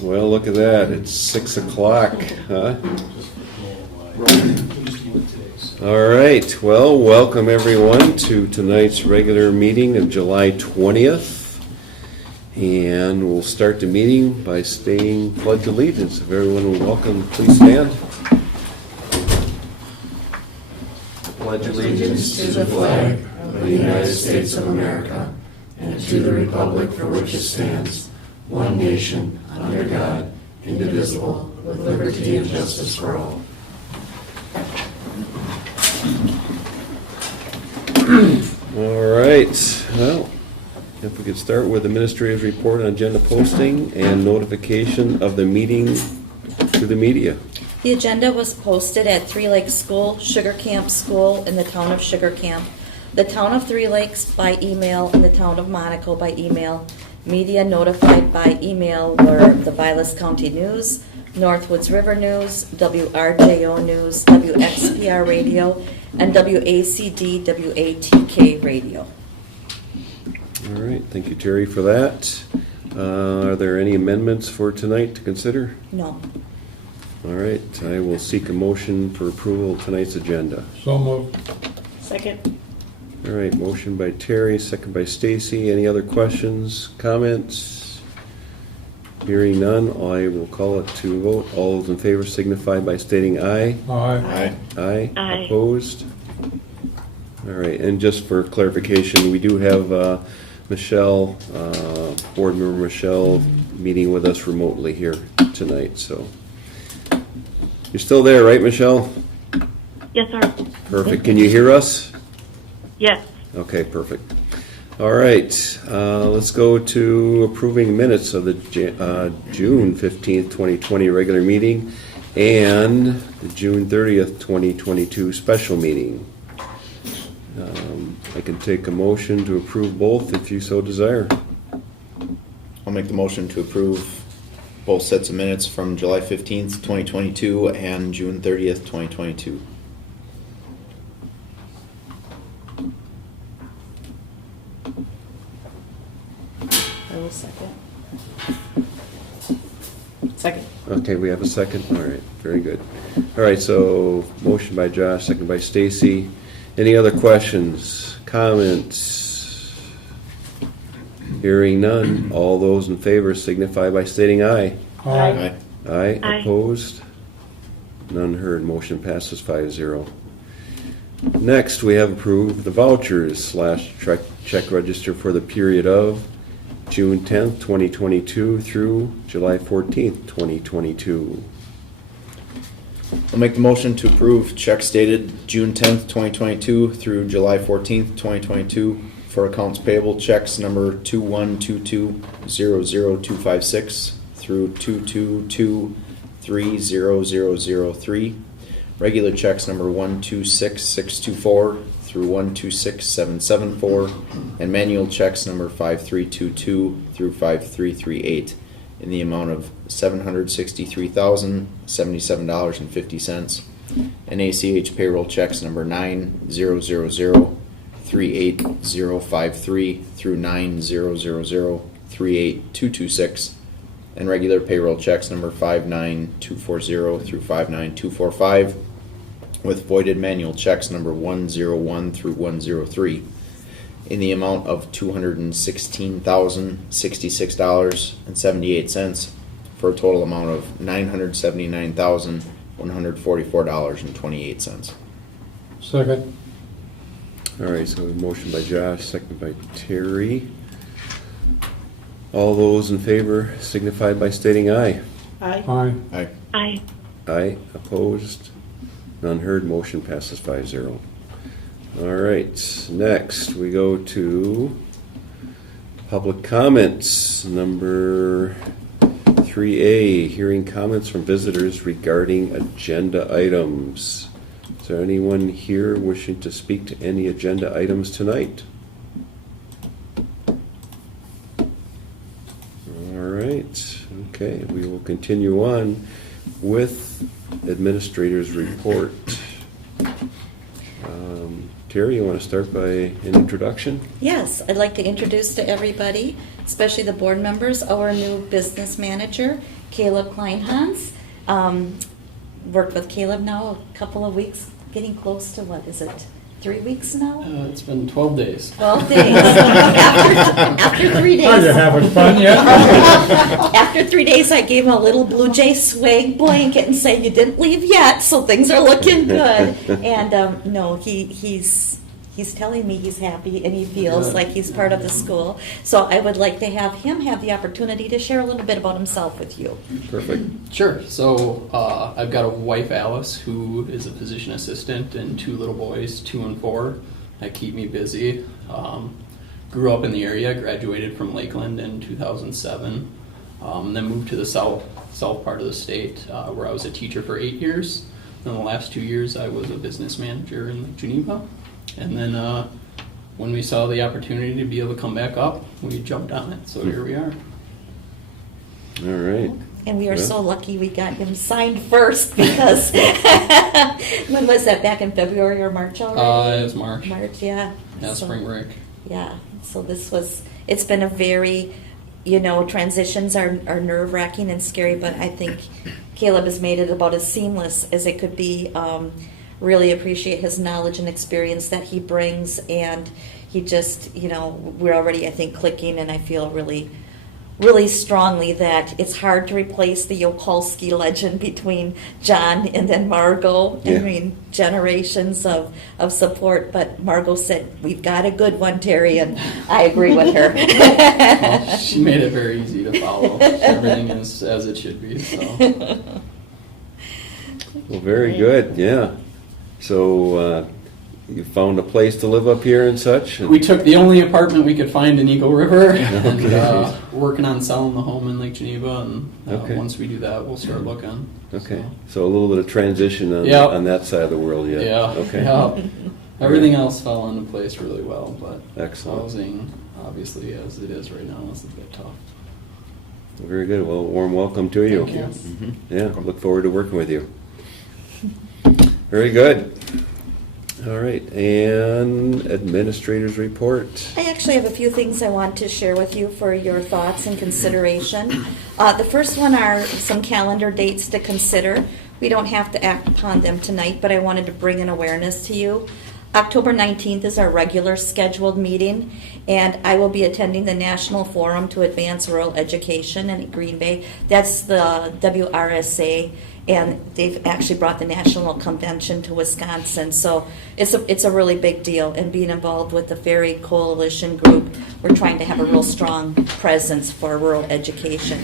Well, look at that. It's 6 o'clock, huh? All right. Well, welcome everyone to tonight's regular meeting of July 20th. And we'll start the meeting by saying pledge allegiance. If everyone will welcome, please stand. Pledge allegiance to the flag of the United States of America and to the republic for which it stands, one nation, under God, indivisible, with liberty and justice for all. All right. Well, if we could start with administrator's report on agenda posting and notification of the meeting to the media. The agenda was posted at Three Lakes School, Sugar Camp School in the town of Sugar Camp, the town of Three Lakes by email, and the town of Monaco by email. Media notified by email were the Vilas County News, Northwoods River News, WRJO News, WXPR Radio, and WACD WATK Radio. All right. Thank you, Terry, for that. Are there any amendments for tonight to consider? No. All right. I will seek a motion for approval of tonight's agenda. So moved. Second. All right. Motion by Terry, second by Stacy. Any other questions, comments? Hearing none, I will call it to vote. All those in favor signify by stating aye. Aye. Aye. Aye. Opposed? All right. And just for clarification, we do have Michelle, board member Michelle, meeting with us remotely here tonight. So you're still there, right, Michelle? Yes, sir. Perfect. Can you hear us? Yes. Okay, perfect. All right, let's go to approving minutes of the June 15th, 2020 regular meeting and the June 30th, 2022 special meeting. I can take a motion to approve both if you so desire. I'll make the motion to approve both sets of minutes from July 15th, 2022 and June 30th, 2022. I will second. Second. Okay, we have a second? All right, very good. All right, so motion by Josh, second by Stacy. Any other questions, comments? Hearing none. All those in favor signify by stating aye. Aye. Aye. Aye. Opposed? None heard. Motion passes 5-0. Next, we have approved the vouchers / check register for the period of June 10th, 2022 through July 14th, 2022. I'll make the motion to approve checks dated June 10th, 2022 through July 14th, 2022 for accounts payable checks number 2122-00256 through 222-30003, regular checks number 126624 through 126774, and manual checks number 5322 through 5338 in the amount of $763,077.50, and ACH payroll checks number 900038053 through 900038226, and regular payroll checks number 59240 through 59245, with voided manual checks number 101 through 103 in the amount of $216,066.78 for a total amount of $979,144.28. Second. All right, so a motion by Josh, second by Terry. All those in favor signify by stating aye. Aye. Aye. Aye. Aye. Aye. Opposed? None heard. Motion passes 5-0. All right, next we go to public comments. Number 3A, hearing comments from visitors regarding agenda items. Is there anyone here wishing to speak to any agenda items tonight? All right, okay, we will continue on with administrator's report. Terry, you want to start by an introduction? Yes, I'd like to introduce to everybody, especially the board members, our new business manager, Caleb Kleinhans. Worked with Caleb now a couple of weeks, getting close to what is it, 3 weeks now? It's been 12 days. 12 days. After 3 days. Are you having fun yet? After 3 days, I gave him a little Blue Jay swag blanket and said, "You didn't leave yet, so things are looking good." And no, he's telling me he's happy and he feels Good. like he's part of the school. So I would like to have him have the opportunity to share a little bit about himself with you. Perfect. Sure. So I've got a wife, Alice, who is a physician assistant, and 2 little boys, 2 and 4, that keep me busy. Grew up in the area, graduated from Lakeland in 2007, and then moved to the south part of the state, where I was a teacher for 8 years. And the last 2 years, I was a business manager in Lake Geneva. And then when we saw the opportunity to be able to come back up, we jumped on it. So here we are. All right. And we are Yeah. so lucky we got him signed first because when was that, back in February or March already? It was March. March, yeah. Yeah, So- spring break. Yeah, so it's been a very, transitions are nerve wracking and scary, but I think Caleb has made it about as seamless as it could be. Really appreciate his knowledge and experience that he brings, and he just, we're already, I think, clicking, and I feel really, really strongly that it's hard to replace the Yokolsky legend between John and then Margot. Yeah. I mean, generations of support, but Margot said, "We've got a good one, Terry," and I agree with her. Well, she made it very easy to follow. Everything is as it should be. So Well, very good, yeah. So you found a place to live up here and such? and- we took the only apartment we could find in Eagle River, and Okay. working on selling the home in Lake Geneva. And Okay. once we do that, we'll start looking. Okay, so a little bit of transition on, Yeah. on that side of the world So, yet? yeah. Okay. Yeah. Everything else fell into place really well, but Excellent. housing, obviously, as it is right now, is a bit tough. Very good. Well, warm welcome to you. Thank you. Mhm. Yeah, look forward to working with you. Very good. All right, and administrators report. I actually have a few things I want to share with you for your thoughts and consideration. The first one are some calendar dates to consider. We don't have to act upon them tonight, but I wanted to bring an awareness to you. October 19th is our regular scheduled meeting, and I will be attending the National Forum to Advance Rural Education in Green Bay. That's the WRSA, and they've actually brought the National Convention to Wisconsin. So it's a really big deal, and being involved with the Ferry Coalition group, we're trying to have a real strong presence for rural education.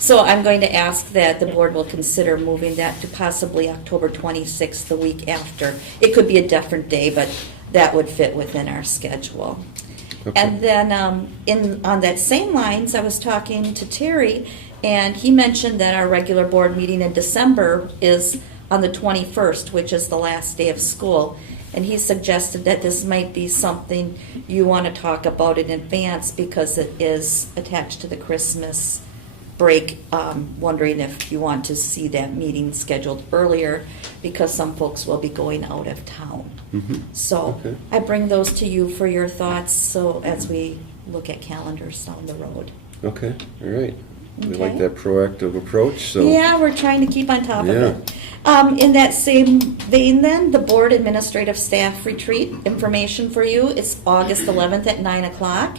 So I'm going to ask that the board will consider moving that to possibly October 26th, the week after. It could be a different day, but that would fit within our schedule. Okay. And then on that same lines, I was talking to Terry, and he mentioned that our regular board meeting in December is on the 21st, which is the last day of school. And he suggested that this might be something you want to talk about in advance because it is attached to the Christmas break. Wondering if you want to see that meeting scheduled earlier because some folks will be going out of town. Mhm. So Okay. I bring those to you for your thoughts, so as we look at calendars down the road. Okay, all right. We like Okay. that proactive approach, so. Yeah, we're trying to keep on top of Yeah. it. In that same vein then, the board administrative staff retreat information for you is August 11th at 9 o'clock.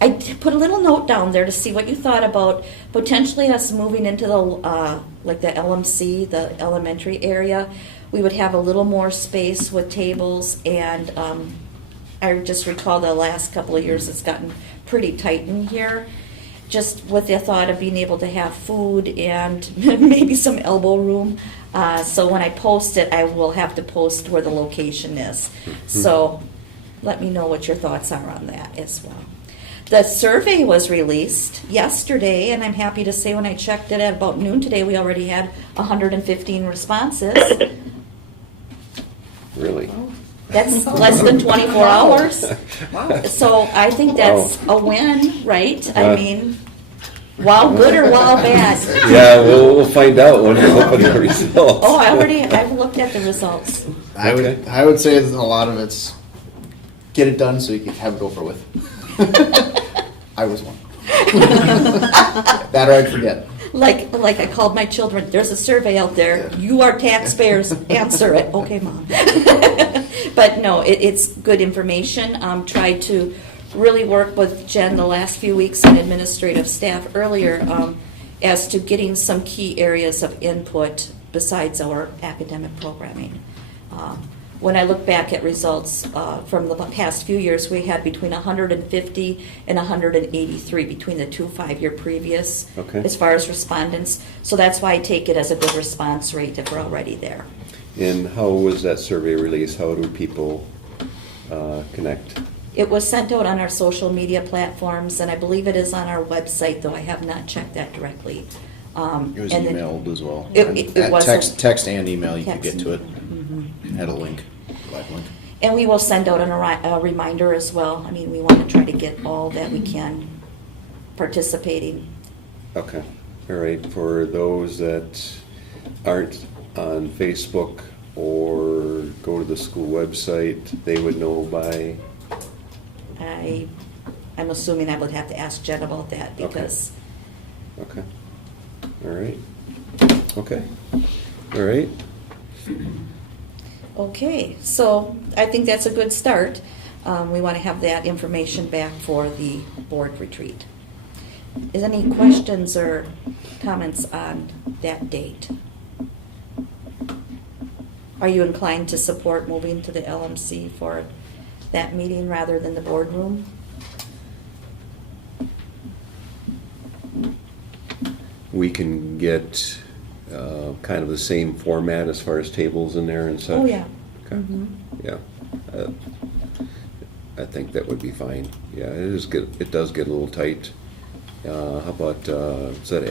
I put a little note down there to see what you thought about potentially us moving into the LMC, the elementary area. We would have a little more space with tables, and I just recall the last couple of years it's gotten pretty tight in here. Just with the thought of being able to have food and maybe some elbow room. So when I post it, I will have to post where the location is. So let me know what your thoughts are on that as well. The survey was released yesterday, and I'm happy to say when I checked it at about noon today, we already had 115 responses. Really? That's less than 24 hours. So I think that's a win, right? I Uh, mean, Wow good or wow bad? Yeah, we'll find out when we open the results. Oh, I've looked at the results. Okay. I would say that a lot of it's get it done so you can have it over with. I was one. That or I'd forget. Like I called my children, there's a survey out there, you are taxpayers, answer it. Okay, Mom. But no, it's good information. Tried to really work with Jen the last few weeks and administrative staff earlier as to getting some key areas of input besides our academic programming. When I look back at results from the past few years, we had between 150 and 183 between the 2 5-year previous Okay. as far as respondents. So that's why I take it as a good response rate if we're already there. And how was that survey released? How do people connect? It was sent out on our social media platforms, and I believe it is on our website, though I have not checked that directly. It was And then- emailed as well. It was Text and email, you could Text. get to it. Mhm. Had a link, live link. And we will send out a reminder as well. I mean, we want to try to get all that we can participating. Okay, all right, for those that aren't on Facebook or go to the school website, they would know by, I'm assuming I would have to ask Jen about that Okay. because, okay, all right, okay, all right. okay, so I think that's a good start. We want to have that information back for the board retreat. Is any questions or comments on that date? Are you inclined to support moving to the LMC for that meeting rather than the boardroom? We can get kind of the same format as far as tables in there and such? Oh, yeah. Okay, Mhm. yeah. I think that would be fine. Yeah, it does get a little tight. How about, does that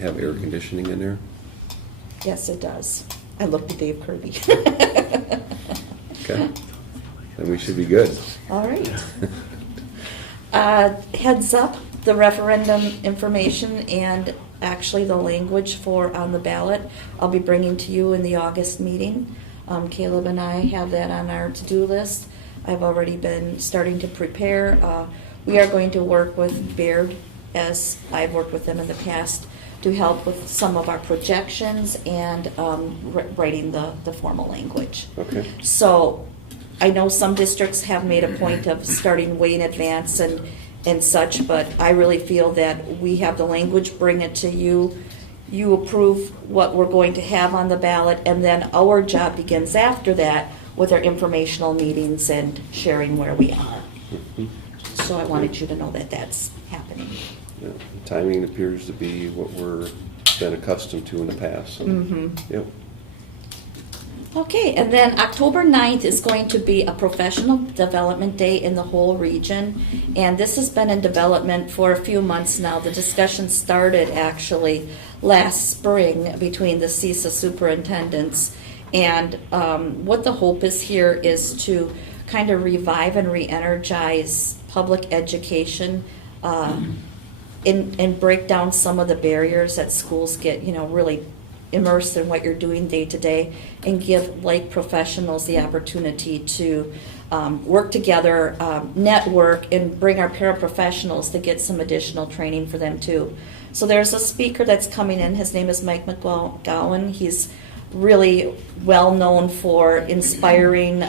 have air conditioning in there? Yes, it does. I looked at Dave Kirby. Okay, then we should be good. All right. Heads up, the referendum information and actually the language for on the ballot, I'll be bringing to you in the August meeting. Caleb and I have that on our to-do list. I've already been starting to prepare. We are going to work with Baird, as I've worked with them in the past, to help with some of our projections and writing the formal language. Okay, So I know some districts have made a point of starting way in advance and such, but I really feel that we have the language, bring it to you. You approve what we're going to have on the ballot, and then our job begins after that with our informational meetings and sharing where we are. Mhm. So I wanted you to know that that's happening. Yeah, timing appears to be what we're been accustomed to in the past. so, Mhm. Yep, Okay, and then October 9th is going to be a professional development day in the whole region. And this has been in development for a few months now. The discussion started actually last spring between the CISA superintendents. And what the hope is here is to kind of revive and re-energize public education and break down some of the barriers that schools get, really immersed in what you're doing day to day, and give like professionals the opportunity to work together, network, and bring our paraprofessionals to get some additional training for them too. So there's a speaker that's coming in. His name is Mike McGowan. He's really well known for inspiring,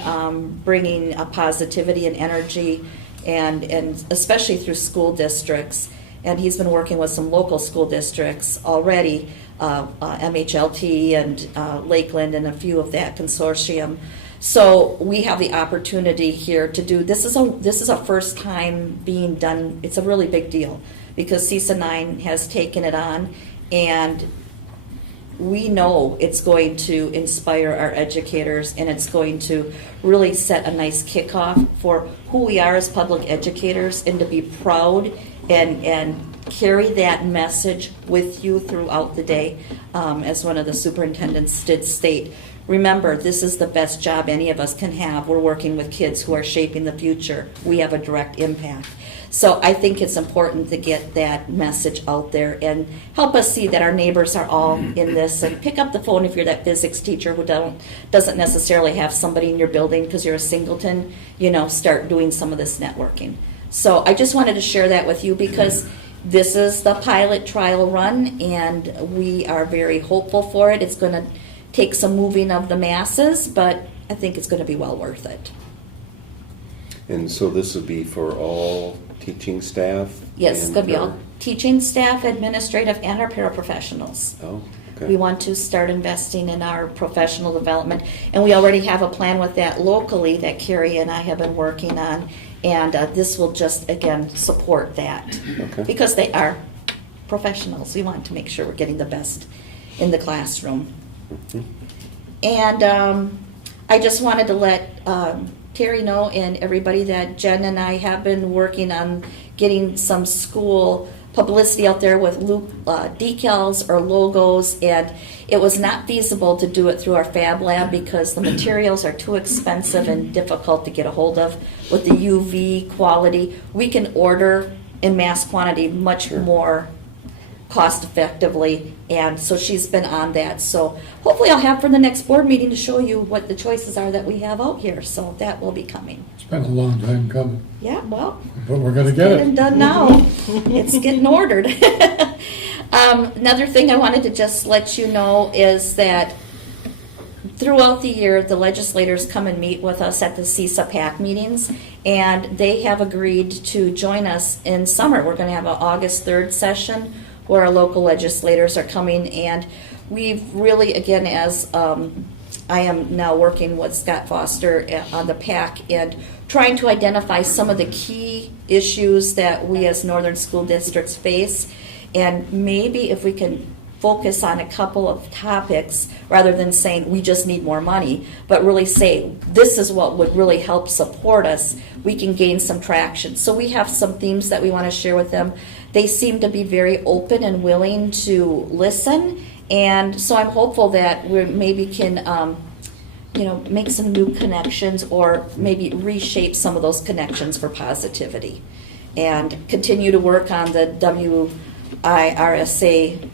bringing a positivity and energy, and especially through school districts. And he's been working with some local school districts already, MHLT and Lakeland and a few of that consortium. So we have the opportunity here to do, this is a first time being done. It's a really big deal because CISA 9 has taken it on, and we know it's going to inspire our educators, and it's going to really set a nice kickoff for who we are as public educators, and to be proud and carry that message with you throughout the day. As one of the superintendents did state, remember, this is the best job any of us can have. We're working with kids who are shaping the future. We have a direct impact. So I think it's important to get that message out there and help us see that our neighbors are all in this. And pick up the phone if you're that physics teacher who doesn't necessarily have somebody in your building because you're a singleton. Start doing some of this networking. So I just wanted to share that with you because this is the pilot trial run, and we are very hopeful for it. It's going to take some moving of the masses, but I think it's going to be well worth it. And so this would be for all teaching staff? Yes, it's and going to be all for- teaching staff, administrative, and our paraprofessionals. Oh, okay. We want to start investing in our professional development, and we already have a plan with that locally that Carrie and I have been working on, and this will just, again, support that. Okay. Because they are professionals. We want to make sure we're getting the best in the classroom. Mhm. And I just wanted to let Terry know and everybody that Jen and I have been working on getting some school publicity out there with decals or logos, and it was not feasible to do it through our Fab Lab because the materials are too expensive and difficult to get a hold of with the UV quality. We can order in mass quantity much more cost effectively, and so she's been on that. So hopefully I'll have for the next board meeting to show you what the choices are that we have out here, so that will be coming. It's been a long time coming, Yeah, well, but we're gonna get getting it. done now. It's getting ordered. Another thing I wanted to just let you know is that throughout the year, the legislators come and meet with us at the CISA PAC meetings, and they have agreed to join us in summer. We're going to have an August 3rd session where our local legislators are coming, and we've really, again, as I am now working with Scott Foster on the PAC and trying to identify some of the key issues that we as northern school districts face, and maybe if we can focus on a couple of topics rather than saying we just need more money, but really say this is what would really help support us, we can gain some traction. So we have some themes that we want to share with them. They seem to be very open and willing to listen, and so I'm hopeful that we maybe can make some new connections or maybe reshape some of those connections for positivity and continue to work on the WIRSA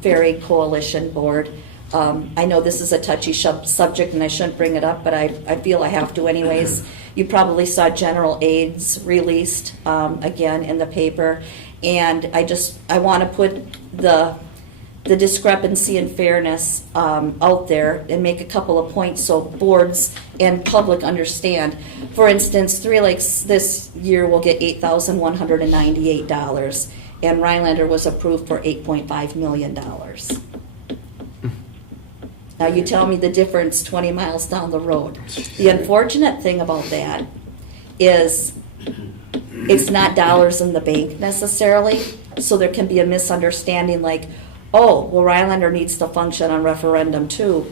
Ferry Coalition Board. I know this is a touchy subject and I shouldn't bring it up, but I feel I have to anyways. You probably saw general aids released again in the paper, and I want to put the discrepancy and fairness out there and make a couple of points so boards and public understand. For instance, Three Lakes this year will get $8,198, and Rhinelander was approved for $8.5 million. Now you tell me the difference 20 miles down the road. The unfortunate thing about that is it's not dollars in the bank necessarily, so there can be a misunderstanding like, oh, well, Rhinelander needs to function on referendum too.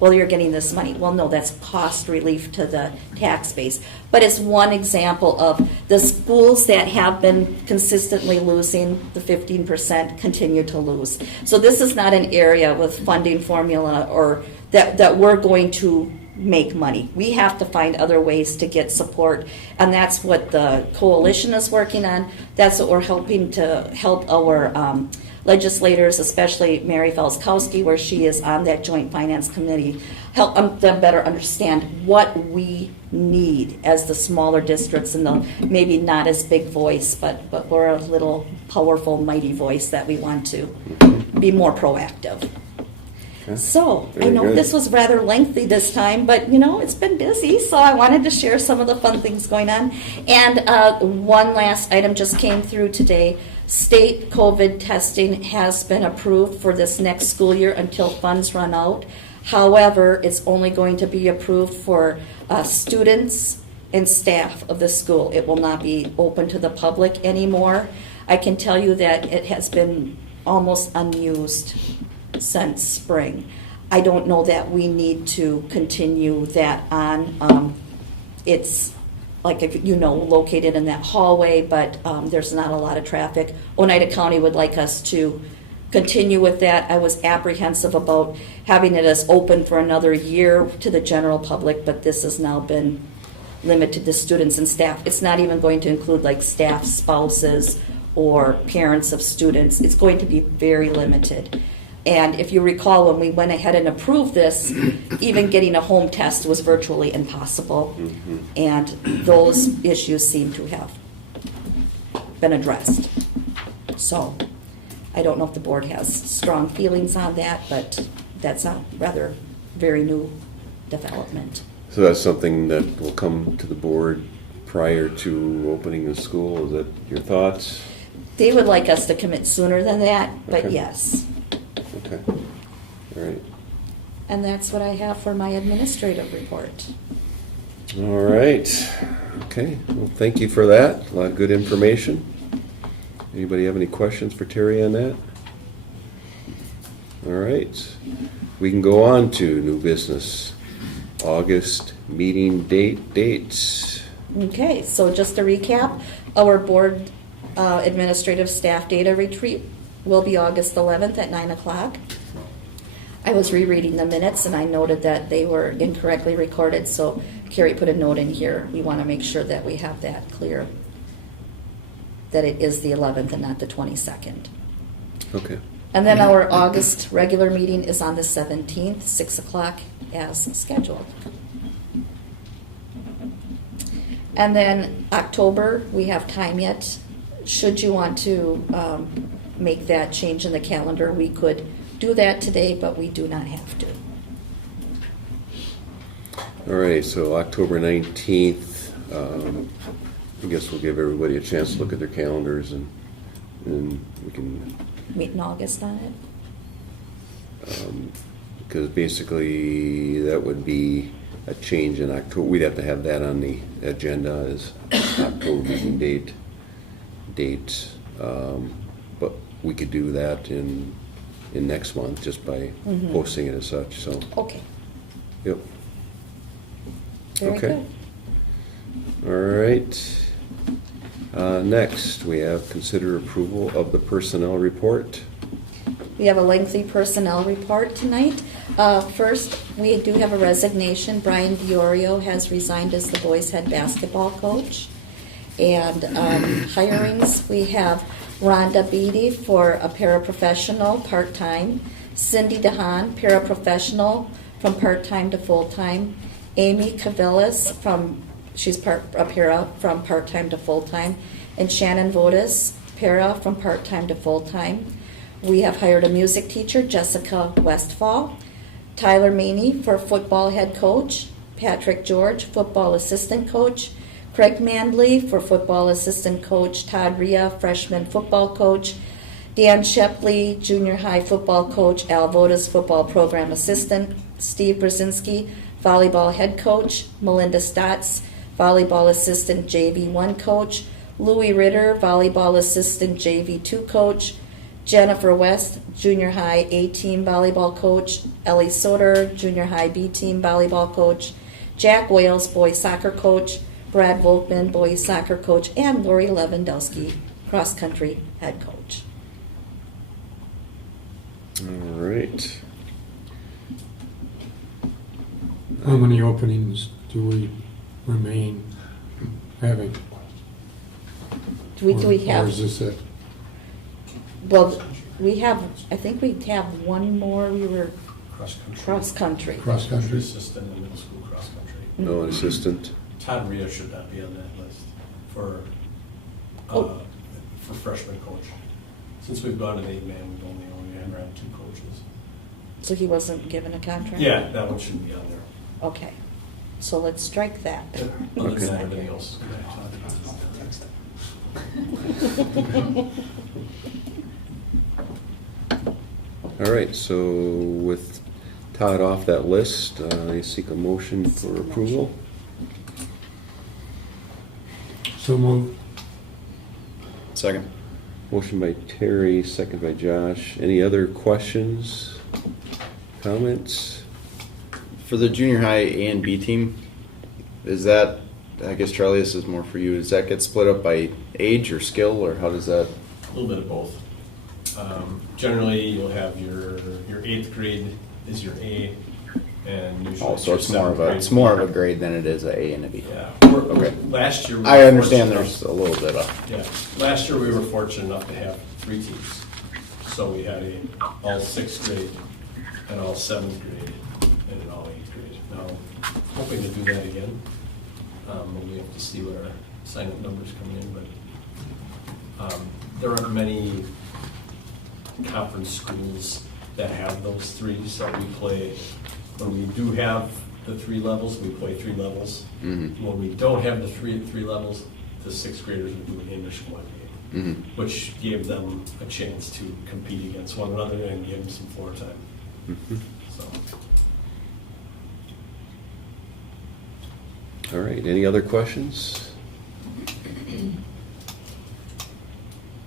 Well, you're getting this money. Well, no, that's cost relief to the tax base. But it's one example of the schools that have been consistently losing the 15% continue to lose. So this is not an area with funding formula or that we're going to make money. We have to find other ways to get support, and that's what the coalition is working on. That's what we're helping to help our legislators, especially Mary Felskowski, where she is on that Joint Finance Committee, help them better understand what we need as the smaller districts and the maybe not as big voice, but we're a little powerful, mighty voice that we want to be more proactive. Okay. So, I Very know good. this was rather lengthy this time, but it's been busy, so I wanted to share some of the fun things going on. And one last item just came through today. State COVID testing has been approved for this next school year until funds run out. However, it's only going to be approved for students and staff of the school. It will not be open to the public anymore. I can tell you that it has been almost unused since spring. I don't know that we need to continue that on. It's like, located in that hallway, but there's not a lot of traffic. Oneida County would like us to continue with that. I was apprehensive about having it as open for another year to the general public, but this has now been limited to students and staff. It's not even going to include like staff, spouses, or parents of students. It's going to be very limited. And if you recall, when we went ahead and approved this, even getting a home test was virtually impossible. And those issues seem to have been addressed. So I don't know if the board has strong feelings on that, but that's a rather very new development. So that's something that will come to the board prior to opening the school. Is that your thoughts? They would like us to commit sooner than that, but Okay. yes. Okay. All right. And that's what I have for my administrative report. All right. Okay. Well, thank you for that. A lot of good information. Anybody have any questions for Terry on that? All right. We can go on to new business. August meeting dates. Okay, so just to recap, our board administrative staff data retreat will be August 11th at 9 o'clock. I was rereading the minutes and I noted that they were incorrectly recorded, so Carrie put a note in here. We want to make sure that we have that clear, that it is the 11th and not the 22nd. Okay. And then our August regular meeting is on the 17th, 6 o'clock as scheduled. And then October, we have time yet. Should you want to make that change in the calendar, we could do that today, but we do not have to. All right. So October 19th. I guess we'll give everybody a chance to look at their calendars and we can. Meet in August on it? Because basically that would be a change in October. We'd have to have that on the agenda as October meeting date. But we could do that in next month just by posting it as such. So, Okay, yep. very Okay. good. All right. Next, we have consider approval of the personnel report. We have a lengthy personnel report tonight. First, we do have a resignation. Brian Diorio has resigned as the boys' head basketball coach. And hirings, we have Rhonda Beatty for a paraprofessional, part-time. Cindy DeHaan, paraprofessional, from part-time to full-time. Amy Cavillas, she's a para from part-time to full-time. And Shannon Votis, para from part-time to full-time. We have hired a music teacher, Jessica Westfall. Tyler Maney for football head coach. Patrick George, football assistant coach. Craig Mandley for football assistant coach. Todd Rhea, freshman football coach. Dan Shepley, junior high football coach. Al Votis, football program assistant. Steve Brzezinski, volleyball head coach. Melinda Stotts, volleyball assistant JV1 coach. Louis Ritter, volleyball assistant JV2 coach. Jennifer West, junior high A-team volleyball coach. Ellie Soder, junior high B-team volleyball coach. Jack Wales, boys soccer coach. Brad Volkman, boys soccer coach. And Lori Lewandowski, cross-country head coach. All right. How many openings do we remain having? Do we Or have, is this it? well, we have, I think we have one more, we were Cross-country. cross-country. Cross-country? Assistant in middle school cross-country. No, an assistant. Todd Rhea should not be on that list for Oh. freshman coach. Since we've gone to 8-man, we've only had 2 coaches. So he wasn't given a contract? Yeah, that one shouldn't be on there. Okay, so let's strike that. Other Okay. than that, everything else is correct. All right, so with Todd off that list, I seek a motion for approval. So moved. Second. Motion by Terry, second by Josh. Any other questions, comments? For the junior high A and B team, is that, I guess Charlie, this is more for you, does that get split up by age or skill, or how does that? A little bit of both. Generally, you'll have your 8th grade is your A, and usually. Oh, so it's it's your more of a, seventh it's grade. more of a grade than it is a A and a B. Yeah. Okay. Last year. we I were understand fortunate there's a little bit of, Yeah, last year we were fortunate enough to have 3 teams. So we had all 6th grade and all 7th grade and an all 8th grade. Now, hoping to do that again. We have to see what our sign-up numbers come in, but there aren't many conference schools that have those 3, so we play, when we do have the 3 levels, we play 3 levels. Mhm. When we don't have the three levels, the 6th graders would do an English 1 game, mhm. which gave them a chance to compete against one another and give them some floor time. Mhm. So, All right, any other questions?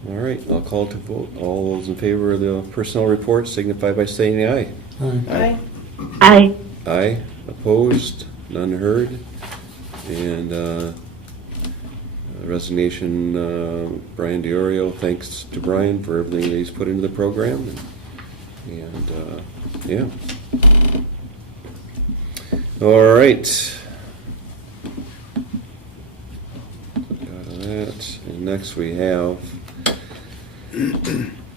All right, I'll call to vote. All those in favor of the personnel report signify by saying aye. Aye. Aye. Aye, opposed, none heard. And resignation, Brian DiOrio, thanks to Brian for everything that he's put into the program. And yeah. All right. Got that. And next we have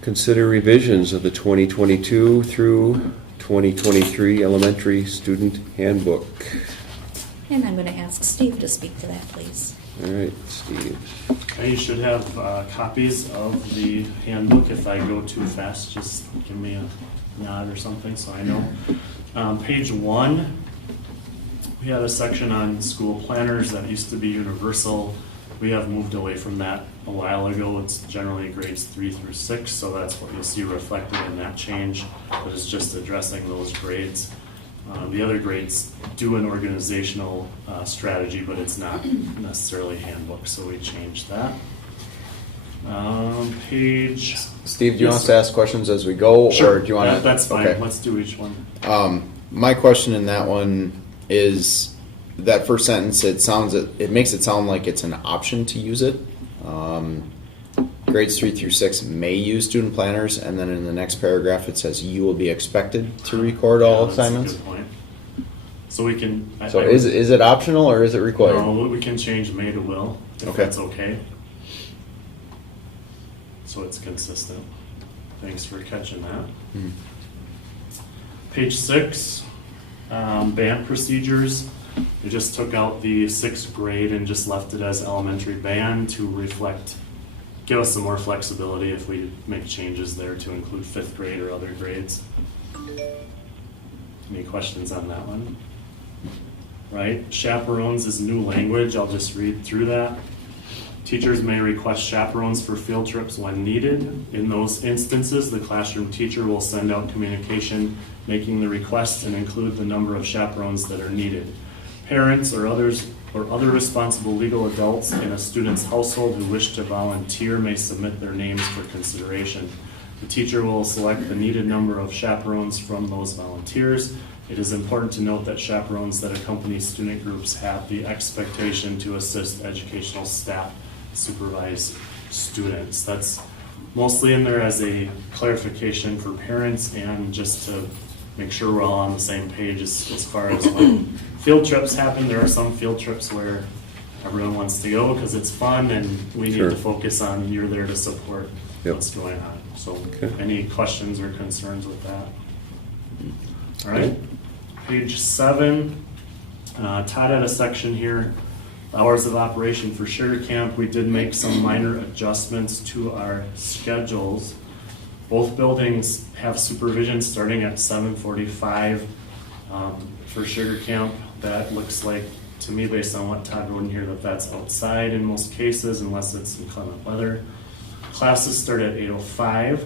consider revisions of the 2022 through 2023 elementary student handbook. And I'm going to ask Steve to speak to that, please. All right, Steve. You should have copies of the handbook. If I go too fast, just give me a nod or something so I know. Page 1, we had a section on school planners that used to be universal. We have moved away from that a while ago. It's generally grades 3 through 6, so that's what you'll see reflected in that change, but it's just addressing those grades. The other grades do an organizational strategy, but it's not necessarily a handbook, so we changed that. Page. Steve, do you Yes, want us to sir. ask questions as we go? Sure, Or do you want to? that's fine. Okay. Let's do each one. My question in that one is that first sentence. It makes it sound like it's an option to use it. Grades 3 through 6 may use student planners, and then in the next paragraph it says you will be expected to record all Yeah, that's a assignments. good point. So we can. So is it optional or is it required? No, we can change may to will if Okay. that's okay. So it's consistent. Thanks for catching that. Mhm. Page 6, band procedures. We just took out the 6th grade and just left it as elementary band to give us some more flexibility if we make changes there to include 5th grade or other grades. Any questions on that one? Right, chaperones is new language. I'll just read through that. Teachers may request chaperones for field trips when needed. In those instances, the classroom teacher will send out communication making the request and include the number of chaperones that are needed. Parents or others or other responsible legal adults in a student's household who wish to volunteer may submit their names for consideration. The teacher will select the needed number of chaperones from those volunteers. It is important to note that chaperones that accompany student groups have the expectation to assist educational staff supervise students. That's mostly in there as a clarification for parents and just to make sure we're all on the same page as far as when field trips happen. There are some field trips where everyone wants to go because it's fun and we need Sure. to focus on you're there to support Yep. what's going on. So Okay. any questions or concerns with that? All right, page 7, Todd had a section here, hours of operation for Sugar Camp. We did make some minor adjustments to our schedules. Both buildings have supervision starting at 7:45 for Sugar Camp. That looks like, to me, based on what Todd wrote in here, that's outside in most cases unless it's inclement weather. Classes start at 8:05.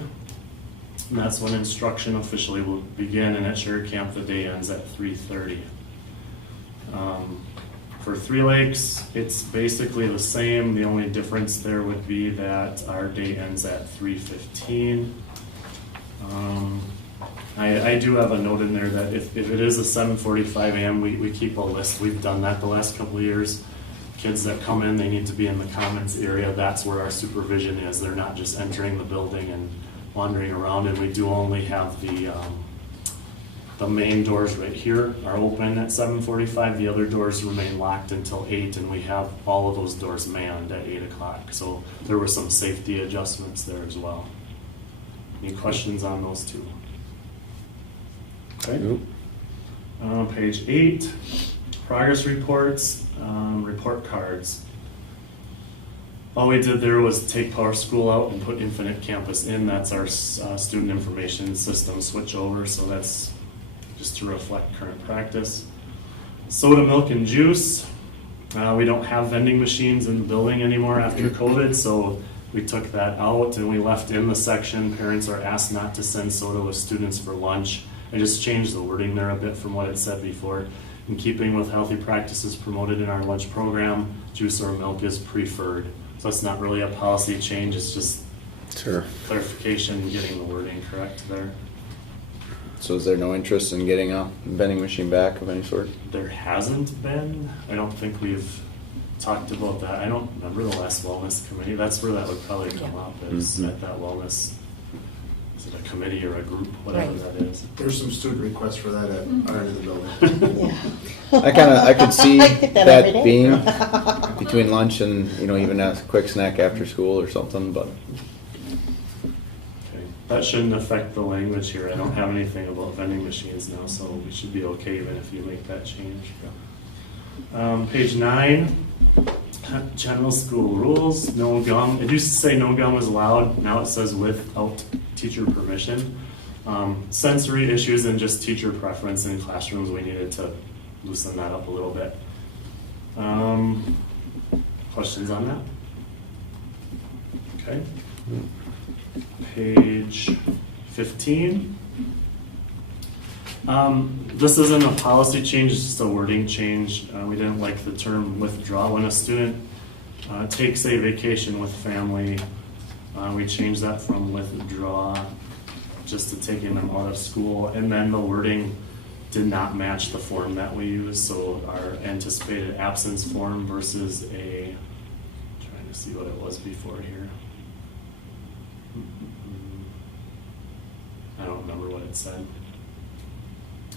And that's when instruction officially will begin, and at Sugar Camp, the day ends at 3:30. For Three Lakes, it's basically the same. The only difference there would be that our day ends at 3:15. I do have a note in there that if it is a 7:45 a.m., we keep a list. We've done that the last couple of years. Kids that come in, they need to be in the commons area. That's where our supervision is. They're not just entering the building and wandering around, and we do only have the The main doors right here are open at 7:45. The other doors remain locked until 8, and we have all of those doors manned at 8 o'clock. So there were some safety adjustments there as well. Any questions on those two? Okay. Nope. Page 8, progress reports, report cards. All we did there was take Power School out and put Infinite Campus in. That's our student information system switch over, so that's just to reflect current practice. Soda, milk, and juice. We don't have vending machines in the building anymore after COVID, so we took that out and we left in the section, parents are asked not to send soda with students for lunch. I just changed the wording there a bit from what it said before. In keeping with healthy practices promoted in our lunch program, juice or milk is preferred. So it's not really a policy change, it's just Sure. clarification, getting the wording correct there. So is there no interest in getting a vending machine back of any sort? There hasn't been. I don't think we've talked about that. I don't remember the last wellness committee. That's where that would probably come up, is Mhm. at that wellness, is it a committee or a group, whatever Right. that is. There's some student requests for that at our end of the building. I could see I get that every that day. being between lunch and, even a quick snack after school or something, but Okay. That shouldn't affect the language here. I don't have anything about vending machines now, so we should be okay even if you make that change. Page 9, general school rules, no gum. It used to say no gum was allowed, now it says without teacher permission. Sensory issues and just teacher preference in classrooms, we needed to loosen that up a little bit. Questions on that? Okay. Page 15. This isn't a policy change, it's just a wording change. We didn't like the term withdraw. When a student takes a vacation with family, we changed that from withdraw just to taking them out of school. And then the wording did not match the form that we use. So our anticipated absence form versus trying to see what it was before here. I don't remember what it said.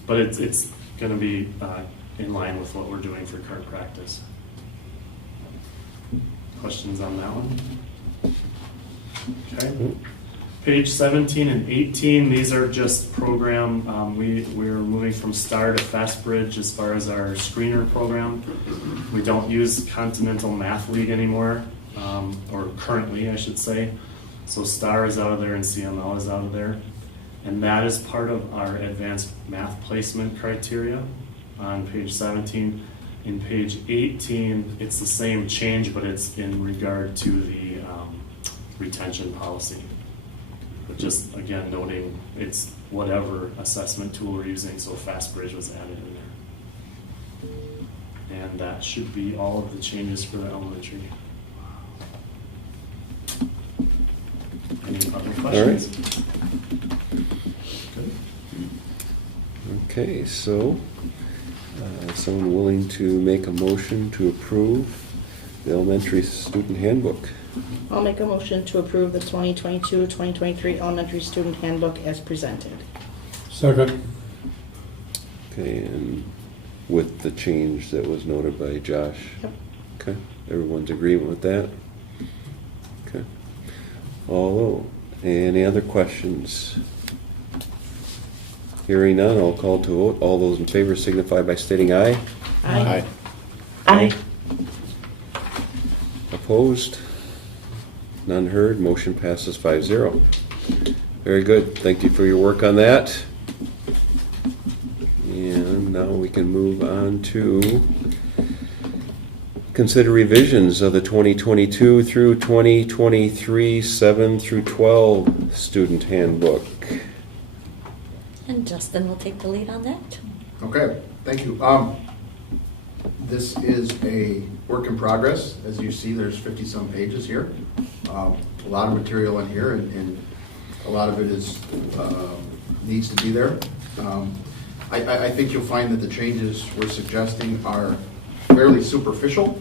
But it's going to be in line with what we're doing for current practice. Questions on that one? Okay. Page 17 and 18, these are just program. We're moving from STAR to FastBridge as far as our screener program. We don't use Continental Math League anymore, or currently I should say. So STAR is out of there and CML is out of there. And that is part of our advanced math placement criteria on page 17. In page 18, it's the same change, but it's in regard to the retention policy. But just again noting it's whatever assessment tool we're using, so FastBridge was added in there. And that should be all of the changes for the elementary. Any other questions? Good. Okay, so, someone willing to make a motion to approve the elementary student handbook? I'll make a motion to approve the 2022-2023 elementary student handbook as presented. Second. Okay, and with the change that was noted by Josh? Yep. Okay, everyone's agreement with that? Okay. Any other questions? Hearing none, I'll call to vote. All those in favor signify by stating aye. Aye. Aye. Opposed? None heard. Motion passes 5-0. Very good. Thank you for your work on that. And now we can move on to consider revisions of the 2022 through 2023 7 through 12 student handbook. And Justin will take the lead on that. Okay, thank you. This is a work in progress. As you see, there's 50-some pages here. A lot of material in here, and a lot of it is needs to be there. I think you'll find that the changes we're suggesting are fairly superficial.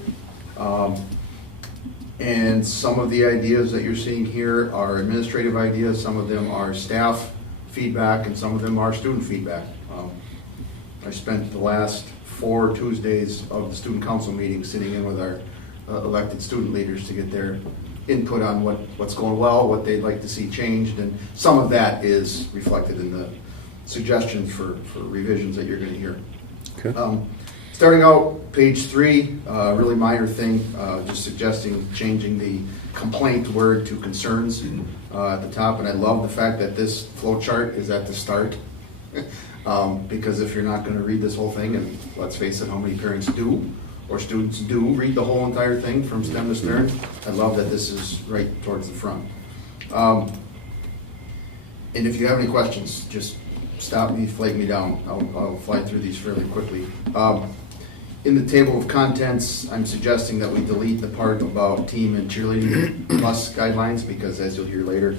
And some of the ideas that you're seeing here are administrative ideas, some of them are staff feedback, and some of them are student feedback. I spent the last 4 Tuesdays of the student council meeting sitting in with our elected student leaders to get their input on what's going well, what they'd like to see changed, and some of that is reflected in the suggestions for revisions that you're going to hear. Okay. Starting out, page 3, really minor thing, just suggesting changing the complaint word to concerns at the top, and I love the fact that this flow chart is at the start. Because if you're not going to read this whole thing, and let's face it, how many parents do or students do read the whole entire thing from stem to stern, I love that this is right towards the front. And if you have any questions, just stop me, flag me down. I'll fly through these fairly quickly. In the table of contents, I'm suggesting that we delete the part about team and cheerleading plus guidelines, because as you'll hear later,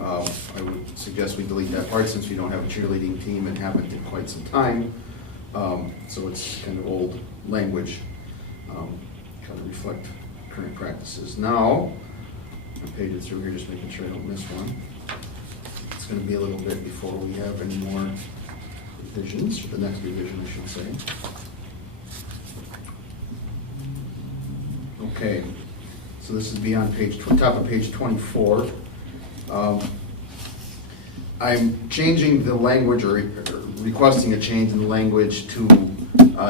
I would suggest we delete that part since we don't have a cheerleading team and haven't in quite some time. So it's kind of old language, kind of reflect current practices. Now, I'm pages through here, just making sure I don't miss one. It's going to be a little bit before we have any more revisions, or the next revision, I should say. Okay, so this is beyond top of page 24. I'm changing the language, or requesting a change in the language to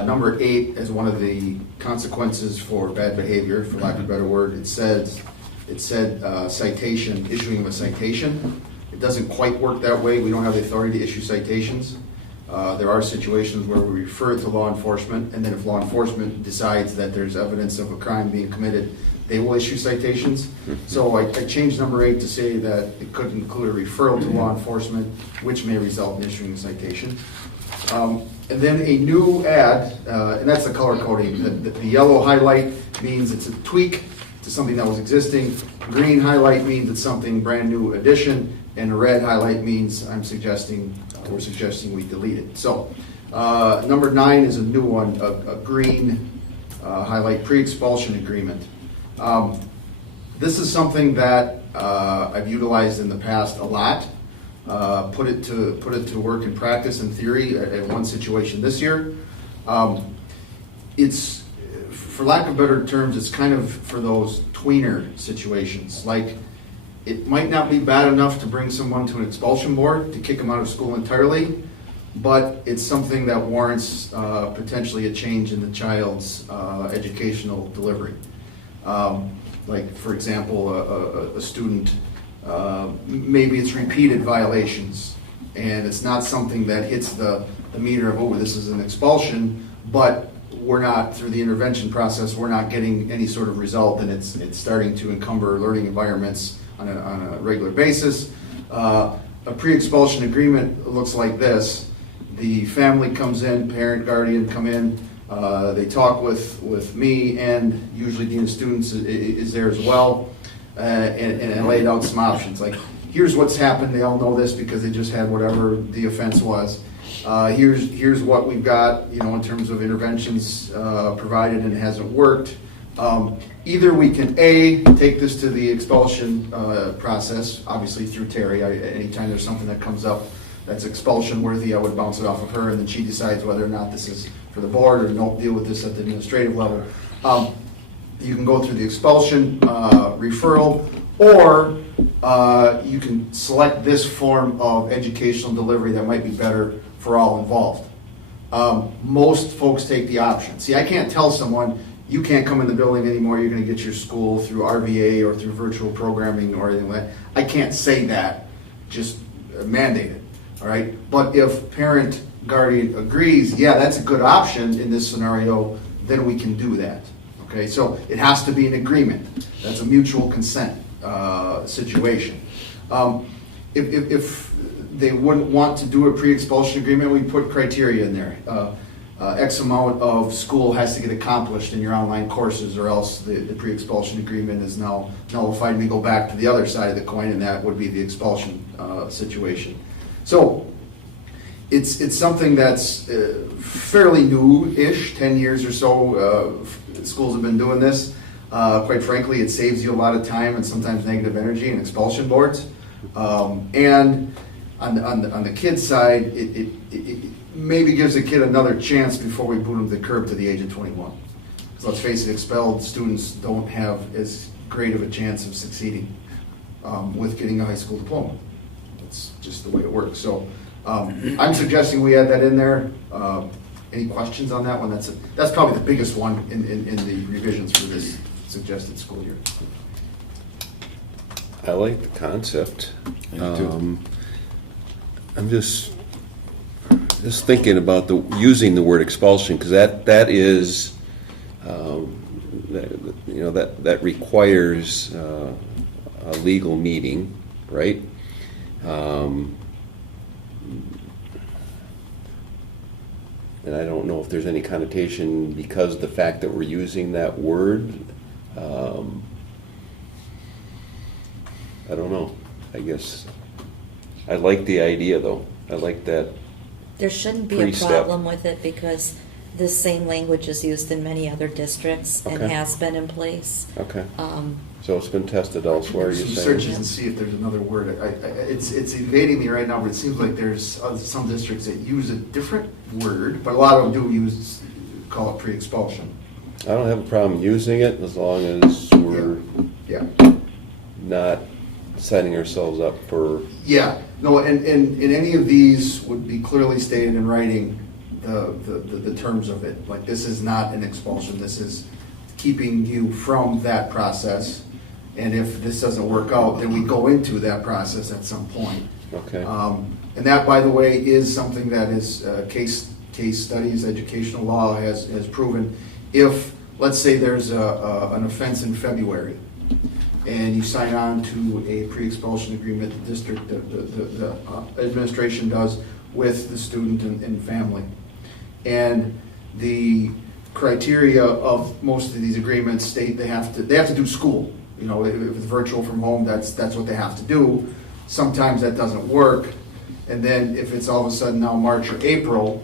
number 8 as one of the consequences for bad behavior, for lack of a better word. It said citation, issuing of a citation. It doesn't quite work that way. We don't have the authority to issue citations. There are situations where we refer it to law enforcement, and then if law enforcement decides that there's evidence of a crime being committed, they will issue citations. So I changed number 8 to say that it could include a referral to law enforcement, which may result in issuing a citation. And then a new ad, and that's the color coding. The yellow highlight means it's a tweak to something that was existing. Green highlight means it's something brand new addition, and a red highlight means we're suggesting we delete it. So number 9 is a new one, a green highlight, pre-expulsion agreement. This is something that I've utilized in the past a lot. Put it to work in practice and theory at one situation this year. It's, for lack of better terms, it's kind of for those tweener situations. Like, it might not be bad enough to bring someone to an expulsion board to kick them out of school entirely, but it's something that warrants potentially a change in the child's educational delivery. Like, for example, a student, maybe it's repeated violations, and it's not something that hits the meter of, oh, this is an expulsion, but we're not, through the intervention process, we're not getting any sort of result, and it's starting to encumber learning environments on a regular basis. A pre-expulsion agreement looks like this. The family comes in, parent, guardian come in, they talk with me, and usually dean of students is there as well, and laid out some options. Like, here's what's happened. They all know this because they just had whatever the offense was. Here's what we've got, in terms of interventions provided, and it hasn't worked. Either we can take this to the expulsion process, obviously through Terry. Anytime there's something that comes up that's expulsion worthy, I would bounce it off of her, and then she decides whether or not this is for the board, or don't deal with this at the administrative level. You can go through the expulsion referral, or you can select this form of educational delivery that might be better for all involved. Most folks take the option. See, I can't tell someone, you can't come in the building anymore, you're going to get your school through RVA or through virtual programming or anything like that. I can't say that, just mandate it, all right? But if parent, guardian agrees, yeah, that's a good option in this scenario, then we can do that, okay? So it has to be an agreement. That's a mutual consent situation. If they wouldn't want to do a pre-expulsion agreement, we put criteria in there. X amount of school has to get accomplished in your online courses, or else the pre-expulsion agreement is now nullified, and we go back to the other side of the coin, and that would be the expulsion situation. So it's something that's fairly new-ish, 10 years or so. Schools have been doing this. Quite frankly, it saves you a lot of time and sometimes negative energy in expulsion boards. And on the kids' side, maybe gives the kid another chance before we boot him to the curb to the age of 21. Because let's face it, expelled students don't have as great of a chance of succeeding with getting a high school diploma. That's just the way it works. So I'm suggesting we add that in there. Any questions on that one? That's probably the biggest one in the revisions for this suggested school year. I like the concept. I do too. I'm just thinking about using the word expulsion, because that is, that requires a legal meeting, right? And I don't know if there's any connotation because of the fact that we're using that word. I don't know. I guess I like the idea, though. I like that. There shouldn't be a Pre-step. problem with it because this same language is used in many other districts and Okay. has been in place. Okay. So it's been tested elsewhere, you're Some saying? searches and see if there's another word. It's evading me right now, but it seems like there's some districts that use a different word, but a lot of them do call it pre-expulsion. I don't have a problem using it as long as we're Yeah. not setting ourselves up for, Yeah, no, and any of these would be clearly stated in writing, the terms of it. Like, this is not an expulsion, this is keeping you from that process. And if this doesn't work out, then we go into that process at some point. okay. And that, by the way, is something that is case studies, educational law has proven. If, let's say there's an offense in February, and you sign on to a pre-expulsion agreement, the district, the administration does with the student and family. And the criteria of most of these agreements state they have to do school. You know, if it's virtual from home, that's what they have to do. Sometimes that doesn't work. And then if it's all of a sudden now March or April,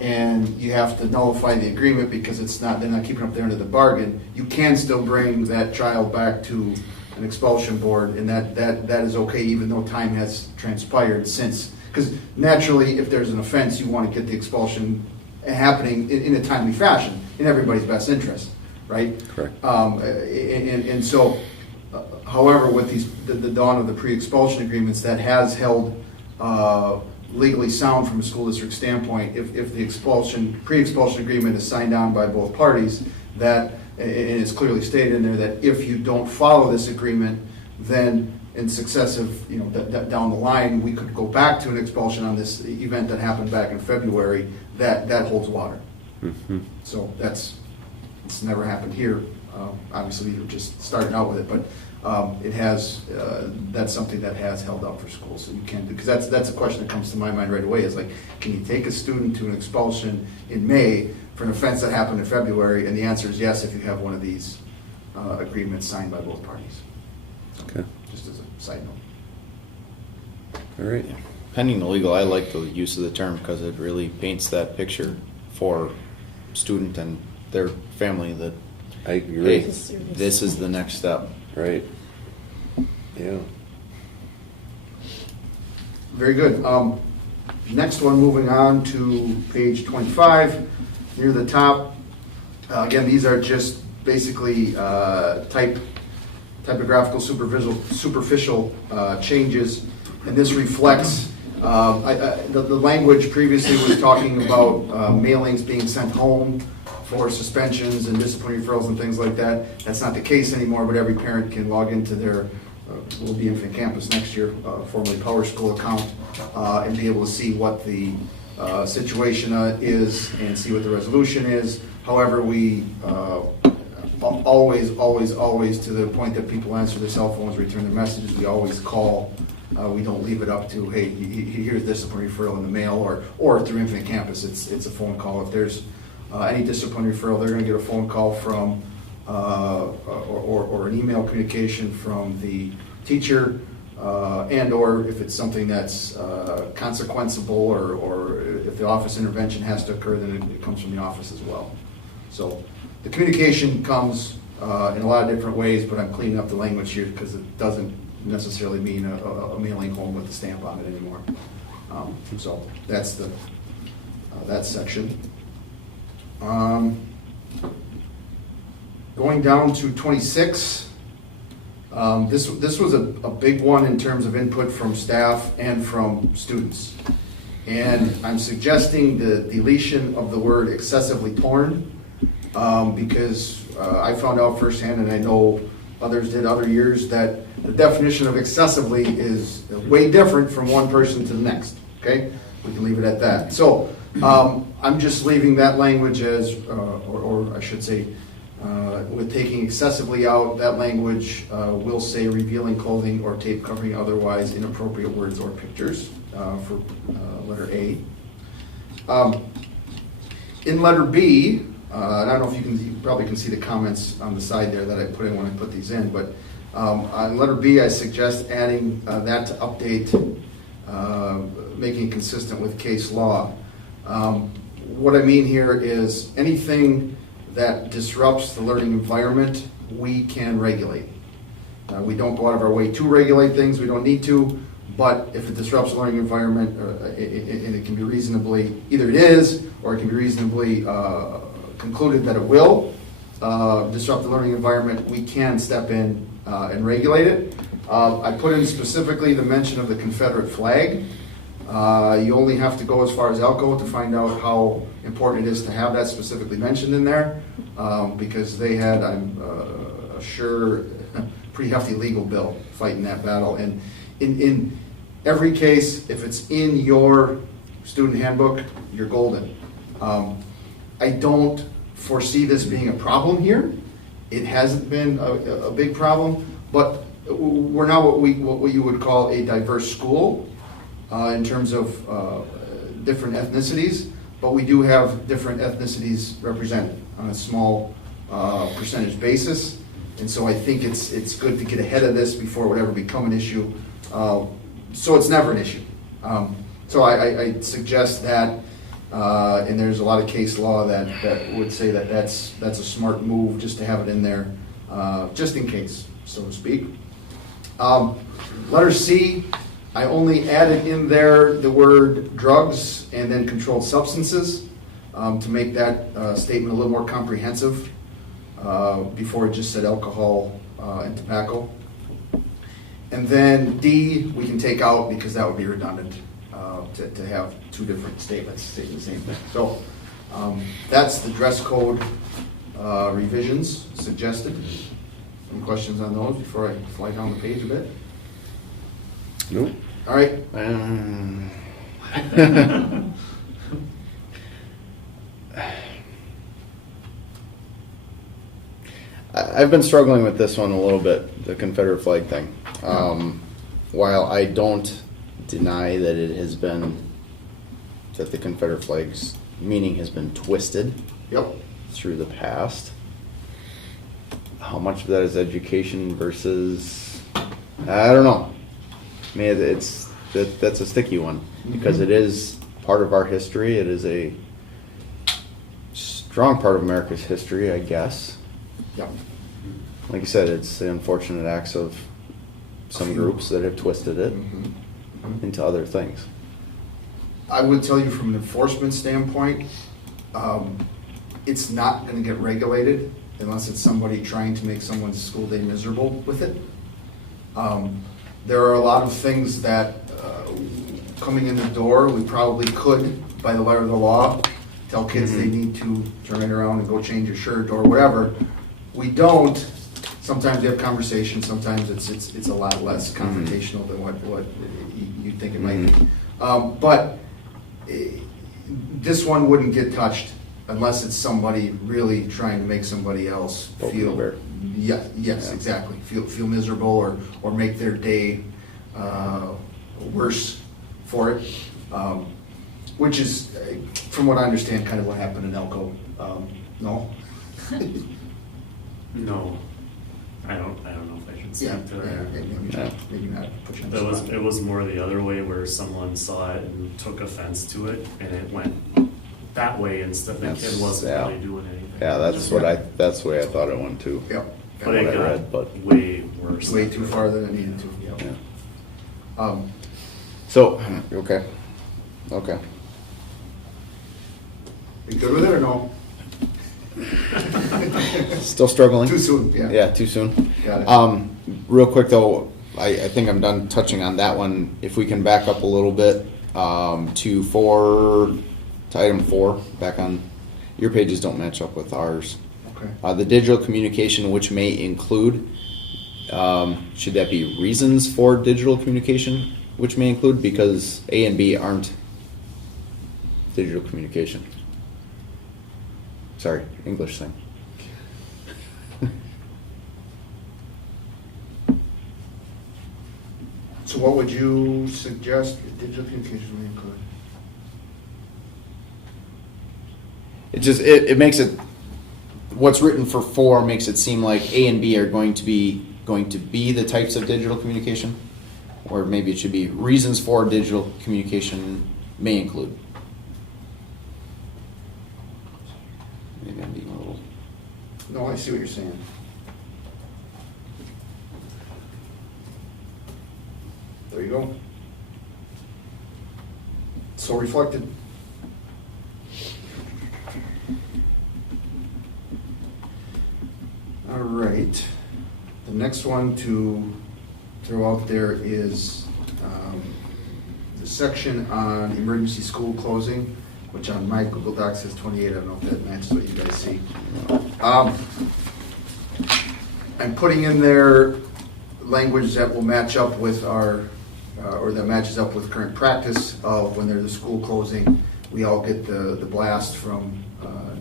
and you have to nullify the agreement because they're not keeping up their end of the bargain, you can still bring that child back to an expulsion board, and that is okay even though time has transpired since. Because naturally, if there's an offense, you want to get the expulsion happening in a timely fashion, in everybody's best interest, right? Correct. And so, however, with the dawn of the pre-expulsion agreements, that has held legally sound from a school district standpoint. If the pre-expulsion agreement is signed on by both parties, that, and it's clearly stated in there that if you don't follow this agreement, then in successive, down the line, we could go back to an expulsion on this event that happened back in February. That holds water. Mm-hmm. So it's never happened here. Obviously, you're just starting out with it, but it has. That's something that has held up for schools. So you can do, because that's a question that comes to my mind right away. Is like, can you take a student to an expulsion in May for an offense that happened in February? And the answer is yes, if you have one of these agreements signed by both parties. So, Okay. just as a side note. All right. Pending the legal, I like the use of the term because it really paints that picture for student and their family that, I agree. hey, this is the next step. Right. Yeah. Very good. Next one, moving on to page 25, near the top. Again, these are just basically typographical superficial changes, and this reflects, the language previously was talking about mailings being sent home for suspensions and disciplinary referrals and things like that. That's not the case anymore, but every parent can log into their will be Infant Campus next year, formerly Power School account, and be able to see what the situation is and see what the resolution is. However, we always, to the point that people answer their cell phones, return their messages, we always call. We don't leave it up to, hey, here's disciplinary referral in the mail or through Infinite Campus. It's a phone call. If there's any disciplinary referral, they're going to get a phone call from or an email communication from the teacher, and or if it's something that's consequenceable or if the office intervention has to occur, then it comes from the office as well. So the communication comes in a lot of different ways, but I'm cleaning up the language here because it doesn't necessarily mean a mailing home with a stamp on it anymore. So that's the that section. Going down to 26, this was a big one in terms of input from staff and from students. And I'm suggesting the deletion of the word excessively torn, because I found out firsthand, and I know others did other years, that the definition of excessively is way different from one person to the next, okay? We can leave it at that. So I'm just leaving that language as, or I should say, with taking excessively out, that language will say revealing clothing or tape covering otherwise inappropriate words or pictures for letter A. In letter B, I don't know if you probably can see the comments on the side there that I put in when I put these in, but on letter B, I suggest adding that to update, making it consistent with case law. What I mean here is anything that disrupts the learning environment, we can regulate. We don't go out of our way to regulate things, we don't need to, but if it disrupts the learning environment, and it can be reasonably, either it is, or it can be reasonably concluded that it will disrupt the learning environment, we can step in and regulate it. I put in specifically the mention of the Confederate flag. You only have to go as far as Elko to find out how important it is to have that specifically mentioned in there, because they had, I'm sure, pretty hefty legal bill fighting that battle. And in every case, if it's in your student handbook, you're golden. I don't foresee this being a problem here. It hasn't been a big problem, but we're now what you would call a diverse school in terms of different ethnicities, but we do have different ethnicities represented on a small percentage basis. And so I think it's good to get ahead of this before it would ever become an issue. So it's never an issue. So I suggest that, and there's a lot of case law that would say that that's a smart move just to have it in there, just in case, so to speak. Letter C, I only added in there the word drugs and then controlled substances to make that statement a little more comprehensive. Before it just said alcohol and tobacco. And then D, we can take out because that would be redundant to have two different statements stating the same thing. So that's the dress code revisions suggested. Any questions on those before I fly down the page a bit? Nope. All right. I've been struggling with this one a little bit, the Confederate flag thing. While I don't deny that it has been, that the Confederate flag's meaning has been twisted Yep. through the past, how much of that is education versus, I don't know. I mean, that's a sticky one because it is part of our history. It is a strong part of America's history, I guess. Yep. Like you said, it's the unfortunate acts of some groups that have twisted it into other things. I would tell you from an enforcement standpoint, it's not going to get regulated unless it's somebody trying to make someone's school day miserable with it. There are a lot of things that coming in the door, we probably could, by the letter of the law, tell kids they need to turn it around and go change your shirt or whatever. We don't. Sometimes we have conversations. Sometimes it's a lot less confrontational than what you think it might be. But this one wouldn't get touched unless it's somebody really trying to make somebody else feel. Yes, exactly. Feel miserable or make their day worse for it. Which is, from what I understand, kind of what happened in Elko. No. No, I don't know if I should speak to that. Maybe not put you on the spot. It was more the other way where someone saw it and took offense to it, and it went that way instead. The kid wasn't really doing anything. Yeah, that's the way I thought it went too. Yep. But it what I got read, but- way worse. Way too far than it needed to. Yep. Yeah. So, okay. You good with it or no? Still struggling? Too soon, yeah. Yeah, too soon. Got it. Real quick though, I think I'm done touching on that one. If we can back up a little bit, to item 4, back on, your pages don't match up with ours. Okay. The digital communication which may include, should that be reasons for digital communication which may include? Because A and B aren't digital communication. Sorry, English thing. So what would you suggest digital communications may include? It makes it, what's written for 4 makes it seem like A and B are going to be the types of digital communication, or maybe it should be reasons for digital communication may include. Maybe I'm being a little. No, I see what you're saying. There you go. So reflected. All right. The next one to throw out there is the section on emergency school closing, which on my Google Docs says 28. I don't know if that matches what you guys see. I'm putting in there language that will match up with our, or that matches up with current practice of when there's a school closing, we all get the blast from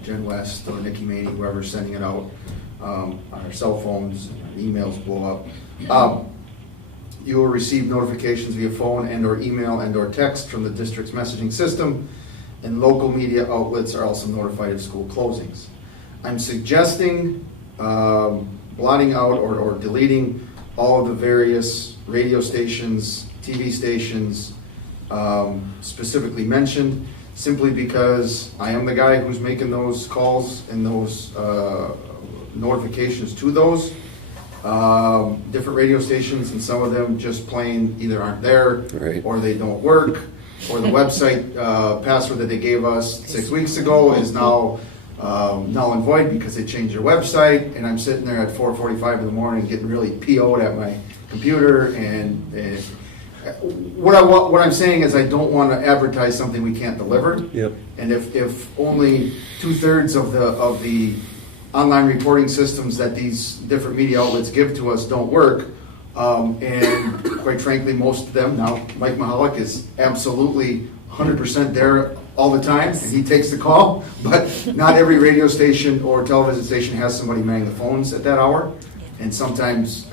Jen West or Nikki Maney, whoever's sending it out, on our cell phones, and emails blow up. You will receive notifications via phone and or email and or text from the district's messaging system, and local media outlets are also notified of school closings. I'm suggesting blotting out or deleting all of the various radio stations, TV stations specifically mentioned, simply because I am the guy who's making those calls and those notifications to those different radio stations, and some of them just plain either aren't there, Right. or they don't work, or the website password that they gave us 6 weeks ago is now null and void because they changed their website, and I'm sitting there at 4:45 in the morning getting really PO'd at my computer, and what I'm saying is I don't want to advertise something we can't deliver. Yep. And if only 2/3 of the online reporting systems that these different media outlets give to us don't work, and quite frankly, most of them, now Mike Mahalik is absolutely 100% there all the time, and he takes the call, but not every radio station or television station has somebody manning the phones at that hour. And sometimes,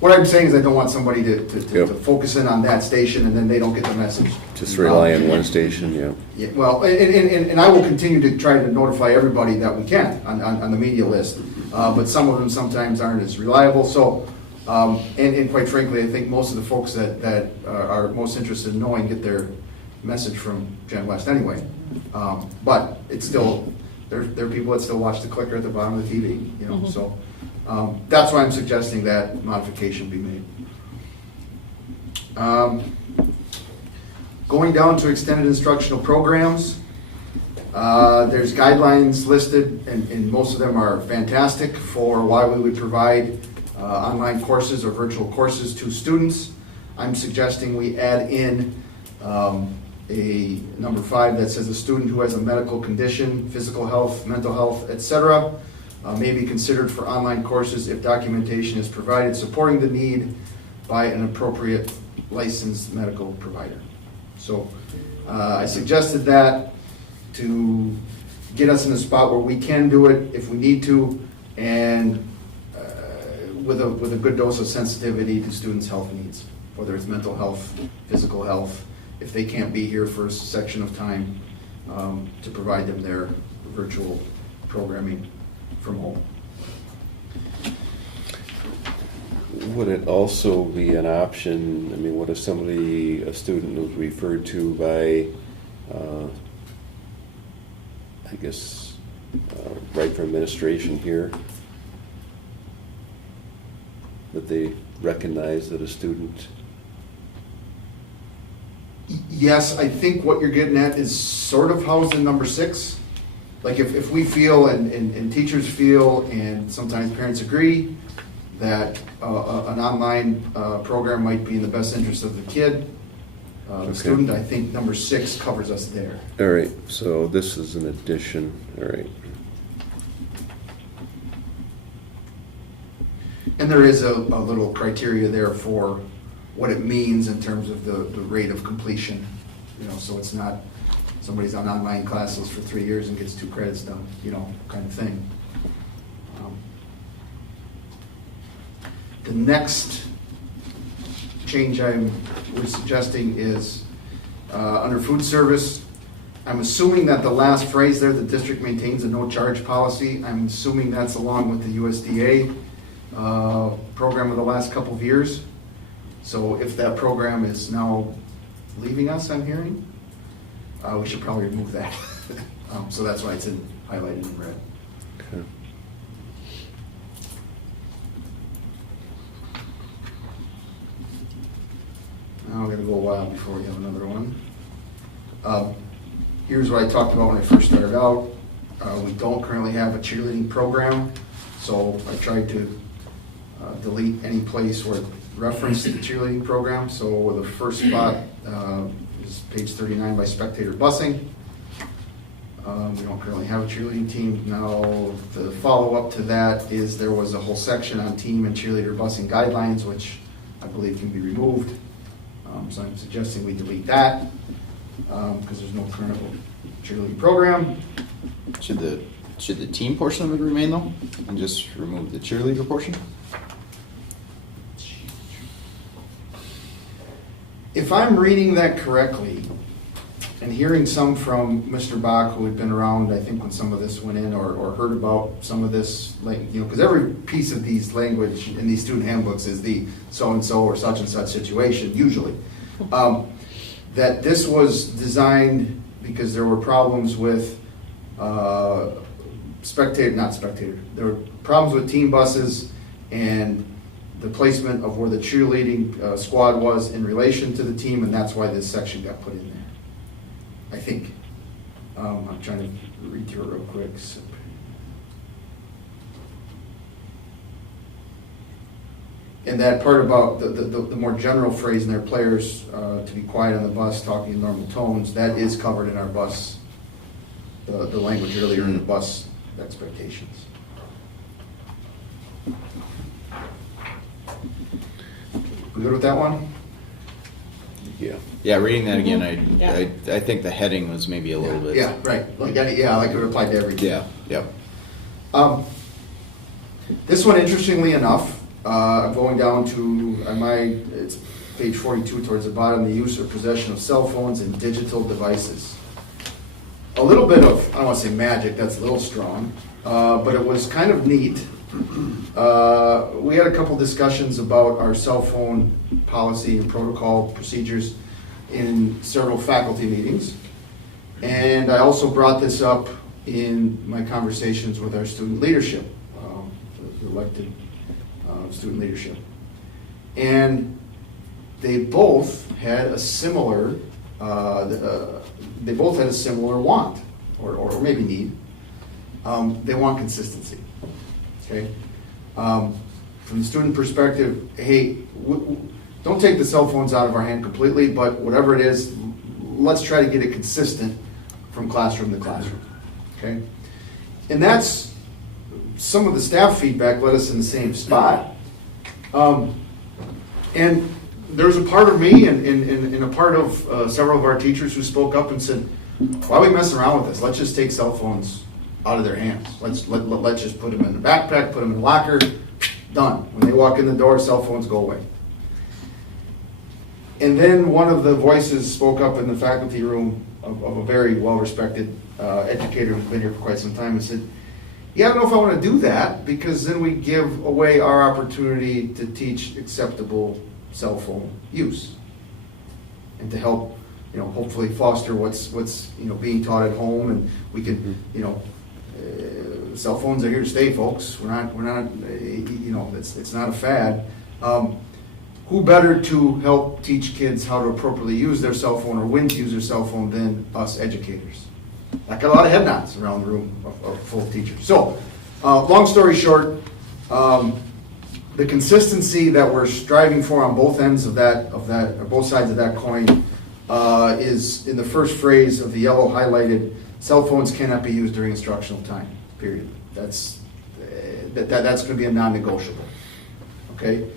what I'm saying is I don't want somebody to Yep. focus in on that station and then they don't get the message. Just rely on one station, yeah. Yeah, well, and I will continue to try to notify everybody that we can on the media list, but some of them sometimes aren't as reliable, so, and quite frankly, I think most of the folks that are most interested in knowing get their message from Jen West anyway. But it's still, there are people that still watch the clicker at the bottom of the TV, you know, so that's why I'm suggesting that modification be made. Going down to extended instructional programs, there's guidelines listed, and most of them are fantastic for why we would provide online courses or virtual courses to students. I'm suggesting we add in a number 5 that says a student who has a medical condition, physical health, mental health, etc., may be considered for online courses if documentation is provided supporting the need by an appropriate licensed medical provider. So I suggested that to get us in a spot where we can do it if we need to, and with a good dose of sensitivity to students' health needs, whether it's mental health, physical health, if they can't be here for a section of time, to provide them their virtual programming from home. Would it also be an option, I mean, what if somebody, a student was referred to by, I guess, right from administration here, that they recognize that a student, Yes, I think what you're getting at is sort of housed in number 6. like if we feel and teachers feel and sometimes parents agree that an online program might be in the best interest of the kid, Okay. student, I think number 6 covers us there. All right, so this is an addition, all right. And there is a little criteria there for what it means in terms of the rate of completion. So it's not somebody's on online classes for 3 years and gets 2 credits done, kind of thing. The next change we're suggesting is under food service. I'm assuming that the last phrase there, the district maintains a no charge policy. I'm assuming that's along with the USDA program of the last couple of years. So if that program is now leaving us, I'm hearing, we should probably remove that. So that's why it's highlighted in red. Okay. Now we're gonna go a while before we have another one. Here's what I talked about when I first started out. We don't currently have a cheerleading program, so I tried to delete any place where it referenced the cheerleading program. So the first spot is page 39 by Spectator Busing. We don't currently have a cheerleading team. Now, the follow-up to that is there was a whole section on team and cheerleader busing guidelines, which I believe can be removed. So I'm suggesting we delete that because there's no current cheerleading program. Should the team portion of it remain though, and just remove the cheerleader portion? If I'm reading that correctly, and hearing some from Mr. Bach, who had been around, I think, when some of this went in, or heard about some of this, because every piece of these language in these student handbooks is the so-and-so or such and such situation, usually. That this was designed because there were problems with there were problems with team buses and the placement of where the cheerleading squad was in relation to the team, and that's why this section got put in there. I think. I'm trying to read through it real quick. And that part about the more general phrase in their players to be quiet on the bus, talking in normal tones, that is covered in our bus, the language earlier in the bus expectations. We good with that one? Yeah. Yeah, reading that again, Yeah. I think the heading was maybe a little bit. Yeah, right. Like it would apply to everything. Yeah, yep. This one, interestingly enough, going down to, it's page 42 towards the bottom, the use or possession of cell phones and digital devices. A little bit of, I don't want to say magic, that's a little strong, but it was kind of neat. We had a couple discussions about our cell phone policy and protocol procedures in several faculty meetings. And I also brought this up in my conversations with our student leadership, the elected student leadership. And they both had a similar, want, or maybe need. They want consistency. Okay. From the student perspective, hey, don't take the cell phones out of our hand completely, but whatever it is, let's try to get it consistent from classroom to classroom. Okay. And that's some of the staff feedback led us in the same spot. And there's a part of me and a part of several of our teachers who spoke up and said, why are we messing around with this? Let's just take cell phones out of their hands. Let's just put them in the backpack, put them in the locker, done. When they walk in the door, cell phones go away. And then one of the voices spoke up in the faculty room of a very well-respected educator who's been here for quite some time and said, yeah, I don't know if I want to do that, because then we give away our opportunity to teach acceptable cell phone use and to help, hopefully foster what's being taught at home, and we can, cell phones are here to stay, folks. We're not, it's not a fad. Who better to help teach kids how to appropriately use their cell phone or when to use their cell phone than us educators? I got a lot of head nods around the room of full teachers. So, long story short, the consistency that we're striving for on both ends of that, or both sides of that coin, is in the first phrase of the yellow highlighted, cell phones cannot be used during instructional time, period. That's going to be a non-negotiable, okay?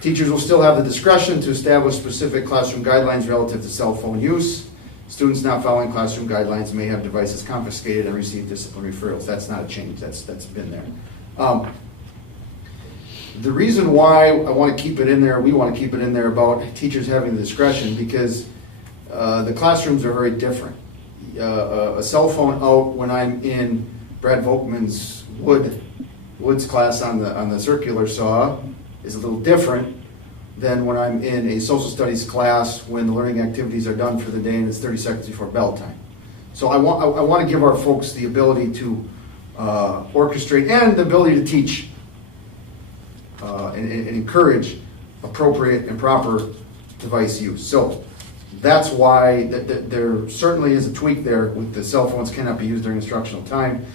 Teachers will still have the discretion to establish specific classroom guidelines relative to cell phone use. Students not following classroom guidelines may have devices confiscated and receive disciplinary referrals. That's not a change, that's been there. The reason why I want to keep it in there, we want to keep it in there about teachers having the discretion, because the classrooms are very different. A cell phone out when I'm in Brad Volkman's Woods class on the circular saw is a little different than when I'm in a social studies class when the learning activities are done for the day and it's 30 seconds before bell time. So I want to give our folks the ability to orchestrate and the ability to teach and encourage appropriate and proper device use. So that's why there certainly is a tweak there with the cell phones cannot be used during instructional time.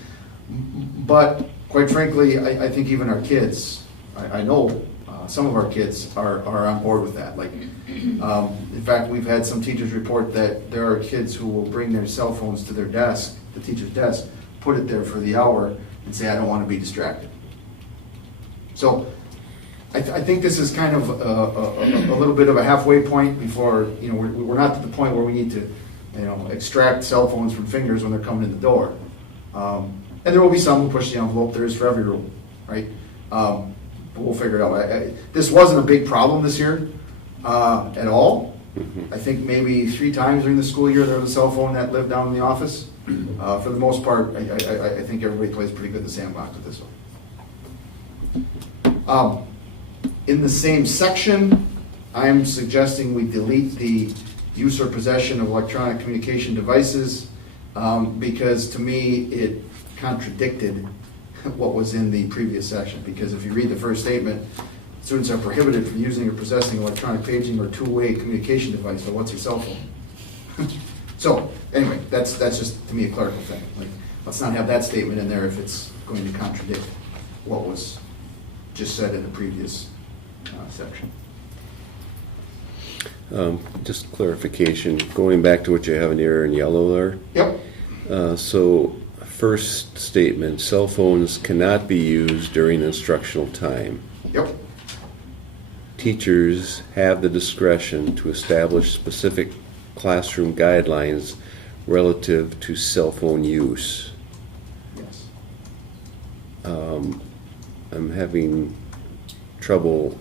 But quite frankly, I think even our kids, I know some of our kids are on board with that. Like, in fact, we've had some teachers report that there are kids who will bring their cell phones to their desk, the teacher's desk, put it there for the hour and say, I don't want to be distracted. So I think this is kind of a little bit of a halfway point before, we're not to the point where we need to, extract cell phones from fingers when they're coming in the door. And there will be some who push the envelope. There is for every room, right? But we'll figure it out. This wasn't a big problem this year at all. I think maybe 3 times during the school year there was a cell phone that lived down in the office. For the most part, I think everybody plays pretty good in the sandbox with this one. In the same section, I'm suggesting we delete the use or possession of electronic communication devices because to me it contradicted what was in the previous section. Because if you read the first statement, students are prohibited from using or possessing electronic paging or two-way communication device. So what's your cell phone? So anyway, that's just to me a clerical thing. Like, let's not have that statement in there if it's going to contradict what was just said in the previous section. Just clarification, going back to what you have in here in yellow there. Yep. So first statement, cell phones cannot be used during instructional time. Yep. Teachers have the discretion to establish specific classroom guidelines relative to cell phone use. Yes. I'm having trouble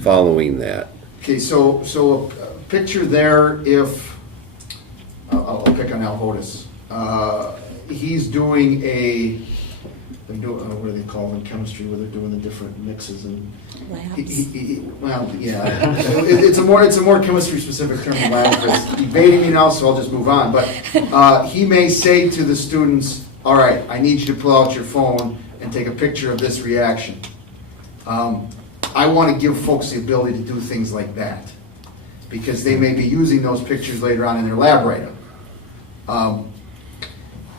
following that. Okay, so a picture there, if, I'll pick on Al Hodis. He's doing what do they call it in chemistry, where they're doing the different mixes and Labs. well, yeah, it's a more chemistry specific term than labs, but it's evading me now, so I'll just move on. But he may say to the students, all right, I need you to pull out your phone and take a picture of this reaction. I want to give folks the ability to do things like that because they may be using those pictures later on in their lab write-up.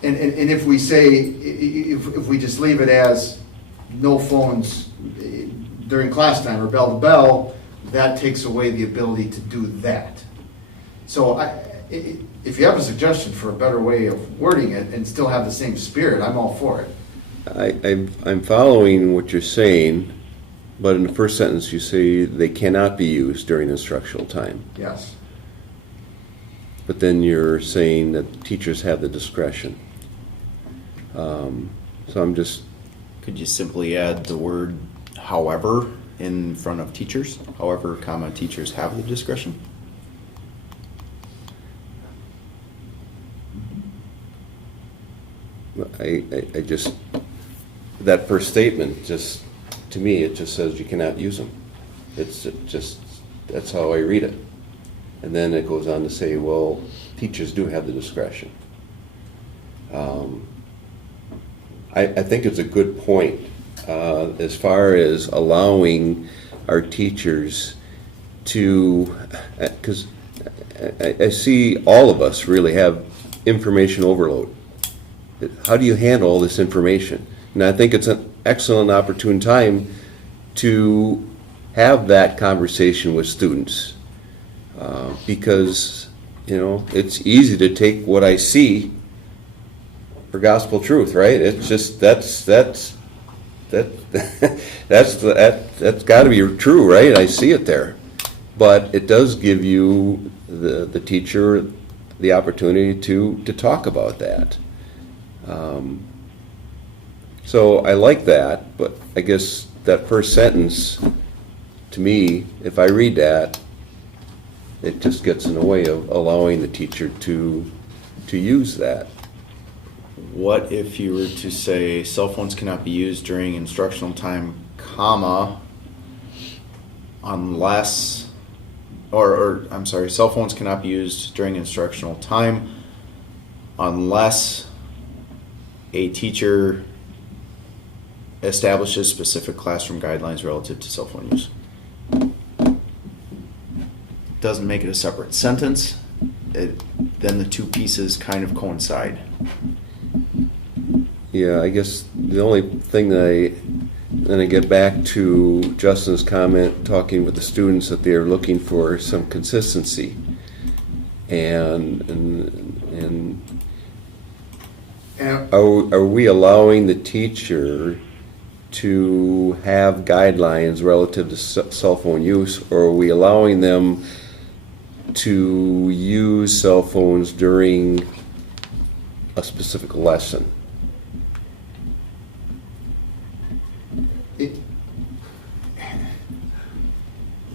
And if we say, if we just leave it as no phones during class time or bell to bell, that takes away the ability to do that. So if you have a suggestion for a better way of wording it and still have the same spirit, I'm all for it. I'm following what you're saying, but in the first sentence you say they cannot be used during instructional time. Yes. But then you're saying that teachers have the discretion. So I'm just... Could you simply add the word however in front of teachers? However, comma, teachers have the discretion? I just... That first statement, just to me, it just says you cannot use them. It's just, that's how I read it. And then it goes on to say, well, teachers do have the discretion. I think it's a good point as far as allowing our teachers to, because I see all of us really have information overload. How do you handle all this information? And I think it's an excellent opportune time to have that conversation with students. Because, you know, it's easy to take what I see for gospel truth, right? It's just, that's got to be true, right? I see it there. But it does give you, the teacher, the opportunity to talk about that. So I like that, but I guess that first sentence, to me, if I read that, it just gets in the way of allowing the teacher to use that. What if you were to say cell phones cannot be used during instructional time, comma, unless, or I'm sorry, cell phones cannot be used during instructional time unless a teacher establishes specific classroom guidelines relative to cell phone use. Doesn't make it a separate sentence. Then the two pieces kind of coincide. Yeah, I guess the only thing that then I get back to Justin's comment, talking with the students, that they're looking for some consistency. And are we allowing the teacher to have guidelines relative to cell phone use, or are we allowing them to use cell phones during a specific lesson?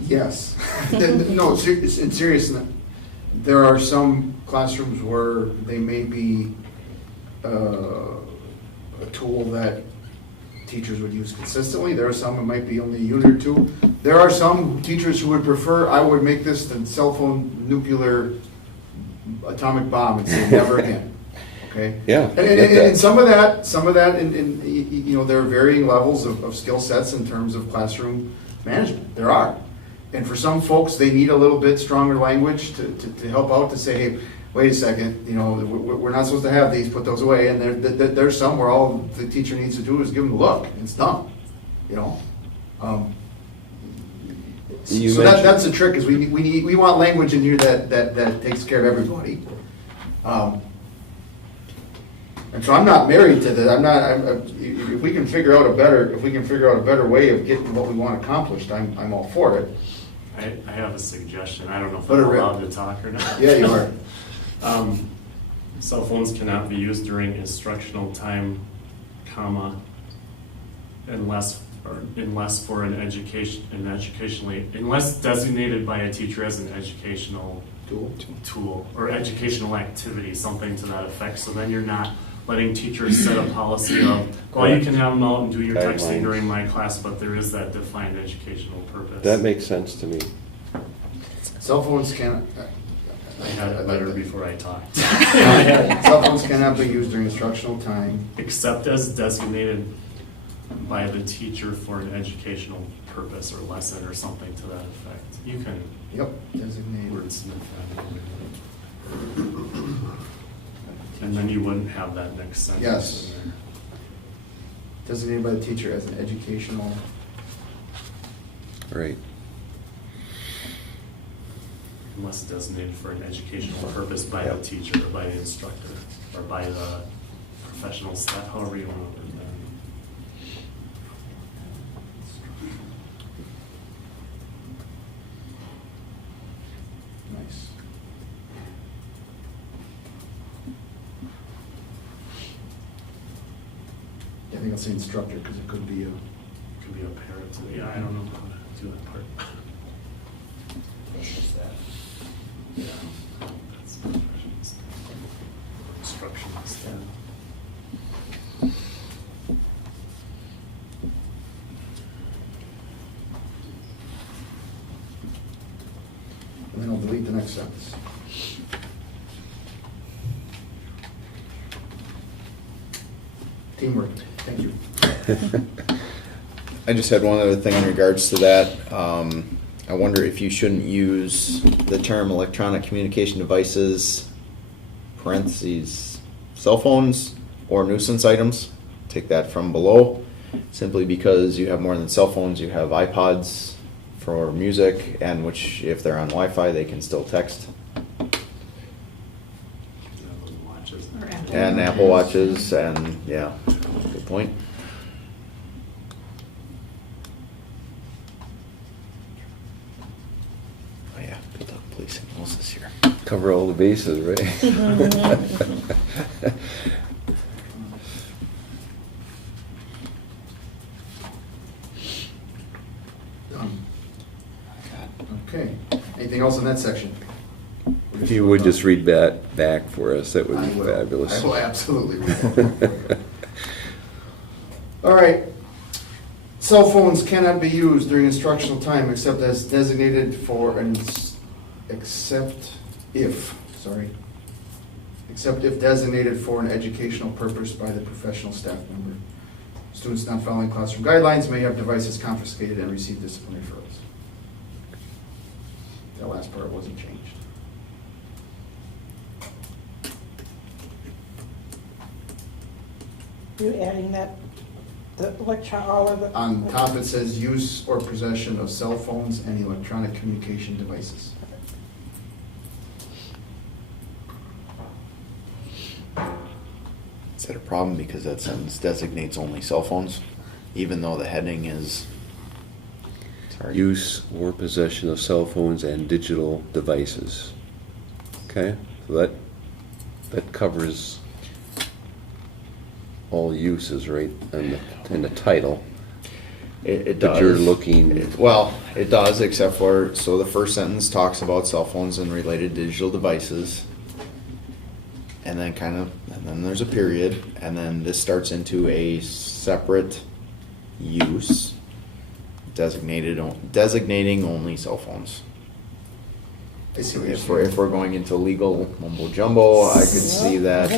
Yes. No, in seriousness, there are some classrooms where they may be a tool that teachers would use consistently. There are some, it might be only a unit or two. There are some teachers who would prefer, I would make this the cell phone nuclear atomic bomb and say never again. Okay? Yeah. And some of that, and you know, there are varying levels of skill sets in terms of classroom management. There are. And for some folks, they need a little bit stronger language to help out, to say, hey, wait a second, you know, we're not supposed to have these, put those away. And there's some where all the teacher needs to do is give them a look, and it's done, you know. So that's the trick, is we want language in here that takes care of everybody. And so I'm not married to that. If we can figure out a better way of getting what we want accomplished, I'm all for it. I have a suggestion. I don't know if Put it I'm right. allowed to talk or not. Yeah, you are. Cell phones cannot be used during instructional time, comma, unless for unless designated by a teacher as an educational tool or educational activity, something to that effect. So then you're not letting teachers set a policy of, well, you can have them out and do your texting during my class, but there is that defined educational purpose. That makes sense to me. Cell phones can't. I had it better before I talked. Cell phones cannot be used during instructional time. Except as designated by the teacher for an educational purpose or lesson or something to that effect. You can Designated. wordsmith that. And then you wouldn't have that next sentence Yes. in there. Designated by the teacher as an educational. Right. Unless designated for an educational purpose by the teacher or by the instructor or by the professional staff, however you want to word that. Nice. I think I'll say instructor, because it could be a. Could be a parent. Yeah, I don't know how to do that part. Yeah. That's professional staff. Instructional staff. And then I'll delete the next sentence. Teamwork, thank you. I just had one other thing in regards to that. I wonder if you shouldn't use the term electronic communication devices parentheses, cell phones or nuisance items. Take that from below, simply because you have more than cell phones, you have iPods for music, and which, if they're on Wi-Fi, they can still text. Watches. And Apple Watches, and yeah, good point. Oh yeah, good luck policing those this year. Cover all the bases, right? Done. Okay, anything else in that section? If you would just read that back for us, that would I be will. fabulous. I will absolutely read that. All right. Cell phones cannot be used during instructional time except as designated for except if designated for an educational purpose by the professional staff member. Students not following classroom guidelines may have devices confiscated and receive disciplinary referrals. That last part wasn't changed. You adding that, the all of it? On top, it says use or possession of cell phones and electronic communication devices. Is that a problem, because that sentence designates only cell phones, even though the heading is, sorry. Use or possession of cell phones and digital devices. Okay, so that covers all uses, right, in the title. It does. But you're looking, Well, it does, except for, so the first sentence talks about cell phones and related digital devices. And then and then there's a period, and then this starts into a separate use designating only cell phones. I see what you're If saying. we're going into legal mumbo jumbo, I could see that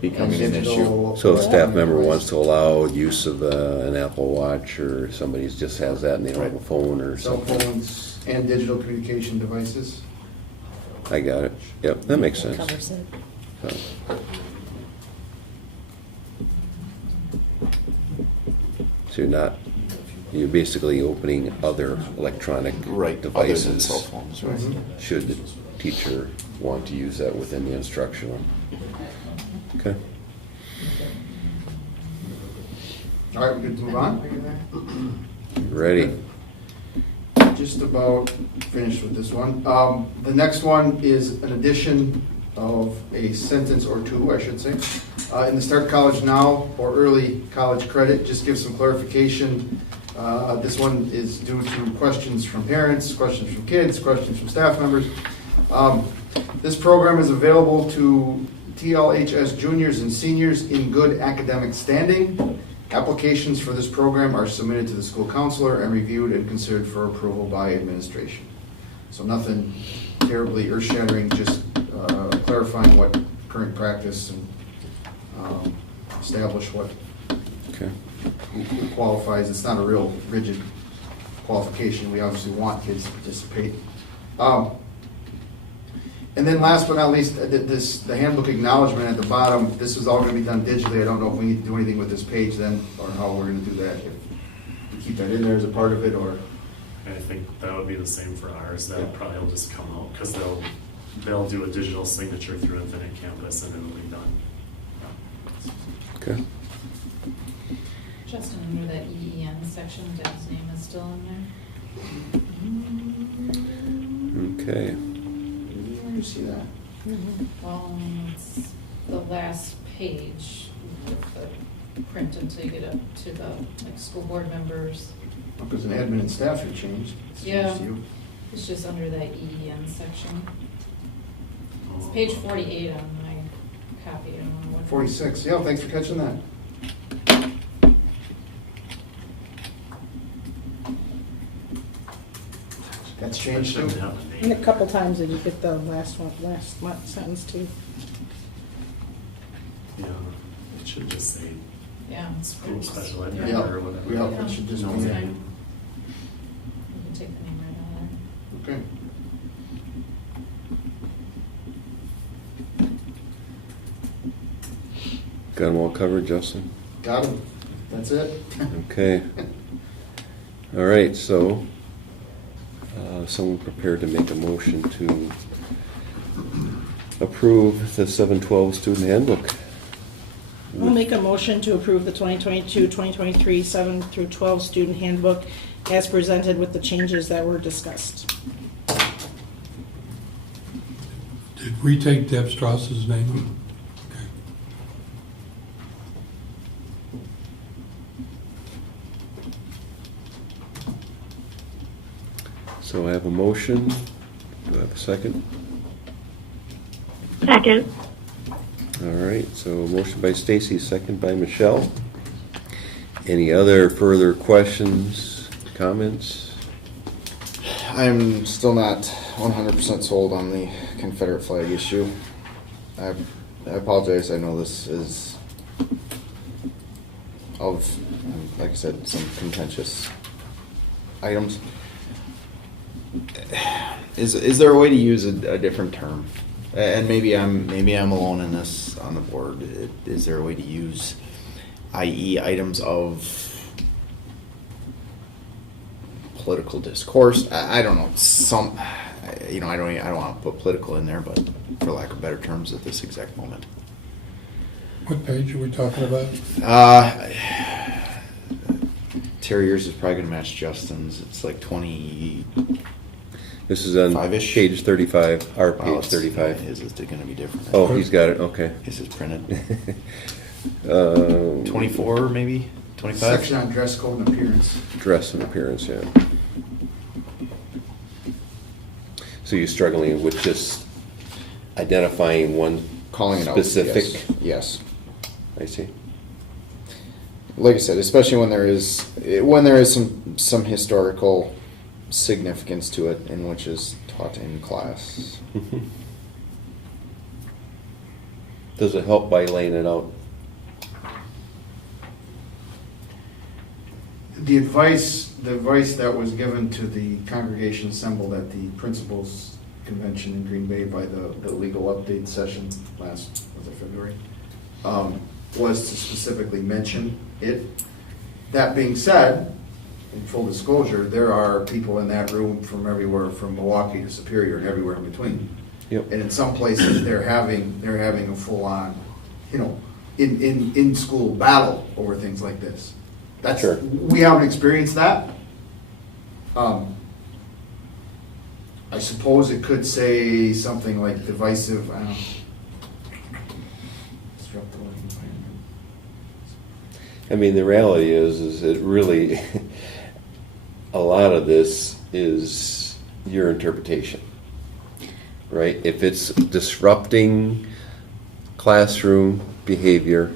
becoming an issue. Digital- so a staff member wants to allow use of an Apple Watch, or somebody just has that and they don't have a phone or Cell something. phones and digital communication devices. I got it. Yep, that makes sense. Covers it. So, you're basically opening other electronic Right, other devices. than cell phones, right? Should the teacher want to use that within the instructional. Okay. All right, we good to move on? Ready? Just about finished with this one. The next one is an addition of a sentence or two, I should say. In the Start College Now or early college credit, just give some clarification. This one is due to questions from parents, questions from kids, questions from staff members. This program is available to TLHS juniors and seniors in good academic standing. Applications for this program are submitted to the school counselor and reviewed and considered for approval by administration. So nothing terribly earth-shattering, just clarifying what current practice and establish what Okay. who qualifies. It's not a real rigid qualification. We obviously want kids to participate. And then last but not least, the handbook acknowledgement at the bottom, this is all gonna be done digitally. I don't know if we need to do anything with this page then, or how we're gonna do that. If we keep that in there as a part of it, or, I think that would be the same for ours. That probably will just come out, because they'll do a digital signature through Infinite Campus and it'll be done. Okay. Justin, under that EEN section, Deb's name is still in there? Okay. where do you see that? It's the last page with the print until you get up to the, like, school board members. Because an admin and staff have changed. It's Yeah. just you. It's just under that EEN section. It's page 48 on my copy. I don't know what. 46, yeah, thanks for catching that. That's That changed too? shouldn't have a And a name. couple times did you get the last sentence too? Yeah, it should just say Yeah. school special ed Yeah. Yeah, or whatever. yeah, it should just No be there. name. You can take the name right out of there. Okay. Got them all covered, Justin? Got him. That's it. Okay. All right, so, someone prepared to make a motion to approve the 7-12 student handbook. I'll make a motion to approve the 2022-2023 7 through 12 student handbook as presented with the changes that were discussed. Did we take Deb Strauss's name? Okay. So I have a motion. Do I have a second? Second. All right, so motion by Stacy, second by Michelle. Any other further questions, comments? I'm still not 100% sold on the Confederate flag issue. I apologize. I know this is of, like I said, some contentious items. Is there a way to use a different term? And maybe I'm alone in this on the board. Is there a way to use, i.e., items of political discourse? I don't know. I don't want to put political in there, but for lack of better terms, at this exact moment. What page are we talking about? Terry, yours is probably going to match Justin's. It's like 20. This is on Five-ish? page 35, our Well, page it's- 35. His is going to be different. Oh, he's got it, okay. His is printed. 24, 24, maybe? 25? Section on dress code and appearance. Dress and appearance, yeah. So you're struggling with just identifying one Calling it out. specific? Yes. I see. Like I said, especially when there is some historical significance to it, in which is taught in class. Does it help by laying it out? The advice that was given to the congregation assembled at the principals convention in Green Bay by the legal update session last, was it February? Was to specifically mention it. That being said, in full disclosure, there are people in that room from everywhere, from Milwaukee to Superior and everywhere in between. Yep. And in some places, they're having a full-on, in school battle over things like this. That's, Sure. we haven't experienced that. I suppose it could say something like divisive, I don't know. Disrupt the working environment. I mean, the reality is it really, a lot of this is your interpretation, right? If it's disrupting classroom behavior,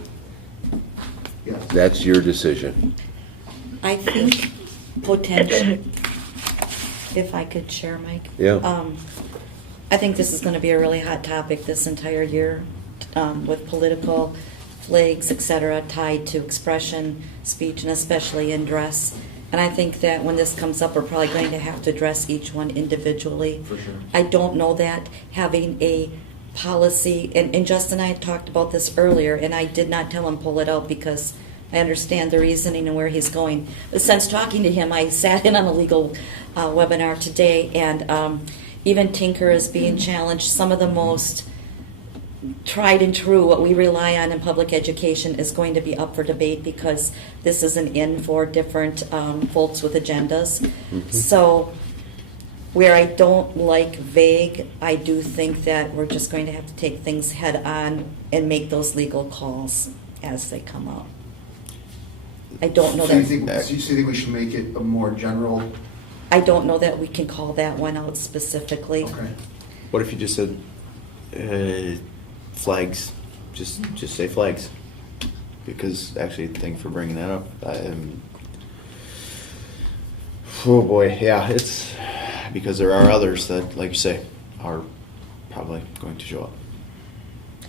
Yes. that's your decision. I think potentially, if I could share, Mike. Yeah. I think this is going to be a really hot topic this entire year with political flags, et cetera, tied to expression, speech, and especially in dress. And I think that when this comes up, we're probably going to have to address each one individually. For sure. I don't know that having a policy, and Justin and I had talked about this earlier, and I did not tell him pull it out because I understand the reasoning and where he's going. But since talking to him, I sat in on a legal webinar today, and even Tinker is being challenged. Some of the most tried and true, what we rely on in public education, is going to be up for debate because this is an in for different folks with agendas. So where I don't like vague, I do think that we're just going to have to take things head on and make those legal calls as they come up. I don't know So you that. think we should make it a more general? I don't know that we can call that one out specifically. Okay. What if you just said flags? Just say flags. Because actually, thank you for bringing that up. Oh boy, yeah, it's because there are others that, like you say, are probably going to show up.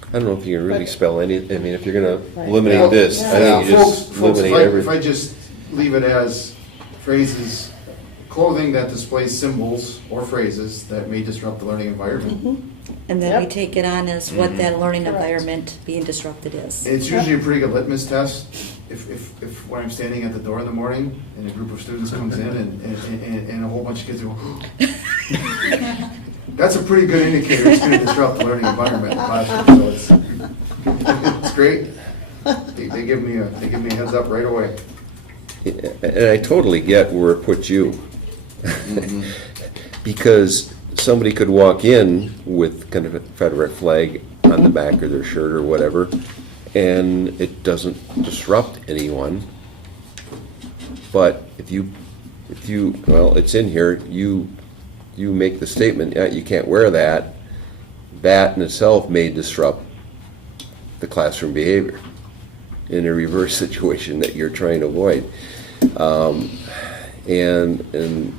I don't know if you can really But- spell any, I mean, if you're gonna Right. eliminate Well, this, I think you just Folks, eliminate if I everything. just leave it as phrases, clothing that displays symbols or phrases that may disrupt the learning environment. And then we Yep. take it on as what that learning Correct. environment being disrupted is. It's usually a pretty good litmus test. If when I'm standing at the door in the morning and a group of students comes in and a whole bunch of kids go, that's a pretty good indicator it's going to disrupt the learning environment in the classroom. So it's great. They give me a heads up right away. And I totally get where it puts you. Because somebody could walk in with kind of a Confederate flag on the back of their shirt or whatever, and it doesn't disrupt anyone. But if you, well, it's in here, you make the statement, yeah, you can't wear that, that in itself may disrupt the classroom behavior in a reverse situation that you're trying to avoid. And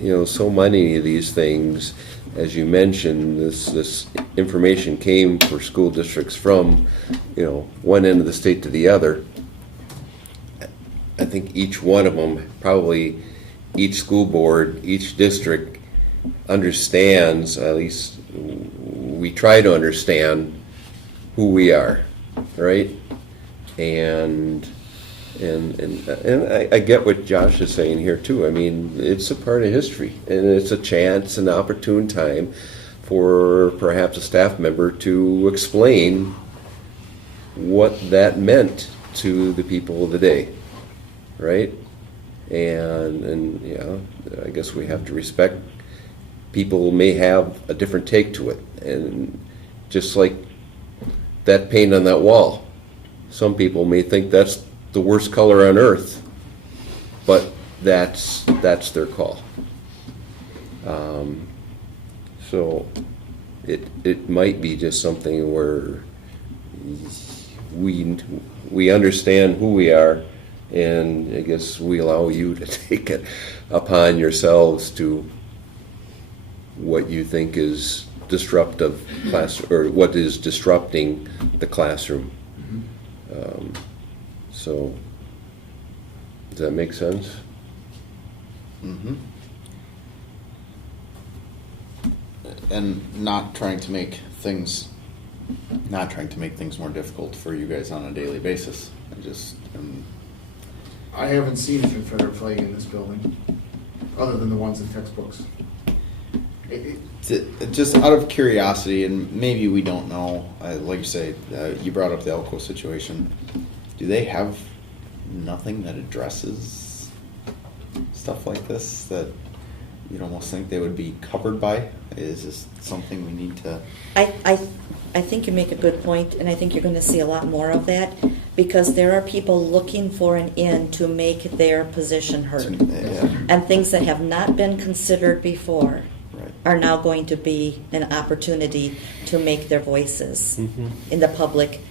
you know, so many of these things, as you mentioned, this information came for school districts from, you know, one end of the state to the other. I think each one of them, probably each school board, each district understands, at least we try to understand who we are, right? And I get what Josh is saying here too. I mean, it's a part of history, and it's a chance, an opportune time for perhaps a staff member to explain what that meant to the people of the day, right? And yeah, I guess we have to respect people may have a different take to it, and just like that paint on that wall, some people may think that's the worst color on earth, but that's their call. So it might be just something where we understand who we are, and I guess we allow you to take it upon yourselves to what you think is disruptive class, or what is disrupting the classroom. So, does that make sense? Mm-hmm. And not trying to make things more difficult for you guys on a daily basis. I haven't seen a Confederate flag in this building, other than the ones in textbooks. Just out of curiosity, and maybe we don't know, like you say, you brought up the Elko situation. Do they have nothing that addresses stuff like this that you'd almost think they would be covered by? Is this something we need to... I think you make a good point, and I think you're going to see a lot more of that, because there are people looking for an in to make their position heard. Yeah. And things that have not been considered before Right. are now going to be an opportunity to make their voices in the public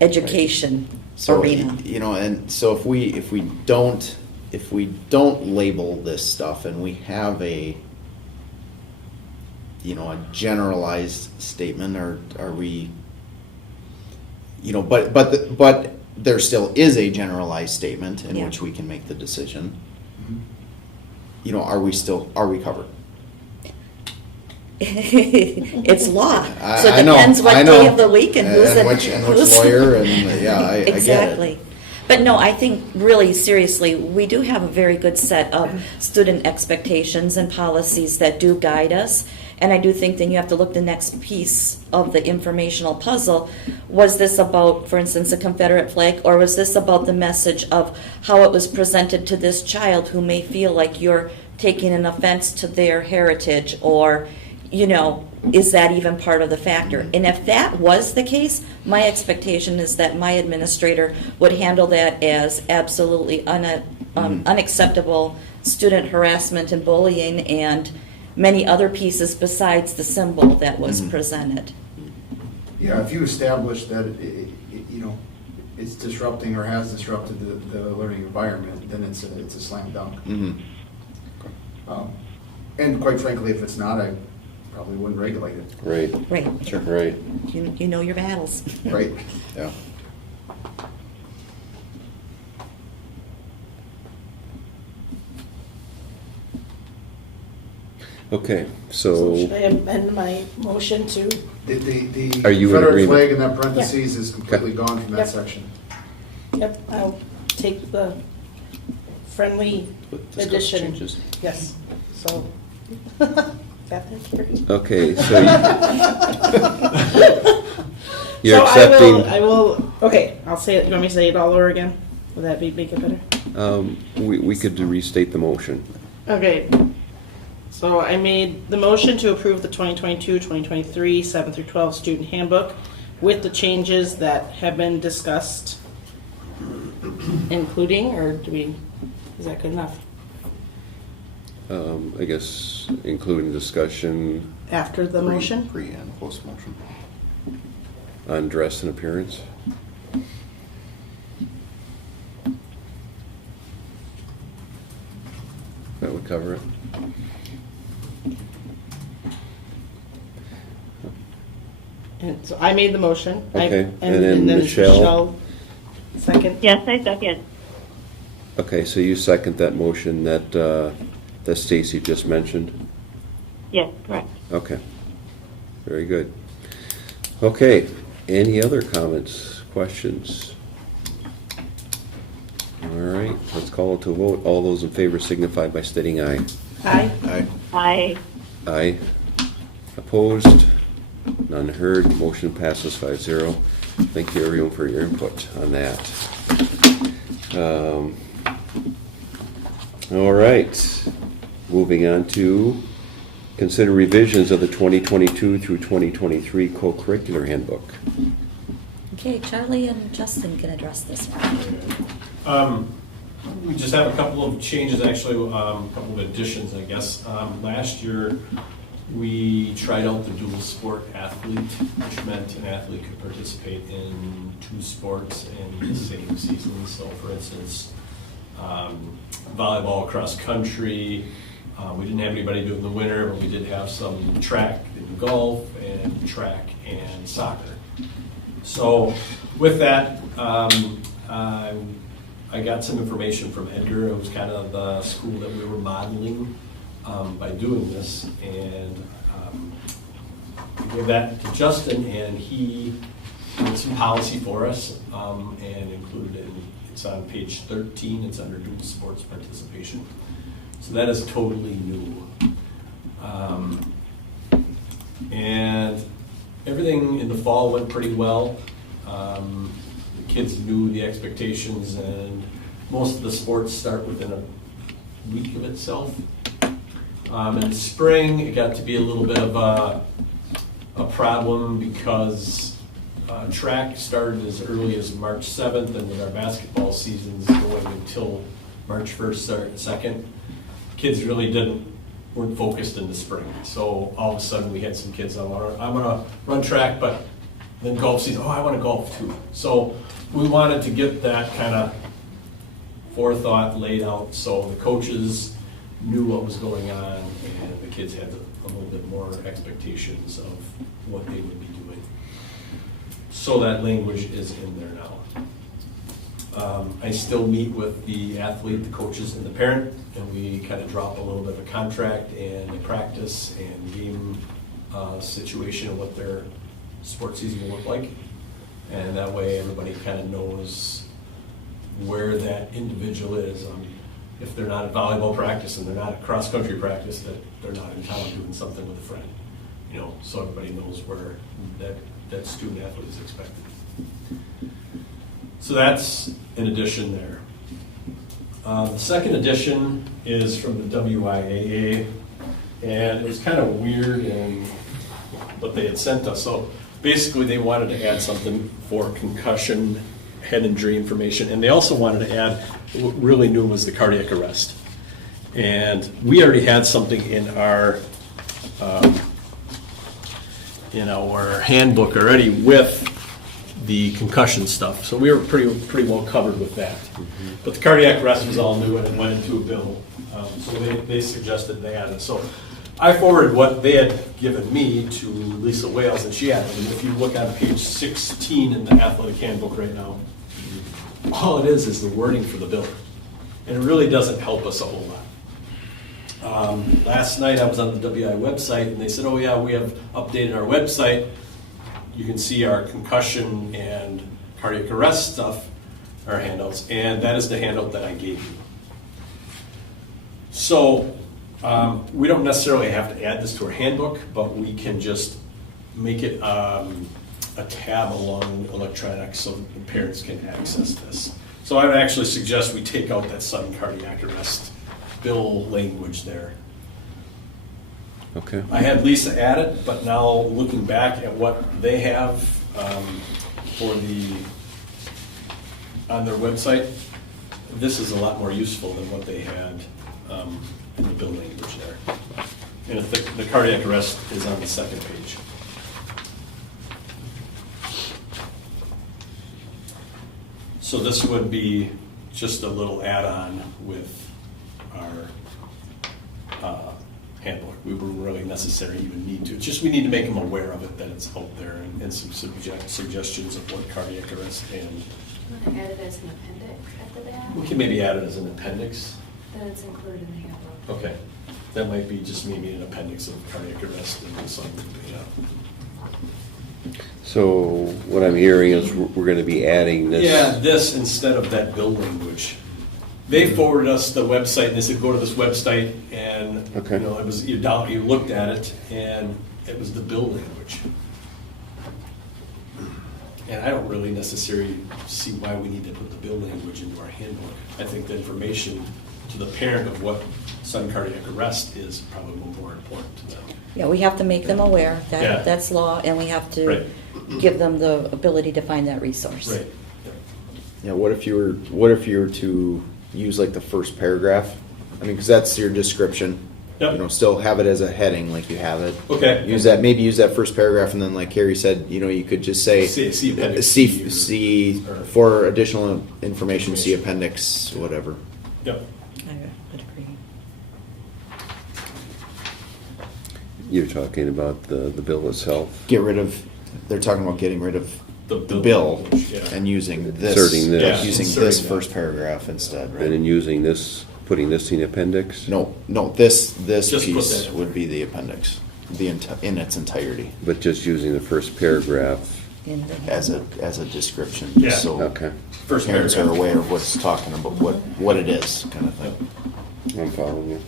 education So arena. you know, and so if we don't label this stuff, and we have a generalized statement, or are we, but there still is a generalized statement in Yeah. which we can make the decision. Are we covered? It's law, so I it know, depends what I know. day of the week and who's and which lawyer, and yeah, I get it. Exactly. But no, I think really seriously, we do have a very good set of student expectations and policies that do guide us. And I do think then you have to look the next piece of the informational puzzle. Was this about, for instance, a Confederate flag, or was this about the message of how it was presented to this child who may feel like you're taking an offense to their heritage, or, is that even part of the factor? And if that was the case, my expectation is that my administrator would handle that as absolutely unacceptable student harassment and bullying and many other pieces besides the symbol that was presented. Yeah, if you establish that it's disrupting or has disrupted the learning environment, then it's a slam dunk. And quite frankly, if it's not, I probably wouldn't regulate it. Right. Right. Sure. Right. You know your battles. Right. Yeah. Okay, So should so, I amend my motion to, The Are you in Confederate agreement? flag in that parentheses is completely gone from that Yep. section. yep, I'll take the friendly With discussed addition. changes. Yes, so, got that straight. okay, so you're So accepting, I will, okay, I'll say it, you want me to say it all over again? Would that make it better? we could restate the motion. Okay, so I made the motion to approve the 2022-2023 7 through 12 student handbook with the changes that have been discussed, including, or is that good enough? I guess including discussion After the motion? Pre and post motion. on dress and appearance. That would cover it. And so I made the motion. Okay, And and then it's Michelle? Second? Yes, I second. Okay, so you second that motion that Stacy just mentioned? Yes, correct. Okay, very good. Okay, any other comments, questions? All right, let's call it to a vote. All those in favor signify by stating aye. Aye. Aye. Aye. Aye. Opposed? None heard. Motion passes 5-0. Thank you, everyone, for your input on that. All right, moving on to consider revisions of the 2022 through 2023 co-curricular handbook. Okay, Charlie and Justin can address this one. We just have a couple of changes, actually, a couple of additions, I guess. Last year, we tried out the dual sport athlete, which meant an athlete could participate in 2 sports in the same season. So for instance, volleyball, cross country. We didn't have anybody do it in the winter, but we did have some track and golf and track and soccer. So with that, I got some information from Edgar. It was kind of the school that we were modeling by doing this, and I gave that to Justin, and he did some policy for us and included it. It's on page 13. It's under dual sports participation. So that is totally new. And everything in the fall went pretty well. The kids knew the expectations, and most of the sports start within a week of itself. In the spring, it got to be a little bit of a problem because track started as early as March 7th, and with our basketball seasons going until March 1st or 2nd, kids really weren't focused in the spring. So all of a sudden, we had some kids, I'm gonna run track, but then golf season, I want to golf too. So we wanted to get that kind of forethought laid out so the coaches knew what was going on and the kids had a little bit more expectations of what they would be doing. So that language is in there now. I still meet with the athlete, the coaches, and the parent, and we kind of drop a little bit of a contract and a practice and game situation of what their sports season will look like. And that way everybody kind of knows where that individual is. If they're not at volleyball practice and they're not at cross-country practice, that they're not in town doing something with a friend. So everybody knows where that student athlete is expected. So that's an addition there. The second addition is from the WIAA, and it was kind of weird in what they had sent us. So basically they wanted to add something for concussion, head injury information, and they also wanted to add what really new was the cardiac arrest. And we already had something in our handbook already with the concussion stuff, so we were pretty well covered with that. But the cardiac arrest was all new and it went into a bill, so they suggested they added it. So I forwarded what they had given me to Lisa Wales, and she added it. And if you look on page 16 in the athletic handbook right now, all it is the wording for the bill, and it really doesn't help us a whole lot. Last night I was on the WI website and they said, oh yeah, we have updated our website. You can see our concussion and cardiac arrest stuff, our handouts, and that is the handout that I gave you. So we don't necessarily have to add this to our handbook, but we can just make it a tab along electronics so the parents can access this. So I would actually suggest we take out that sudden cardiac arrest bill language there. Okay. I had Lisa add it, but now looking back at what they have on their website, this is a lot more useful than what they had in the bill language there. And the cardiac arrest is on the second page. So this would be just a little add-on with our handbook. We wouldn't really necessarily even need to. It's just we need to make them aware of it, that it's out there, and some suggestions of what cardiac arrest and. You want to add it as an appendix at the back? We can maybe add it as an appendix. Then it's included in the handbook. Okay. That might be just maybe an appendix of cardiac arrest and something, yeah. So what I'm hearing is we're going to be adding this. Yeah, this instead of that bill language. They forwarded us the website and they said, go to this website, and Okay. you know, it was you looked at it and it was the bill language. And I don't really necessarily see why we need to put the bill language into our handbook. I think the information to the parent of what sudden cardiac arrest is probably more important to them. Yeah, we have to make them aware Yeah. that that's law, and we have to Right. give them the ability to find that resource. Right. Yeah, what if you were to use like the first paragraph? I mean, because that's your description. Yep. You know, still have it as a heading like you have it. Okay. Use that first paragraph, and then like Carrie said, you know, you could just say See appendix see, C or- see or- for additional information, see appendix, whatever. Yep. I would agree. You're talking about the bill itself, Get rid of. They're talking about getting rid of The the bill bill language, yeah. and using this. Inserting this. Yeah, Using inserting this that. first paragraph instead, right? and then using this, putting this in the appendix. No, this Just put piece that in would there. be the appendix, in its entirety, But just using the first paragraph. In the as a description, Yeah. just so Okay, First parents are paragraph. aware of what's talking about, what it is, kind of thing. I'm following you.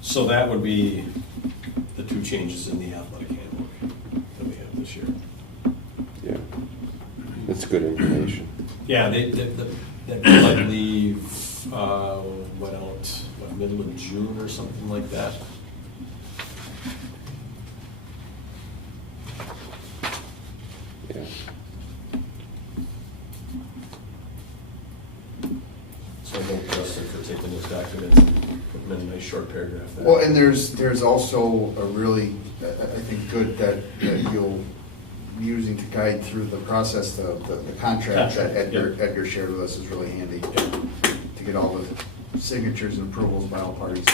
So that would be the two changes in the athletic handbook that we have this year. Yeah, that's good information. Yeah, that bill, I believe, went out, middle of June or something like that. Yeah. So I thank Justin for taking those documents and putting them in a nice short paragraph there. Well, and there's also a really, I think, good that you'll be using to guide through the process, the contract that Edgar shared with us is really handy to get all the signatures and approvals by all parties.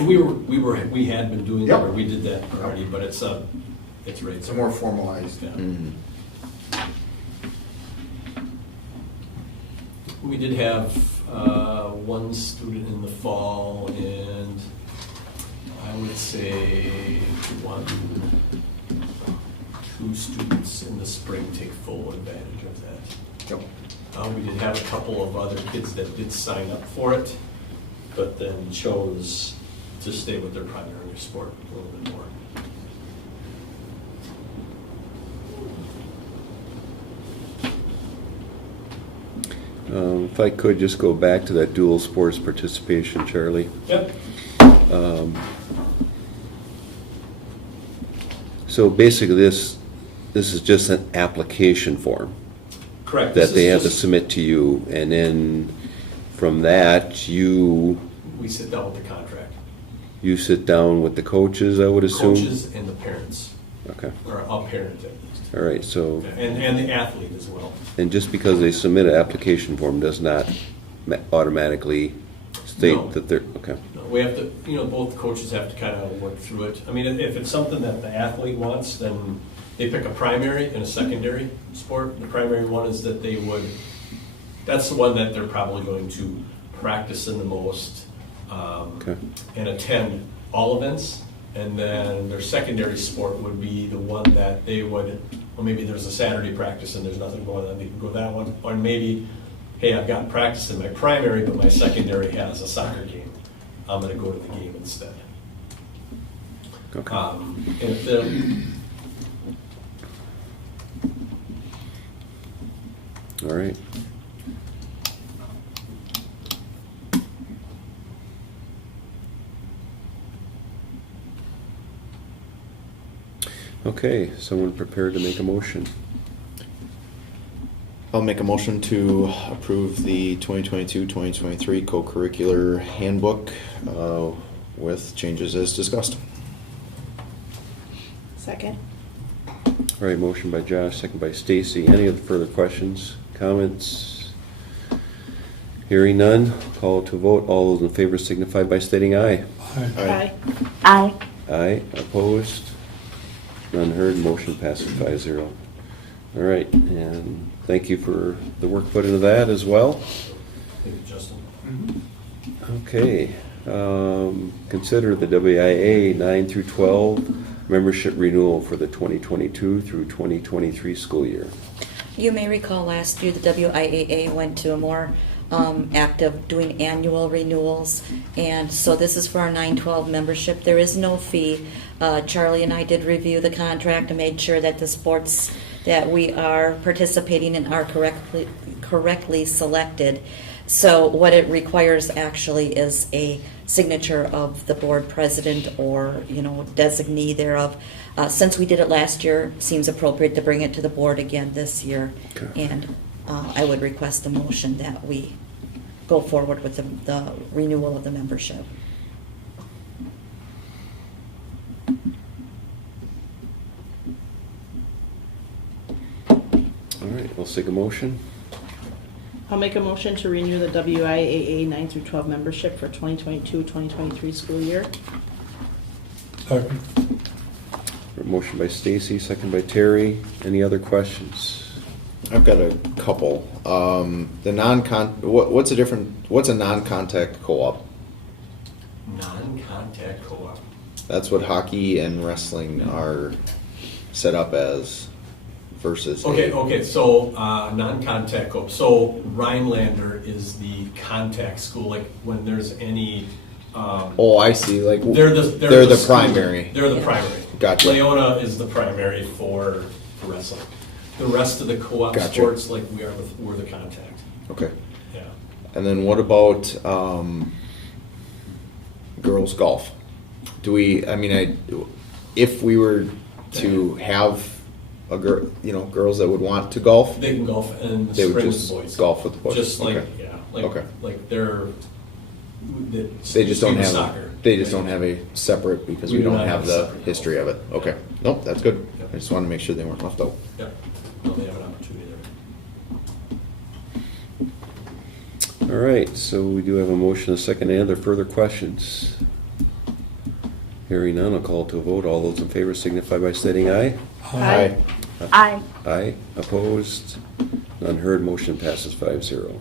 We had been doing that, Yep. or we did that already, but it's right. It's a more formalized. Yeah. Mhm. We did have one student in the fall, and I would say two students in the spring take full advantage of that. Yep. We did have a couple of other kids that did sign up for it, but then chose to stay with their primary sport a little bit more. If I could just go back to that dual sports participation, Charlie. Yep. So basically, this is just an application form Correct. that This they is have to just- submit to you, and then from that, you We sit down with the contract. sit down with the coaches, I would assume? Coaches and the parents, Okay, or a parent at least. all right, so, And the athlete as well. and just because they submit an application form does not automatically state No. that they're, okay, No, we have to, both coaches have to kind of work through it. I mean, if it's something that the athlete wants, then they pick a primary and a secondary sport. The primary one is that they would That's the one that they're probably going to practice in the most, Okay. and attend all events. And then their secondary sport would be the one that they would, well, maybe there's a Saturday practice and there's nothing going on, they can go to that one. Or maybe, hey, I've got practice in my primary, but my secondary has a soccer game. I'm gonna go to the game instead. Okay. And if the, All right. Okay, someone prepared to make a motion? I'll make a motion to approve the 2022-2023 co-curricular handbook with changes as discussed. Second. All right, motion by Josh, second by Stacy. Any other further questions, comments? Hearing none, call to vote. All those in favor signify by stating aye. Aye. Aye. Aye, opposed? None heard, motion passes 5-0. All right, and thank you for the work put into that as well. thank you, Justin. Okay, consider the WIA 9 through 12 membership renewal for the 2022 through 2023 school year. You may recall last year, the WIAA went to a more active doing annual renewals, and so this is for our 912 membership. There is no fee. Charlie and I did review the contract and made sure that the sports that we are participating in are correctly selected. So what it requires actually is a signature of the board president or, designee thereof. Since we did it last year, seems appropriate to bring it to the board again this year. Okay. And I would request a motion that we go forward with the renewal of the membership. All right, I'll take a motion. I'll make a motion to renew the WIAA 9 through 12 membership for 2022-2023 school year. Second. Motion by Stacy, second by Terry. Any other questions? I've got a couple. What's a non-contact co-op? Non-contact co-op. That's what hockey and wrestling are set up as versus. Okay, so, non-contact co-op. So Rhinelander is the contact school, like when there's any, Oh, I see. Like they're the school. primary. They're the primary. Gotcha. Leona is the primary for wrestling. The rest of the co-op Gotcha. sports, like we're the contact. Okay. Yeah. And then what about girls golf? Do we? I mean, if we were to have a girls that would want to golf, They can golf in the they would spring with just the boys. golf with the boys. Just like, Okay. yeah, Okay. like they're. They just don't have. soccer. They just don't have a separate because We we do don't not have have the separate history of golf. it. Okay. Nope, that's good. Yep. I just wanted to make sure they weren't left out. Yeah, no, they have an opportunity there. All right, so we do have a motion, a second. Any other further questions? Hearing none, I'll call to a vote. All those in favor signify by stating aye. Aye. Aye. Aye, opposed, none heard, motion passes 5-0.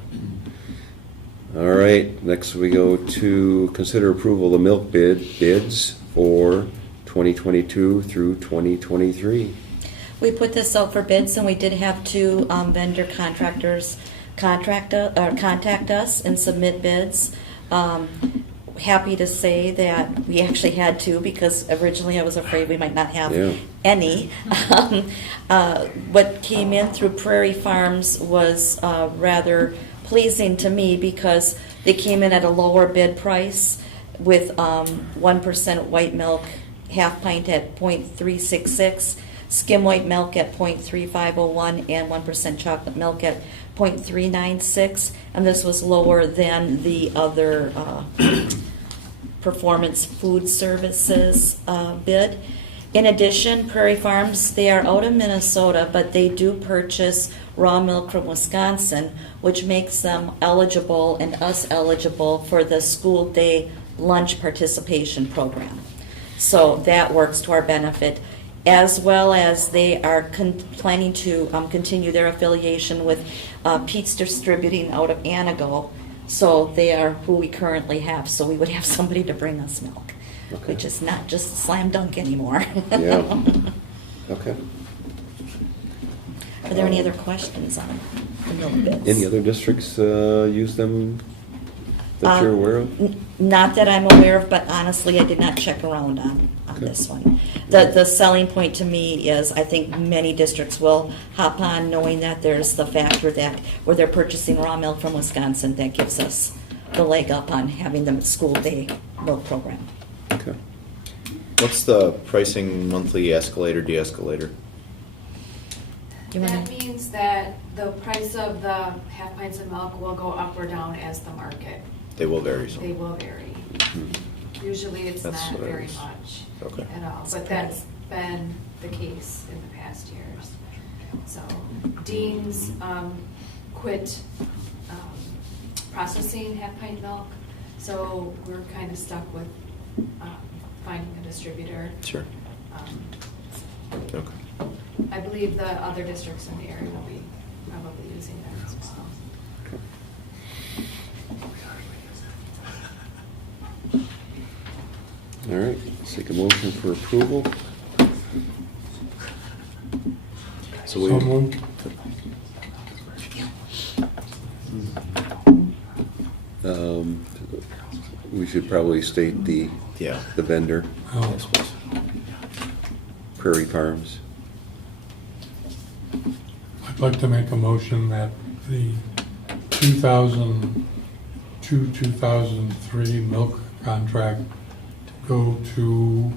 All right, next we go to consider approval of the milk bids for 2022 through 2023. We put this out for bids, and we did have two vendor contractors contact us and submit bids. Happy to say that we actually had two, because originally I was afraid we might not have Yeah. any. What came in through Prairie Farms was rather pleasing to me, because they came in at a lower bid price with 1% white milk, half pint at 0.366, skim white milk at 0.3501, and 1% chocolate milk at 0.396, and this was lower than the other Performance Food Services bid. In addition, Prairie Farms, they are out of Minnesota, but they do purchase raw milk from Wisconsin, which makes them eligible and us eligible for the school day lunch participation program. So that works to our benefit. as well as they are planning to continue their affiliation with Pete's Distributing out of Anago. So they are who we currently have. So we would have somebody to bring us milk, Okay. which is not just a slam dunk anymore. Yeah. Okay. Are there any other questions on the milk bids? Any other districts use them that you're aware of? Not that I'm aware of, but honestly, I did not check around on Okay. this one. The selling point to me is I think many districts will hop on knowing that there's the factor that where they're purchasing raw milk from Wisconsin, that gives us the leg up on having the school day milk program. Okay. What's the pricing monthly escalator, de-escalator? You wanna- That means that the price of the half pints of milk will go up or down as the market. They will vary some. They will vary. Usually it's That's not what I very was- much Okay. at all, but that's been the case in the past years. So Dean's quit processing half pint milk, so we're kind of stuck with finding a distributor. Sure. Okay. I believe the other districts in the area will be probably using them as well. All right, let's take a motion for approval. So So we, moved. We should probably state the yeah. vendor, Oh, Prairie Farms. I'd like to make a motion that the 2002-2003 milk contract go to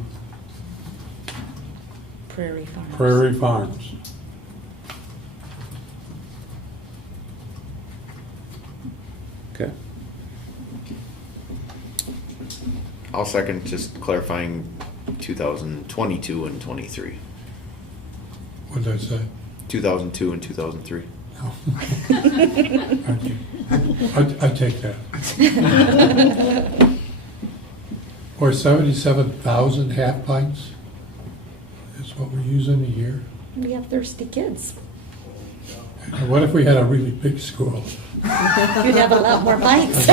Prairie Farms. Prairie Farms. Okay. I'll second, just clarifying 2022 and 23. What did I say? 2002 and 2003. No. Thank you. I take that. Or 77,000 half pints is what we use in a year. We have thirsty kids. And what if we had a really big school? You'd have a lot more bites.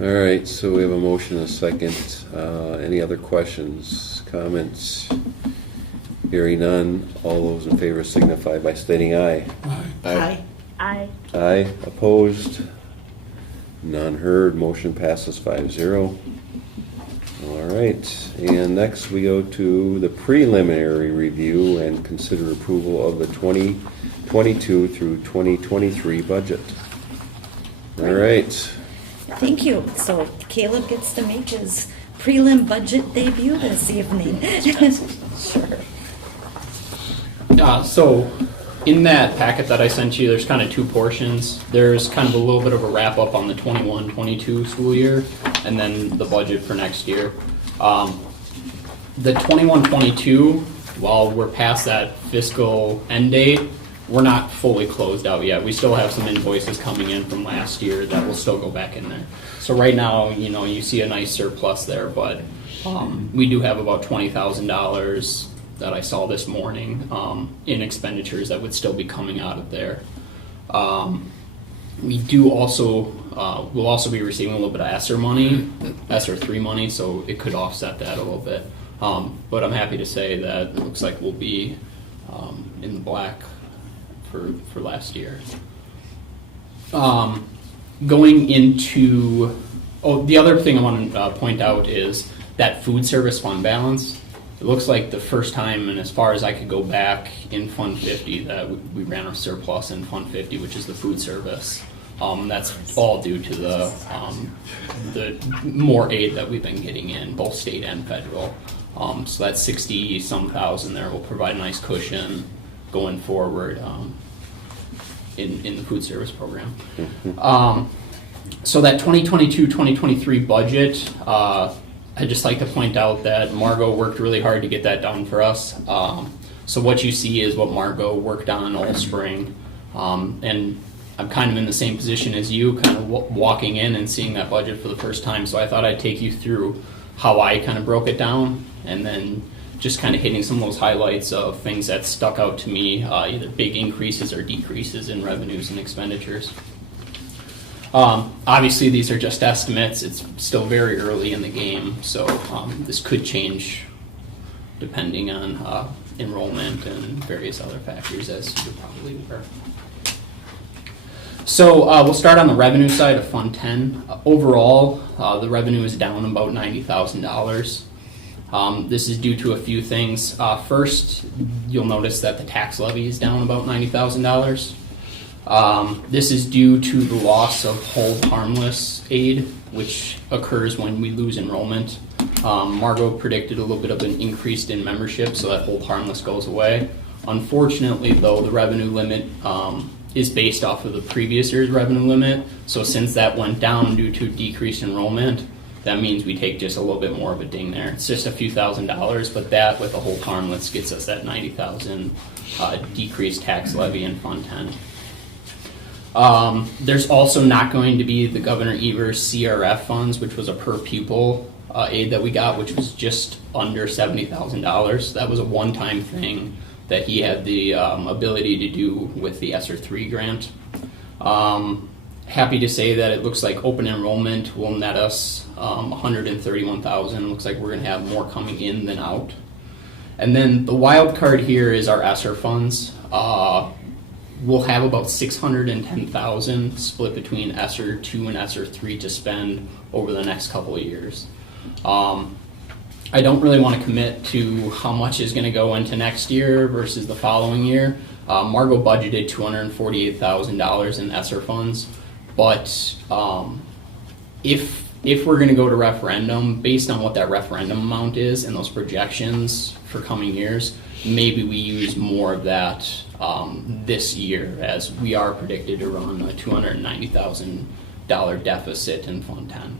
All right, so we have a motion and a second. Any other questions, comments? Hearing none, all those in favor signify by stating aye. Aye. Aye. Aye, opposed? None heard, motion passes 5-0. All right, and next we go to the preliminary review and consider approval of the 2022 through 2023 budget. All right, Thank you. So Caleb gets to make his prelim budget debut this evening. Sure. So in that packet that I sent you, there's kind of two portions. There's kind of a little bit of a wrap up on the 21-22 school year, and then the budget for next year. The 21-22, while we're past that fiscal end date, we're not fully closed out yet. We still have some invoices coming in from last year that will still go back in there. So right now, you see a nice surplus there, but we do have about $20,000 that I saw this morning in expenditures that would still be coming out of there. We do also, we'll also be receiving a little bit of ESSER money, ESSER 3 money, so it could offset that a little bit. But I'm happy to say that it looks like we'll be in the black for last year. Going into, the other thing I want to point out is that food service fund balance. It looks like the first time, and as far as I could go back in Fund 50, that we ran a surplus in Fund 50, which is the food service. That's all due to the more aid that we've been getting in, both state and federal. So that 60-some thousand there will provide a nice cushion going forward in the food service program. So that 2022-2023 budget, I'd just like to point out that Margot worked really hard to get that done for us. So what you see is what Margot worked on all spring. And I'm kind of in the same position as you, kind of walking in and seeing that budget for the first time. So I thought I'd take you through how I kind of broke it down, and then just kind of hitting some of those highlights of things that stuck out to me, either big increases or decreases in revenues and expenditures. Obviously, these are just estimates. It's still very early in the game, so this could change depending on enrollment and various other factors, as you're probably aware. So we'll start on the revenue side of Fund 10. Overall, the revenue is down about $90,000. This is due to a few things. First, you'll notice that the tax levy is down about $90,000. This is due to the loss of hold harmless aid, which occurs when we lose enrollment. Margot predicted a little bit of an increase in membership, so that hold harmless goes away. Unfortunately, though, the revenue limit is based off of the previous year's revenue limit. So since that went down due to decreased enrollment, that means we take just a little bit more of a ding there. It's just a few $1,000s, but that with a hold harmless gets us that $90,000 decreased tax levy in Fund 10. There's also not going to be the Governor Evers CRF funds, which was a per pupil aid that we got, which was just under $70,000. That was a one-time thing that he had the ability to do with the ESSER 3 grant. Happy to say that it looks like open enrollment will net us $131,000. Looks like we're going to have more coming in than out. And then the wild card here is our ESSER funds. We'll have about $610,000 split between ESSER 2 and ESSER 3 to spend over the next couple of years. I don't really want to commit to how much is going to go into next year versus the following year. Margot budgeted $248,000 in ESSER funds, but if we're going to go to referendum, based on what that referendum amount is and those projections for coming years, maybe we use more of that this year, as we are predicted to run a $290,000 deficit in Fund 10.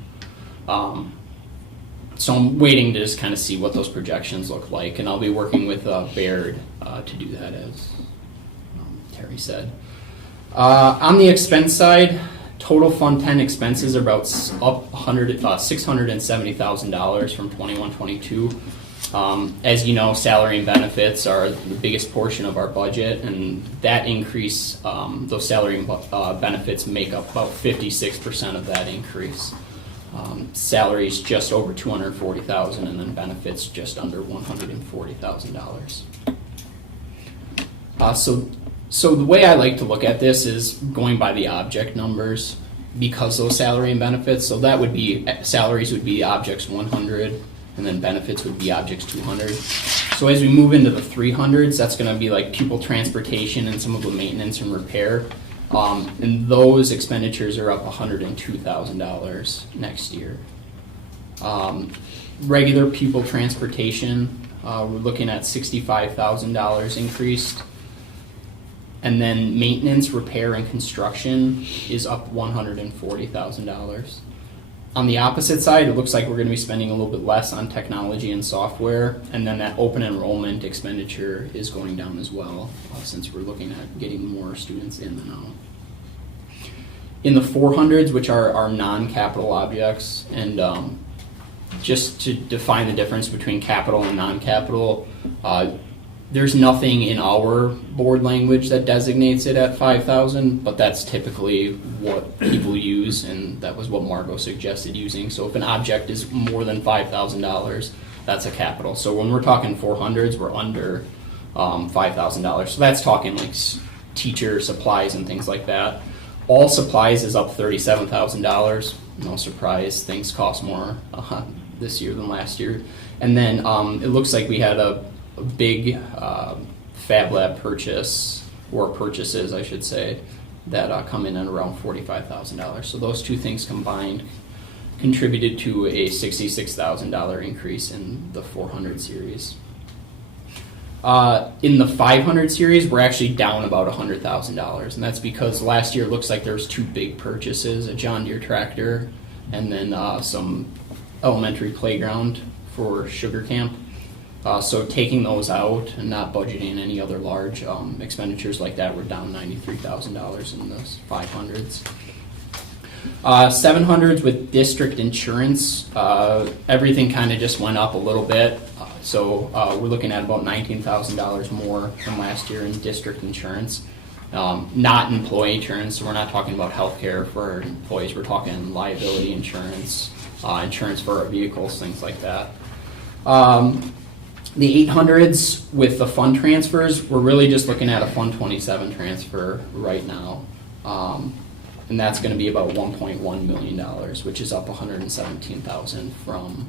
So I'm waiting to just kind of see what those projections look like, and I'll be working with Baird to do that, as Terry said. On the expense side, total Fund 10 expenses are about up $670,000 from 21-22. As you know, salary and benefits are the biggest portion of our budget, and that increase, those salary and benefits make up about 56% of that increase. Salaries just over $240,000, and then benefits just under $140,000. So the way I like to look at this is going by the object numbers, because those salary and benefits. So that would be, salaries would be objects 100, and then benefits would be objects 200. So as we move into the 300s, that's going to be like pupil transportation and some of the maintenance and repair. And those expenditures are up $102,000 next year. Regular pupil transportation, we're looking at $65,000 increased. And then maintenance, repair, and construction is up $140,000. On the opposite side, it looks like we're going to be spending a little bit less on technology and software, and then that open enrollment expenditure is going down as well, since we're looking at getting more students in than out. In the 400s, which are our non-capital objects, and just to define the difference between capital and non-capital, there's nothing in our board language that designates it at 5,000, but that's typically what people use, and that was what Margot suggested using. So if an object is more than $5,000, that's a capital. So when we're talking 400s, we're under $5,000. So that's talking like teacher supplies and things like that. All supplies is up $37,000. No surprise, things cost more this year than last year. And then it looks like we had a big Fab Lab purchase, or purchases I should say, that come in at around $45,000. So those two things combined contributed to a $66,000 increase in the 400 series. In the 500 series, we're actually down about $100,000, and that's because last year it looks like there was two big purchases, a John Deere tractor and then some elementary playground for Sugar Camp. So taking those out and not budgeting any other large expenditures like that, we're down $93,000 in those 500s. 700s with district insurance, everything kind of just went up a little bit. So we're looking at about $19,000 more from last year in district insurance. Not employee insurance, so we're not talking about health care for our employees. We're talking liability insurance, insurance for our vehicles, things like that. The 800s with the fund transfers, we're really just looking at a Fund 27 transfer right now. And that's going to be about $1.1 million, which is up $117,000 from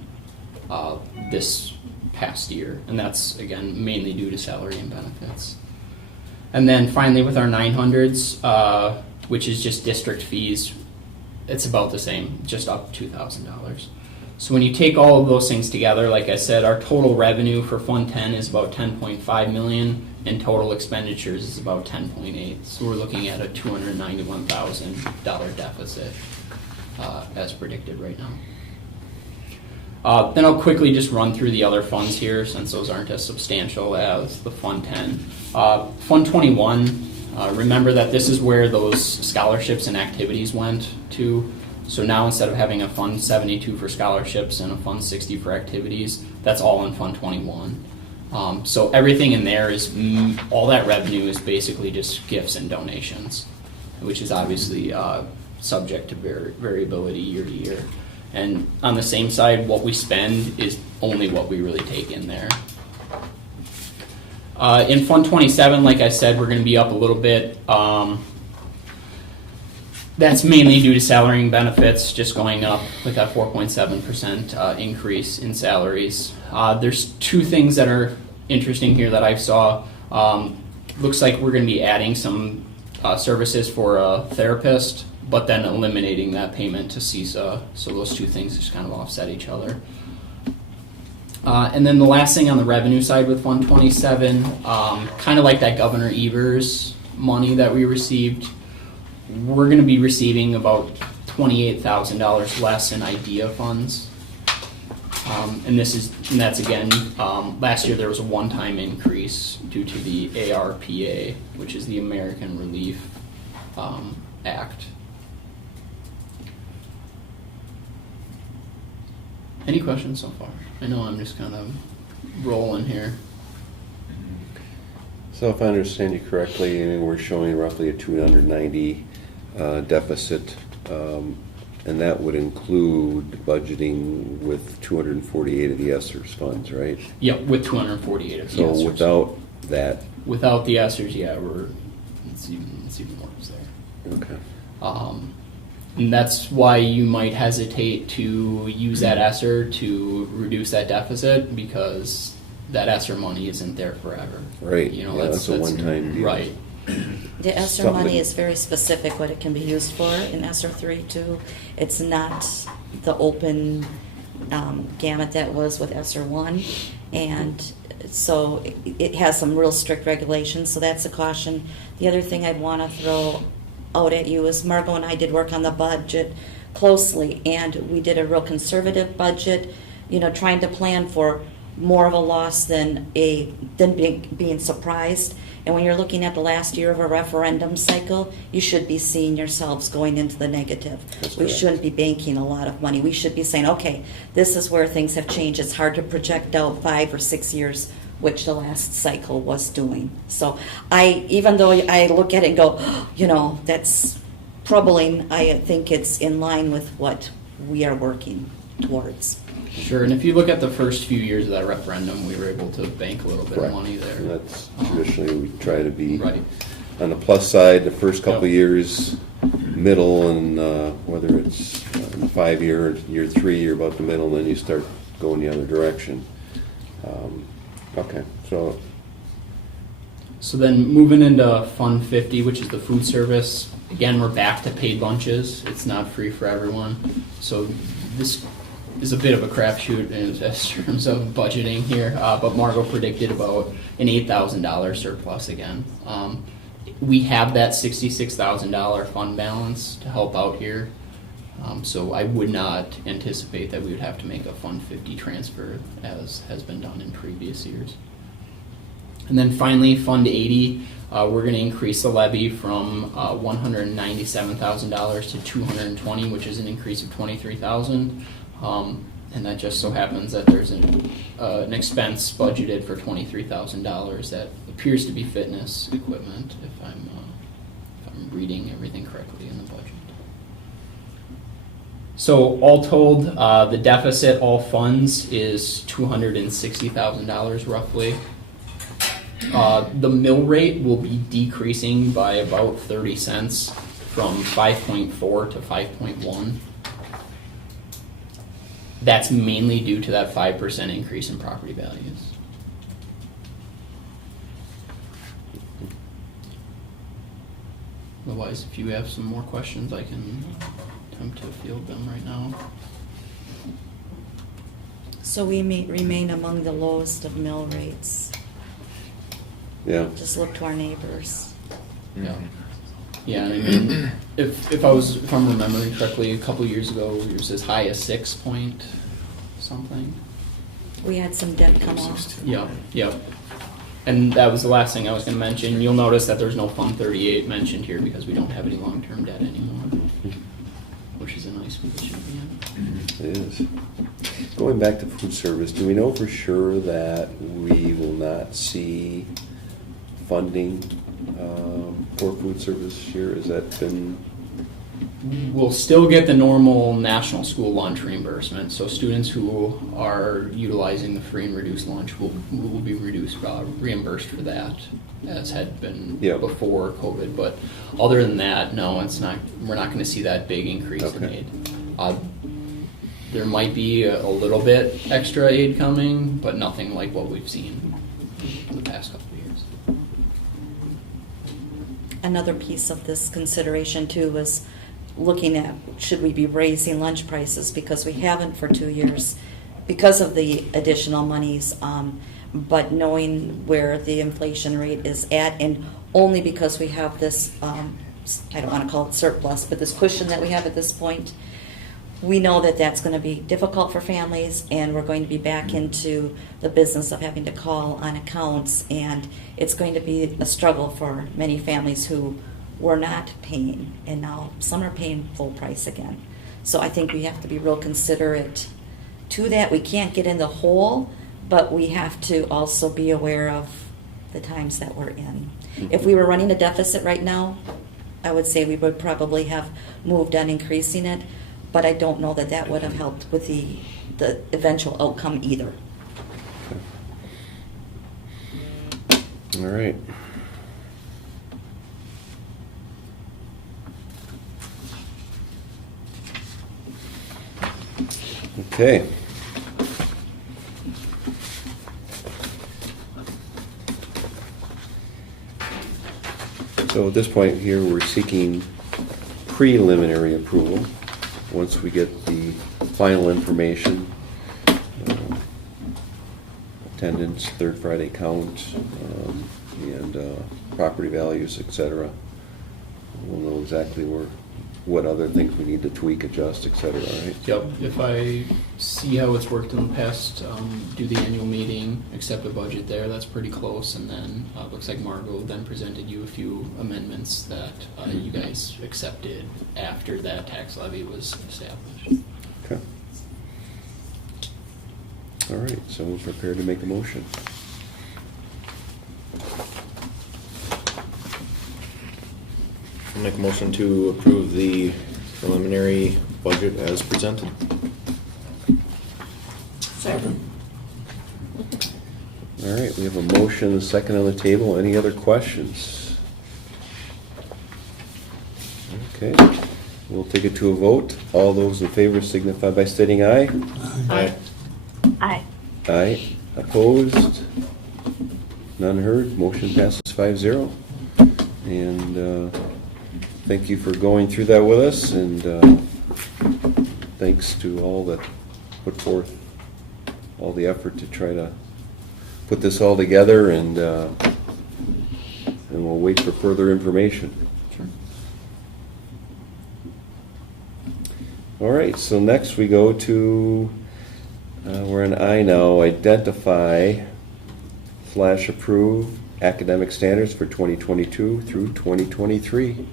this past year. And that's, again, mainly due to salary and benefits. And then finally with our 900s, which is just district fees, it's about the same, just up $2,000. So when you take all of those things together, like I said, our total revenue for Fund 10 is about $10.5 million, and total expenditures is about $10.8. So we're looking at a $291,000 deficit as predicted right now. Then I'll quickly just run through the other funds here, since those aren't as substantial as the Fund 10. Fund 21, remember that this is where those scholarships and activities went to. So now instead of having a Fund 72 for scholarships and a Fund 60 for activities, that's all in Fund 21. So everything in there is, all that revenue is basically just gifts and donations, which is obviously subject to variability year to year. And on the same side, what we spend is only what we really take in there. In Fund 27, like I said, we're going to be up a little bit. That's mainly due to salary and benefits just going up with that 4.7% increase in salaries. There's two things that are interesting here that I saw. Looks like we're going to be adding some services for a therapist, but then eliminating that payment to CISA. So those two things just kind of offset each other. And then the last thing on the revenue side with Fund 27, kind of like that Governor Evers money that we received, we're going to be receiving about $28,000 less in IDEA funds. And that's again, last year there was a one-time increase due to the ARPA, which is the American Relief Act. Any questions so far? I know I'm just kind of rolling here. So if I understand you correctly, I mean, we're showing roughly a 290 deficit, and that would include budgeting with 248 of the ESSERS funds, right? Yep, with 248 of the So ESSERS. without that, Without the ESSERS, yeah, it's even worse there. okay. And that's why you might hesitate to use that ESSER to reduce that deficit, because that ESSER money isn't there forever. Right, You know, yeah, that's a one-time deal. Right. The ESSER Something- money is very specific what it can be used for in ESSER 3 too. It's not the open gamut that was with ESSER 1. And so it has some real strict regulations, so that's a caution. The other thing I'd want to throw out at you is Margot and I did work on the budget closely, and we did a real conservative budget, you know, trying to plan for more of a loss than being surprised. And when you're looking at the last year of a referendum cycle, you should be seeing yourselves going into the negative. That's We correct. shouldn't be banking a lot of money. We should be saying, okay, this is where things have changed. It's hard to project out 5 or 6 years, which the last cycle was doing. So even though I look at it and go, you know, that's troubling, I think it's in line with what we are working towards. Sure, and if you look at the first few years of that referendum, we were able to bank a little bit of Correct. money there. And that's traditionally, we try to be Right. on the plus side the first couple Yep. years, middle, and whether it's 5 year or year 3, you're about the middle, then you start going the other direction. Okay, so So then moving into Fund 50, which is the food service, again, we're back to paid lunches. It's not free for everyone. So this is a bit of a crapshoot in terms of budgeting here, but Margot predicted about an $8,000 surplus again. We have that $66,000 fund balance to help out here. So I would not anticipate that we would have to make a Fund 50 transfer as has been done in previous years. And then finally, Fund 80, we're going to increase the levy from $197,000 to $220,000, which is an increase of $23,000. And that just so happens that there's an expense budgeted for $23,000 that appears to be fitness equipment, if I'm reading everything correctly in the budget. So all told, the deficit, all funds, is $260,000 roughly. The mill rate will be decreasing by about 30 cents from 5.4 to 5.1. That's mainly due to that 5% increase in property values. Otherwise, if you have some more questions, I can attempt to field them right now. So we may remain among the lowest of mill rates. Yeah. Just look to our neighbors. Yeah. Yeah, I mean, if I'm remembering correctly, a couple years ago, it was as high as 6 point something. We had some debt come off. Yeah, yeah. And that was the last thing I was going to mention. You'll notice that there's no Fund 38 mentioned here because we don't have any long-term debt anymore, which is a nice position to be in. It is. Going back to food service, do we know for sure that we will not see funding for food service this year? Has that been? We'll still get the normal national school lunch reimbursement. So students who are utilizing the free and reduced lunch will be reimbursed for that, as had been before COVID. But other than that, no, it's not. We're not going to see that big increase in aid. There might be a little bit extra aid coming, but nothing like what we've seen in the past couple of years. Another piece of this consideration too was looking at, should we be raising lunch prices, because we haven't for 2 years because of the additional monies, but knowing where the inflation rate is at, and only because we have this, I don't want to call it surplus, but this cushion that we have at this point, we know that that's going to be difficult for families, and we're going to be back into the business of having to call on accounts, and it's going to be a struggle for many families who were not paying, and now some are paying full price again. So I think we have to be real considerate to that. We can't get in the hole, but we have to also be aware of the times that we're in. If we were running a deficit right now, I would say we would probably have moved on increasing it, but I don't know that that would have helped with the eventual outcome either. All right. Okay. So at this point here, we're seeking preliminary approval. Once we get the final information, attendance, third Friday count, and property values, etc., we'll know exactly what other things we need to tweak, adjust, etc., right? Yep. If I see how it's worked in the past, do the annual meeting, accept a budget there, that's pretty close, and then looks like Margot then presented you a few amendments that you guys accepted after that tax levy was established. Okay. All right, so we're prepared to make a motion. I'll make a motion to approve the preliminary budget as presented. Second. All right, we have a motion, a second on the table. Any other questions? Okay, we'll take it to a vote. All those in favor signify by stating aye. Aye. Aye. Aye. Opposed? None heard. Motion passes 5-0. And thank you for going through that with us, and thanks to all that put forth all the effort to try to put this all together, and we'll wait for further information. Sure. All right, so next we go to, we're in I now, identify adopt/approve academic standards for 2022 through 2023. Did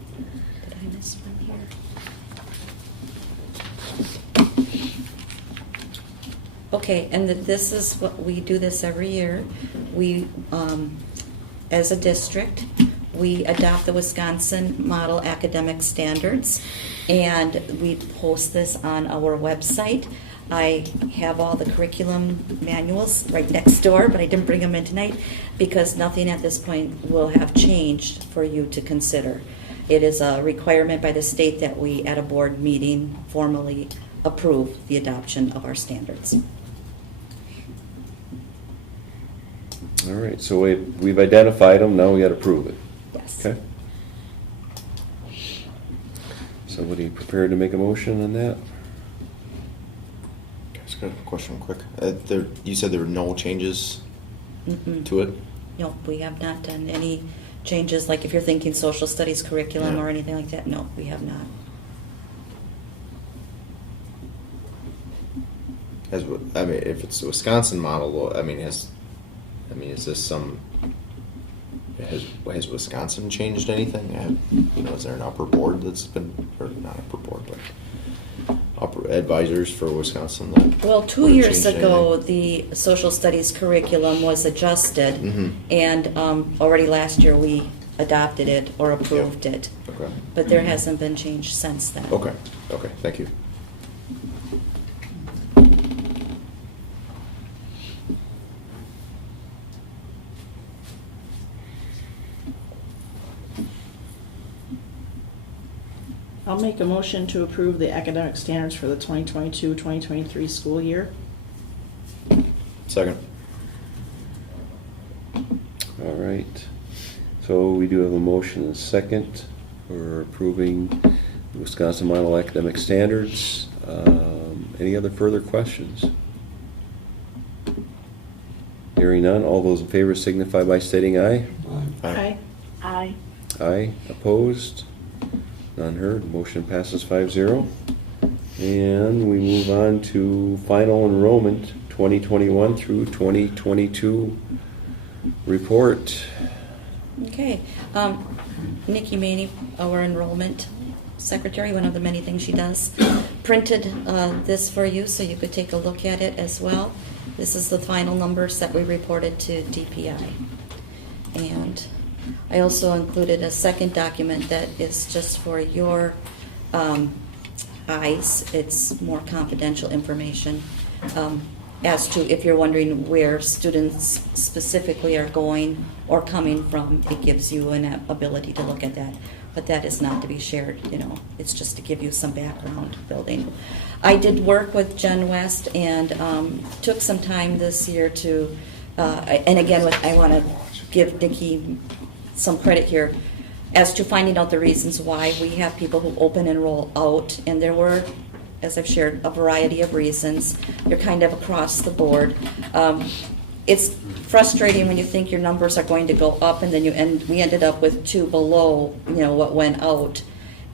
I miss one here? Okay, and this is what, we do this every year. We, as a district, we adopt the Wisconsin Model Academic Standards, and we post this on our website. I have all the curriculum manuals right next door, but I didn't bring them in tonight because nothing at this point will have changed for you to consider. It is a requirement by the state that we, at a board meeting, formally approve the adoption of our standards. All right, so we've identified them, now we gotta prove it. Yes. Okay. Somebody prepared to make a motion on that? Just got a question quick. You said there were no changes Mm-mm. to it? No, we have not done any changes, like if you're thinking social studies curriculum Yeah. or anything like that, no, we have not. I mean, if it's the Wisconsin model, I mean, is this some? Has Wisconsin changed anything? Is there an upper board that's been, or not upper board, but upper advisors for Wisconsin? That Well, 2 would've years changed ago, anything? the social studies curriculum was adjusted, Mhm. and already last year we adopted it or approved it. Okay. But there hasn't been change since then. Okay. Thank you. I'll make a motion to approve the academic standards for the 2022-2023 school year. Second. All right, so we do have a motion and a second for approving the Wisconsin Model Academic Standards. Any other further questions? Hearing none, all those in favor signify by stating aye. Aye. Aye. Aye, opposed? None heard, motion passes 5-0. And we move on to final enrollment, 2021 through 2022 report. Okay, Nikki Maney, our enrollment secretary, one of the many things she does, printed this for you so you could take a look at it as well. This is the final numbers that we reported to DPI. And I also included a second document that is just for your eyes. It's more confidential information as to if you're wondering where students specifically are going or coming from. It gives you an ability to look at that. But that is not to be shared, it's just to give you some background building. I did work with Jen West and took some time this year to, and again, I want to give Nikki some credit here as to finding out the reasons why we have people who open and roll out, and there were, as I've shared, a variety of reasons. They're kind of across the board. It's frustrating when you think your numbers are going to go up, and then we ended up with 2 below, what went out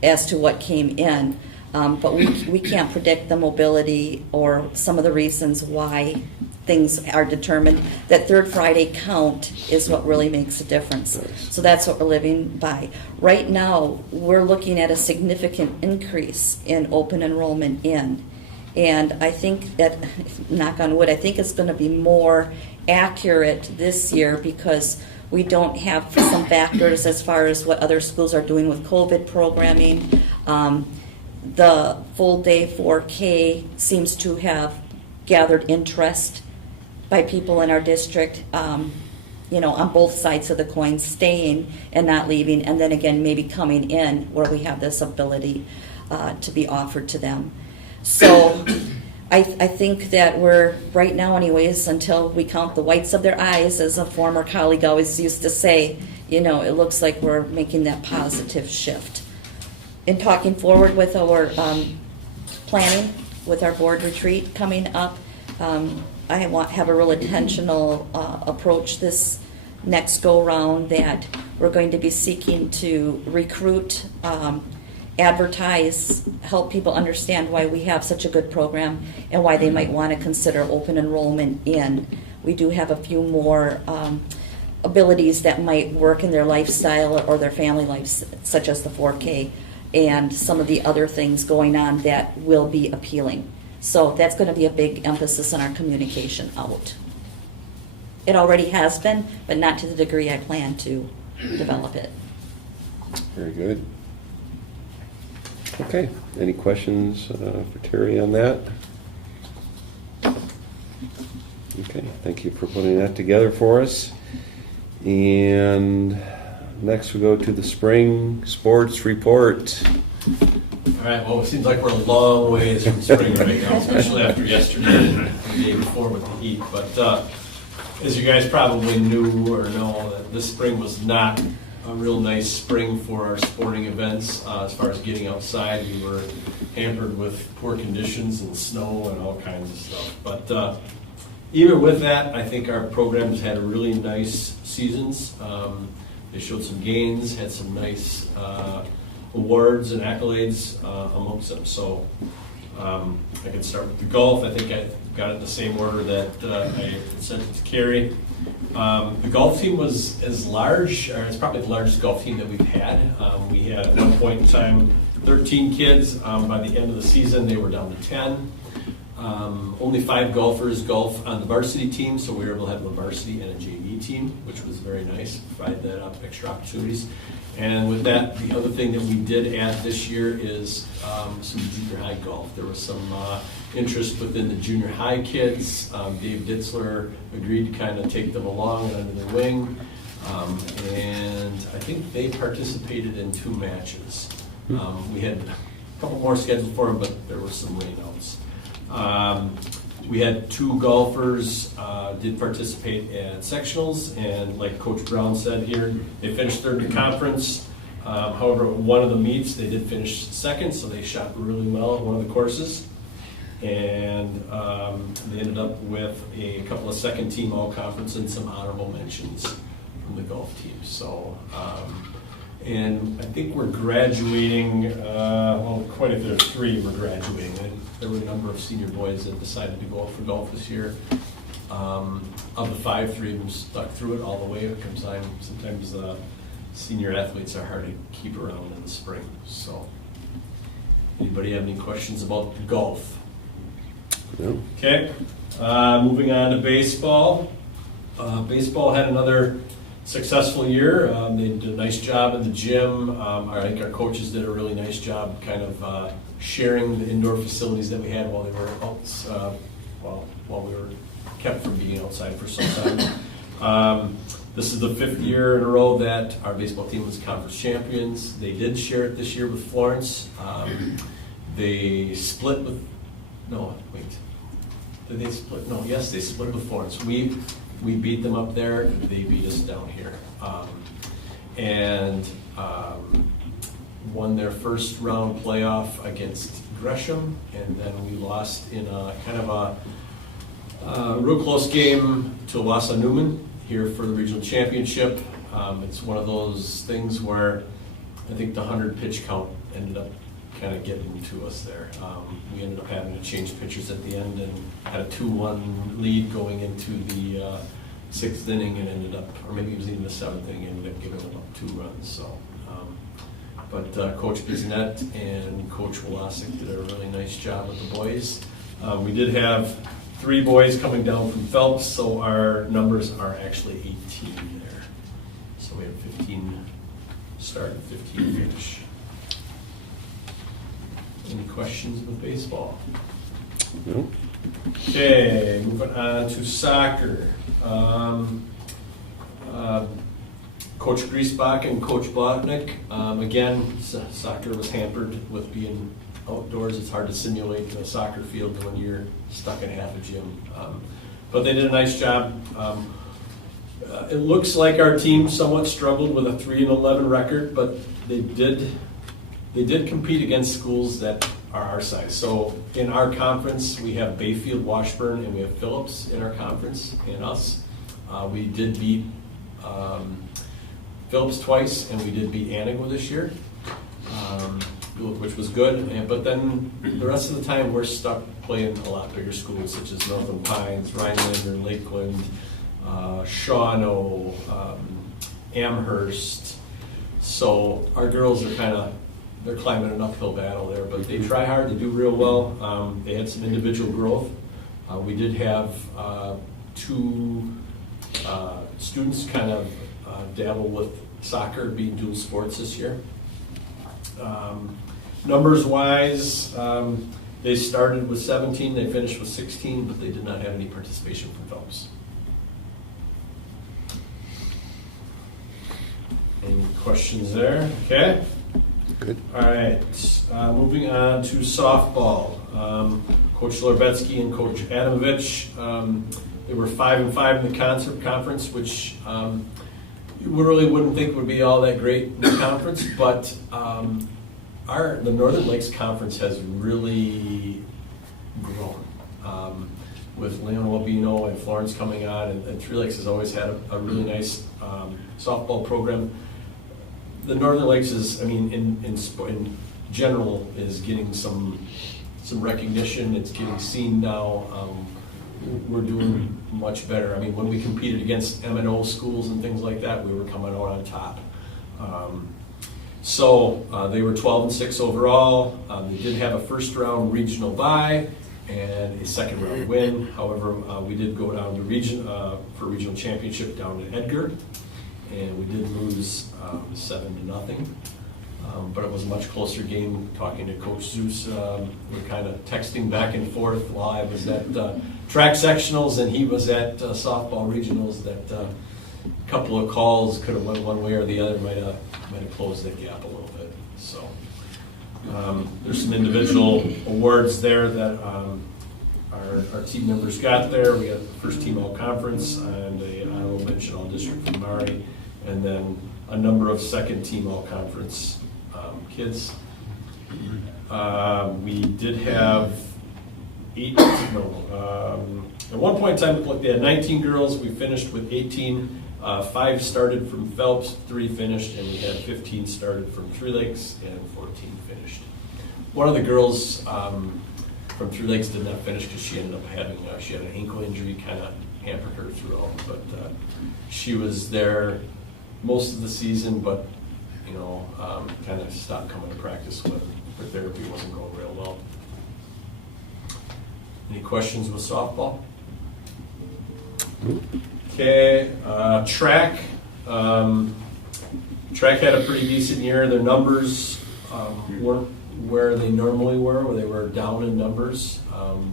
as to what came in. But we can't predict the mobility or some of the reasons why things are determined. That third Friday count is what really makes a difference. So that's what we're living by. Right now, we're looking at a significant increase in open enrollment in. And I think that, knock on wood, I think it's going to be more accurate this year because we don't have some factors as far as what other schools are doing with COVID programming. The full day 4K seems to have gathered interest by people in our district, on both sides of the coin, staying and not leaving, and then again maybe coming in where we have this ability to be offered to them. So I think that we're, right now anyways, until we count the whites of their eyes, as a former colleague always used to say, it looks like we're making that positive shift. In talking forward with our planning, with our board retreat coming up, I have a real intentional approach this next go-round that we're going to be seeking to recruit, advertise, help people understand why we have such a good program and why they might want to consider open enrollment in. We do have a few more abilities that might work in their lifestyle or their family lives, such as the 4K and some of the other things going on that will be appealing. So that's going to be a big emphasis on our communication out. It already has been, but not to the degree I plan to develop it. Very good. Okay, any questions for Terry on that? Okay, thank you for putting that together for us. And next we go to the spring sports report. All right, well, it seems like we're a long ways from spring right now, especially after yesterday and the day before with the heat. But as you guys probably knew or know, that this spring was not a real nice spring for our sporting events. As far as getting outside, we were hampered with poor conditions and snow and all kinds of stuff. But even with that, I think our programs had really nice seasons. They showed some gains, had some nice awards and accolades amongst them. So I can start with the golf. I think I got it in the same order that I sent it to Carrie. The golf team was as large, or it's probably the largest golf team that we've had. We had at one point in time 13 kids. By the end of the season, they were down to 10. Only 5 golfers golf on the varsity team, so we were able to have a varsity and a JV team, which was very nice, provide that extra opportunities. And with that, the other thing that we did add this year is some junior high golf. There was some interest within the junior high kids. Dave Ditzler agreed to kind of take them along and under their wing. And I think they participated in 2 matches. We had a couple more scheduled for them, but there were some rainouts. We had 2 golfers did participate at sectionals, and like Coach Brown said here, they finished 3rd in the conference. However, one of the meets they did finish 2nd, so they shot really well at one of the courses, and they ended up with a couple of 2nd team all conference and some honorable mentions from the golf team. So. And I think we're graduating, well, quite a bit of 3 were graduating. And there were a number of senior boys that decided to go out for golf this year. Of the 5, 3 of them stuck through it all the way. Sometimes senior athletes are hard to keep around in the spring. So, anybody have any questions about golf? No. Okay, moving on to baseball. Baseball had another successful year. They did a nice job in the gym. I think our coaches did a really nice job kind of sharing the indoor facilities that we had while they were out, while we were kept from being outside for some time. This is the 5th year in a row that our baseball team was conference champions. They did share it this year with Florence. They split with, no, wait. Did they split? No, yes, they split with Florence. We beat them up there, and they beat us down here. And won their first round playoff against Gresham, and then we lost in a kind of a real close game to Wassa Newman here for the regional championship. It's one of those things where I think the 100 pitch count ended up kind of getting to us there. We ended up having to change pitchers at the end and had a 2-1 lead going into the 6th inning, and ended up, or maybe it was even the 7th inning, ended up giving them up 2 runs. So, but Coach Bisnett and Coach Wolasic did a really nice job with the boys. We did have 3 boys coming down from Phelps, so our numbers are actually 18 there. So we have 15 start and 15 finish. Any questions with baseball? No. Okay, moving on to soccer. Coach Griesbach and Coach Blotnick. Again, soccer was hampered with being outdoors. It's hard to simulate a soccer field when you're stuck in half a gym. But they did a nice job. It looks like our team somewhat struggled with a 3-11 record, but they did compete against schools that are our size. So in our conference, we have Bayfield, Washburn, and we have Phillips in our conference, and us. We did beat Phillips twice, and we did beat Antigua this year, which was good. But then the rest of the time, we're stuck playing a lot bigger schools, such as Northland Pines, Rhinelander, Lakeland, Shawano, Amherst. So our girls are they're climbing an uphill battle there, but they try hard, they do real well. They had some individual growth. We did have two students kind of dabble with soccer, being dual sports this year. Numbers wise, they started with 17, they finished with 16, but they did not have any participation from Phelps. Any questions there? Okay. Good. All right. Moving on to softball. Coach Lorbetsky and Coach Adamovich, they were 5-5 in the conference, which you really wouldn't think would be all that great in the conference, but the Northern Lakes Conference has really grown. With Leon Wabino and Florence coming on, and Three Lakes has always had a really nice softball program. The Northern Lakes is, in general, is getting some recognition. It's getting seen now. We're doing much better. When we competed against M&O schools and things like that, we were coming out on top. So they were 12-6 overall. They did have a first round regional bye and a second round win. However, we did go down to for regional championship down to Edgar, and we did lose 7-0. But it was a much closer game. Talking to Coach Zeus, we're kind of texting back and forth while I was at track sectionals and he was at softball regionals. That a couple of calls could have went one way or the other, might have closed that gap a little bit. So there's some individual awards there that our team members got there. We got first team all conference and a honorable mention all district from Maury, and then a number of second team all conference kids. We did have at one point in time, they had 19 girls. We finished with 18. 5 started from Phelps, 3 finished, and we had 15 started from Three Lakes, and 14 finished. One of the girls from Three Lakes did not finish because she ended up having she had an ankle injury, kind of hampered her throughout. But she was there most of the season, but kind of stopped coming to practice when her therapy wasn't going real well. Any questions with softball? Okay, track. Track had a pretty decent year. Their numbers weren't where they normally were, where they were down in numbers.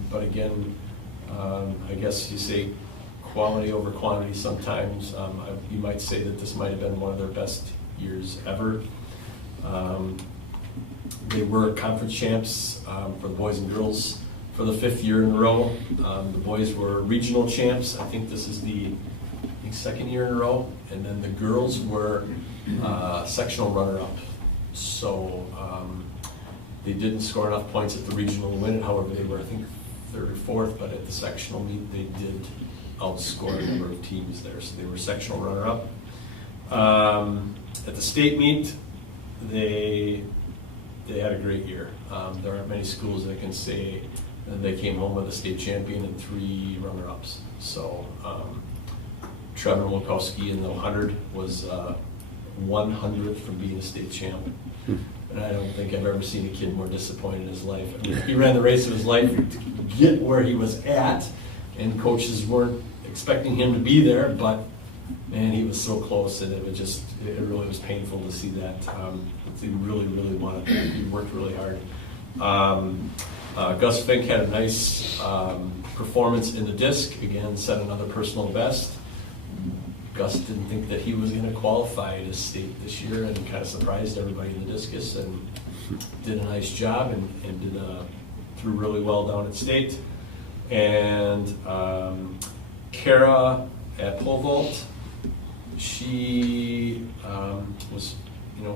But again, I guess you say quality over quantity sometimes. You might say that this might have been one of their best years ever. They were conference champs for the boys and girls for the 5th year in a row. The boys were regional champs. I think this is the second year in a row. And then the girls were sectional runner-up. So they didn't score enough points at the regional to win it. However, they were, I think, 3rd or 4th, but at the sectional meet, they did outscore a number of teams there. So they were sectional runner-up. At the state meet, they had a great year. There aren't many schools that can say that they came home with a state champion and 3 runner-ups. So Trevor Wilkowski in the 100 was 100th from being a state champ. And I don't think I've ever seen a kid more disappointed in his life. He ran the race of his life to get where he was at, and coaches weren't expecting him to be there, but man, he was so close, and it really was painful to see that. He really, really wanted that. He worked really hard. Gus Fink had a nice performance in the disc. Again, set another personal best. Gus didn't think that he was going to qualify to state this year, and kind of surprised everybody in the discus, and did a nice job, and threw really well down at state. And Kara at pole vault, she was,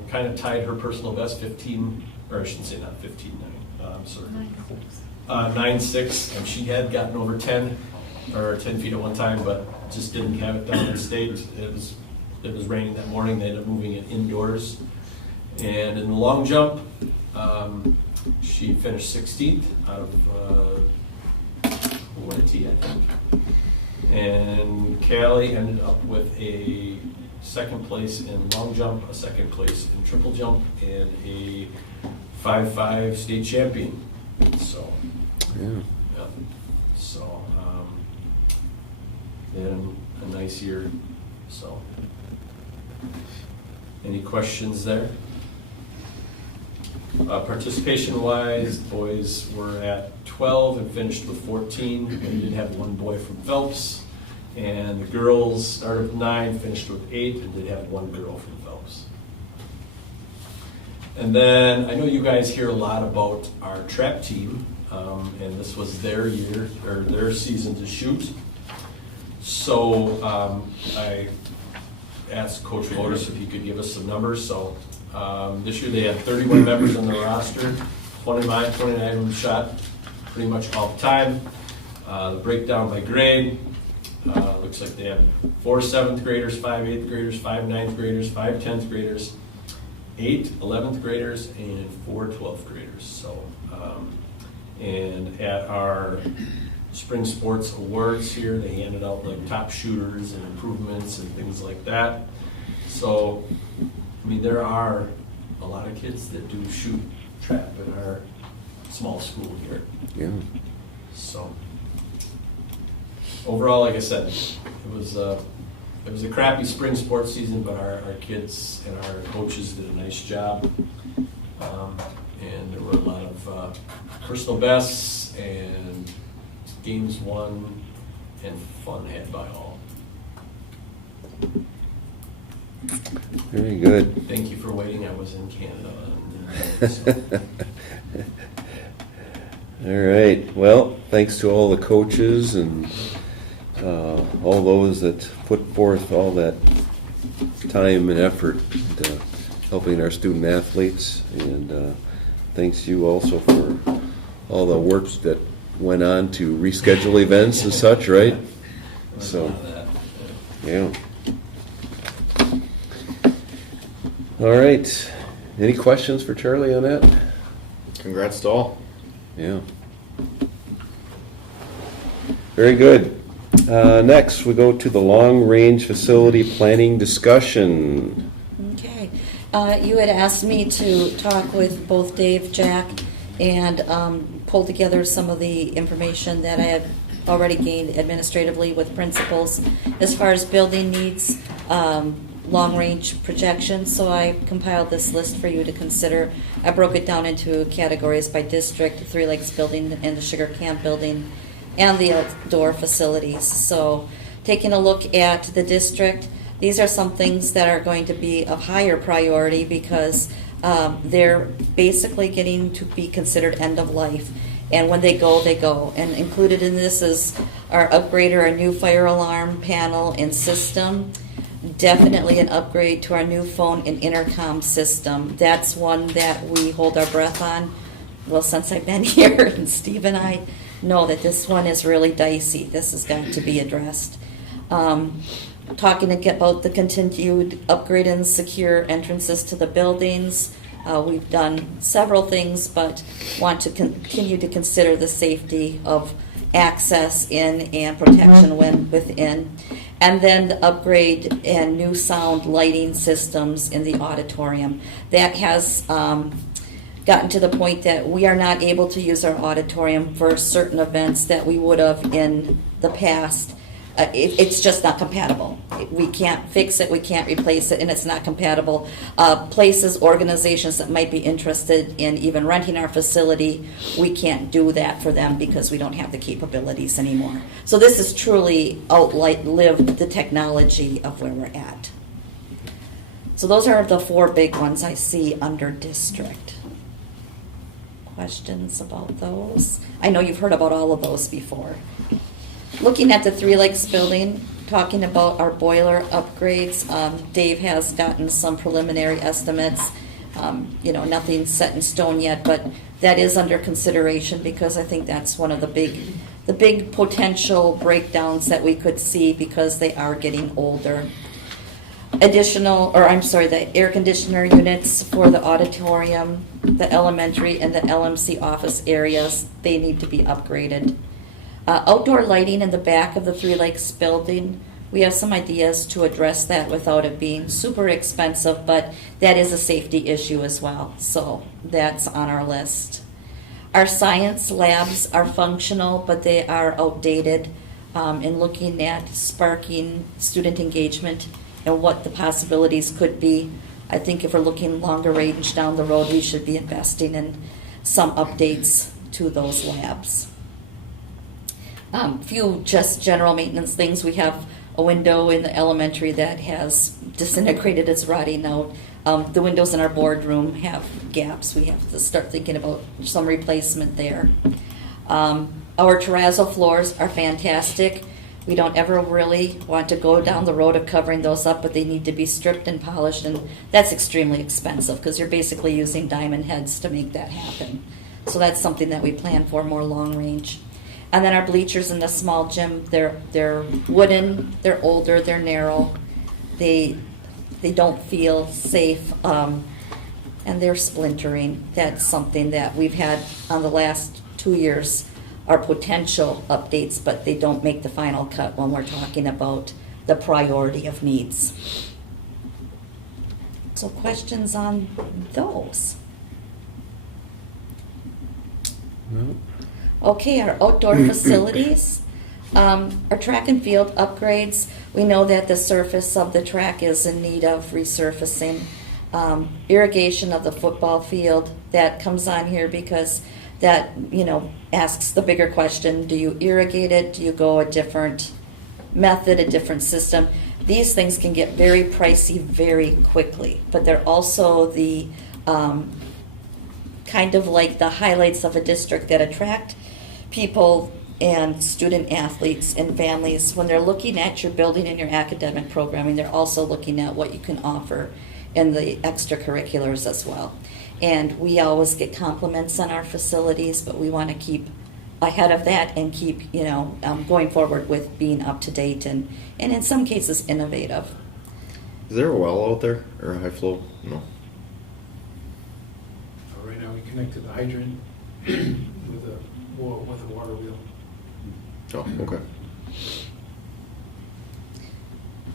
kind of tied her personal best 15, or I shouldn't say not 15, 9, I'm sorry. 9.6, and she had gotten over 10 feet at one time, but just didn't have it down in state. It was raining that morning. They ended up moving it indoors. And in the long jump, she finished 16th out of 20, I think. And Callie ended up with a second place in long jump, a second place in triple jump, and a 5-5 state champion. So, Yeah. yeah. So, they had a nice year. So, any questions there? Participation-wise, boys were at 12 and finished with 14. We did have one boy from Phelps. And the girls started with 9, finished with 8, and did have one girl from Phelps. And then I know you guys hear a lot about our trap team, and this was their year, or their season to shoot. So I asked Coach Lotus if he could give us some numbers. So this year they had 31 members on the roster, 29 of them shot pretty much all the time. The breakdown by grade, looks like they have 4 7th graders, 5 8th graders, 5 9th graders, 5 10th graders, 8 11th graders, and 4 12th graders. So, and at our spring sports awards here, they handed out like top shooters and improvements and things like that. So, I mean, there are a lot of kids that do shoot trap in our small school here. Yeah. So, overall, like I said, it was a crappy spring sports season, but our kids and our coaches did a nice job. And there were a lot of personal bests and games won and fun had by all. Very good. Thank you for waiting. I was in Canada. So. All right. Well, thanks to all the coaches and all those that put forth all that time and effort into helping our student athletes. And thanks you also for all the work that went on to reschedule events and such, right? So, yeah. All right. Any questions for Charlie on that? Congrats to all. Yeah. Very good. Next, we go to the long-range facility planning discussion. Okay. You had asked me to talk with both Dave, Jack, and pull together some of the information that I had already gained administratively with principals as far as building needs, long-range projections. So I compiled this list for you to consider. I broke it down into categories by district, the Three Lakes building and the Sugar Camp building, and the outdoor facilities. So taking a look at the district, these are some things that are going to be of higher priority because they're basically getting to be considered end of life. And when they go, they go. And included in this is our upgrade or a new fire alarm panel and system. Definitely an upgrade to our new phone and intercom system. That's one that we hold our breath on. Well, since I've been here, and Steve and I know that this one is really dicey. This has got to be addressed. Talking about the continued upgrade and secure entrances to the buildings. We've done several things, but want to continue to consider the safety of access in and protection when within. And then the upgrade and new sound lighting systems in the auditorium. That has gotten to the point that we are not able to use our auditorium for certain events that we would have in the past. It's just not compatible. We can't fix it, we can't replace it, and it's not compatible. Places, organizations that might be interested in even renting our facility, we can't do that for them because we don't have the capabilities anymore. So this has truly outlived the technology of where we're at. So those are the 4 big ones I see under district. Questions about those? I know you've heard about all of those before. Looking at the Three Lakes building, talking about our boiler upgrades, Dave has gotten some preliminary estimates. Nothing's set in stone yet, but that is under consideration because I think that's one of the big potential breakdowns that we could see because they are getting older. The air conditioner units for the auditorium, the elementary, and the LMC office areas, they need to be upgraded. Outdoor lighting in the back of the Three Lakes building, we have some ideas to address that without it being super expensive, but that is a safety issue as well, so that's on our list. Our science labs are functional, but they are outdated in looking at sparking student engagement and what the possibilities could be. I think if we're looking longer range down the road, we should be investing in some updates to those labs. Few just general maintenance things. We have a window in the elementary that has disintegrated, it's rotting out. The windows in our boardroom have gaps. We have to start thinking about some replacement there. Our terrazzo floors are fantastic. We don't ever really want to go down the road of covering those up, but they need to be stripped and polished, and that's extremely expensive because you're basically using diamond heads to make that happen. So that's something that we plan for more long range. And then our bleachers in the small gym, they're wooden, they're older, they're narrow, they don't feel safe, and they're splintering. That's something that we've had on the last 2 years, are potential updates, but they don't make the final cut when we're talking about the priority of needs. So questions on those? No. Okay, our outdoor facilities, our track and field upgrades. We know that the surface of the track is in need of resurfacing. Irrigation of the football field, that comes on here because that, asks the bigger question, do you irrigate it? Do you go a different method, a different system? These things can get very pricey very quickly, but they're also the kind of like the highlights of a district that attract people and student athletes and families. When they're looking at your building and your academic programming, they're also looking at what you can offer in the extracurriculars as well. And we always get compliments on our facilities, but we want to keep ahead of that and keep, going forward with being up to date and in some cases innovative. Is there a well out there or a high flow? No. Right now, we connected the hydrant with a water wheel. Oh, okay.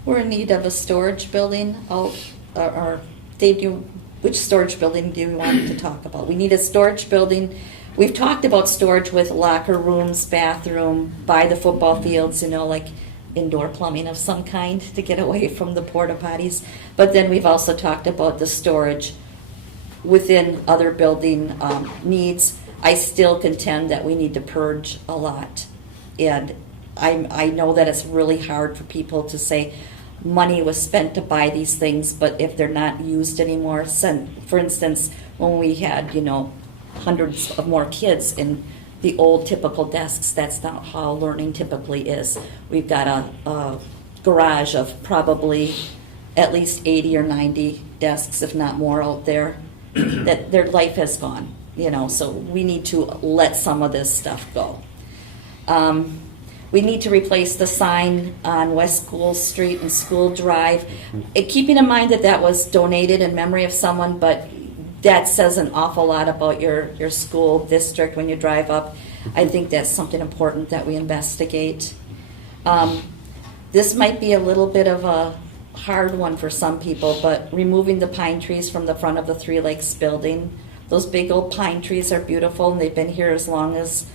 We're in need of a storage building. Or Dave, which storage building do you want to talk about? We need a storage building. We've talked about storage with locker rooms, bathroom, by the football fields, like indoor plumbing of some kind to get away from the porta potties. But then we've also talked about the storage within other building needs. I still contend that we need to purge a lot. And I know that it's really hard for people to say money was spent to buy these things, but if they're not used anymore, for instance, when we had, hundreds of more kids in the old typical desks, that's not how learning typically is. We've got a garage of probably at least 80 or 90 desks, if not more, out there that their life has gone, so we need to let some of this stuff go. We need to replace the sign on West School Street and School Drive. Keeping in mind that was donated in memory of someone, but that says an awful lot about your school district when you drive up. I think that's something important that we investigate. This might be a little bit of a hard one for some people, but removing the pine trees from the front of the Three Lakes building. Those big old pine trees are beautiful, and they've been here as long as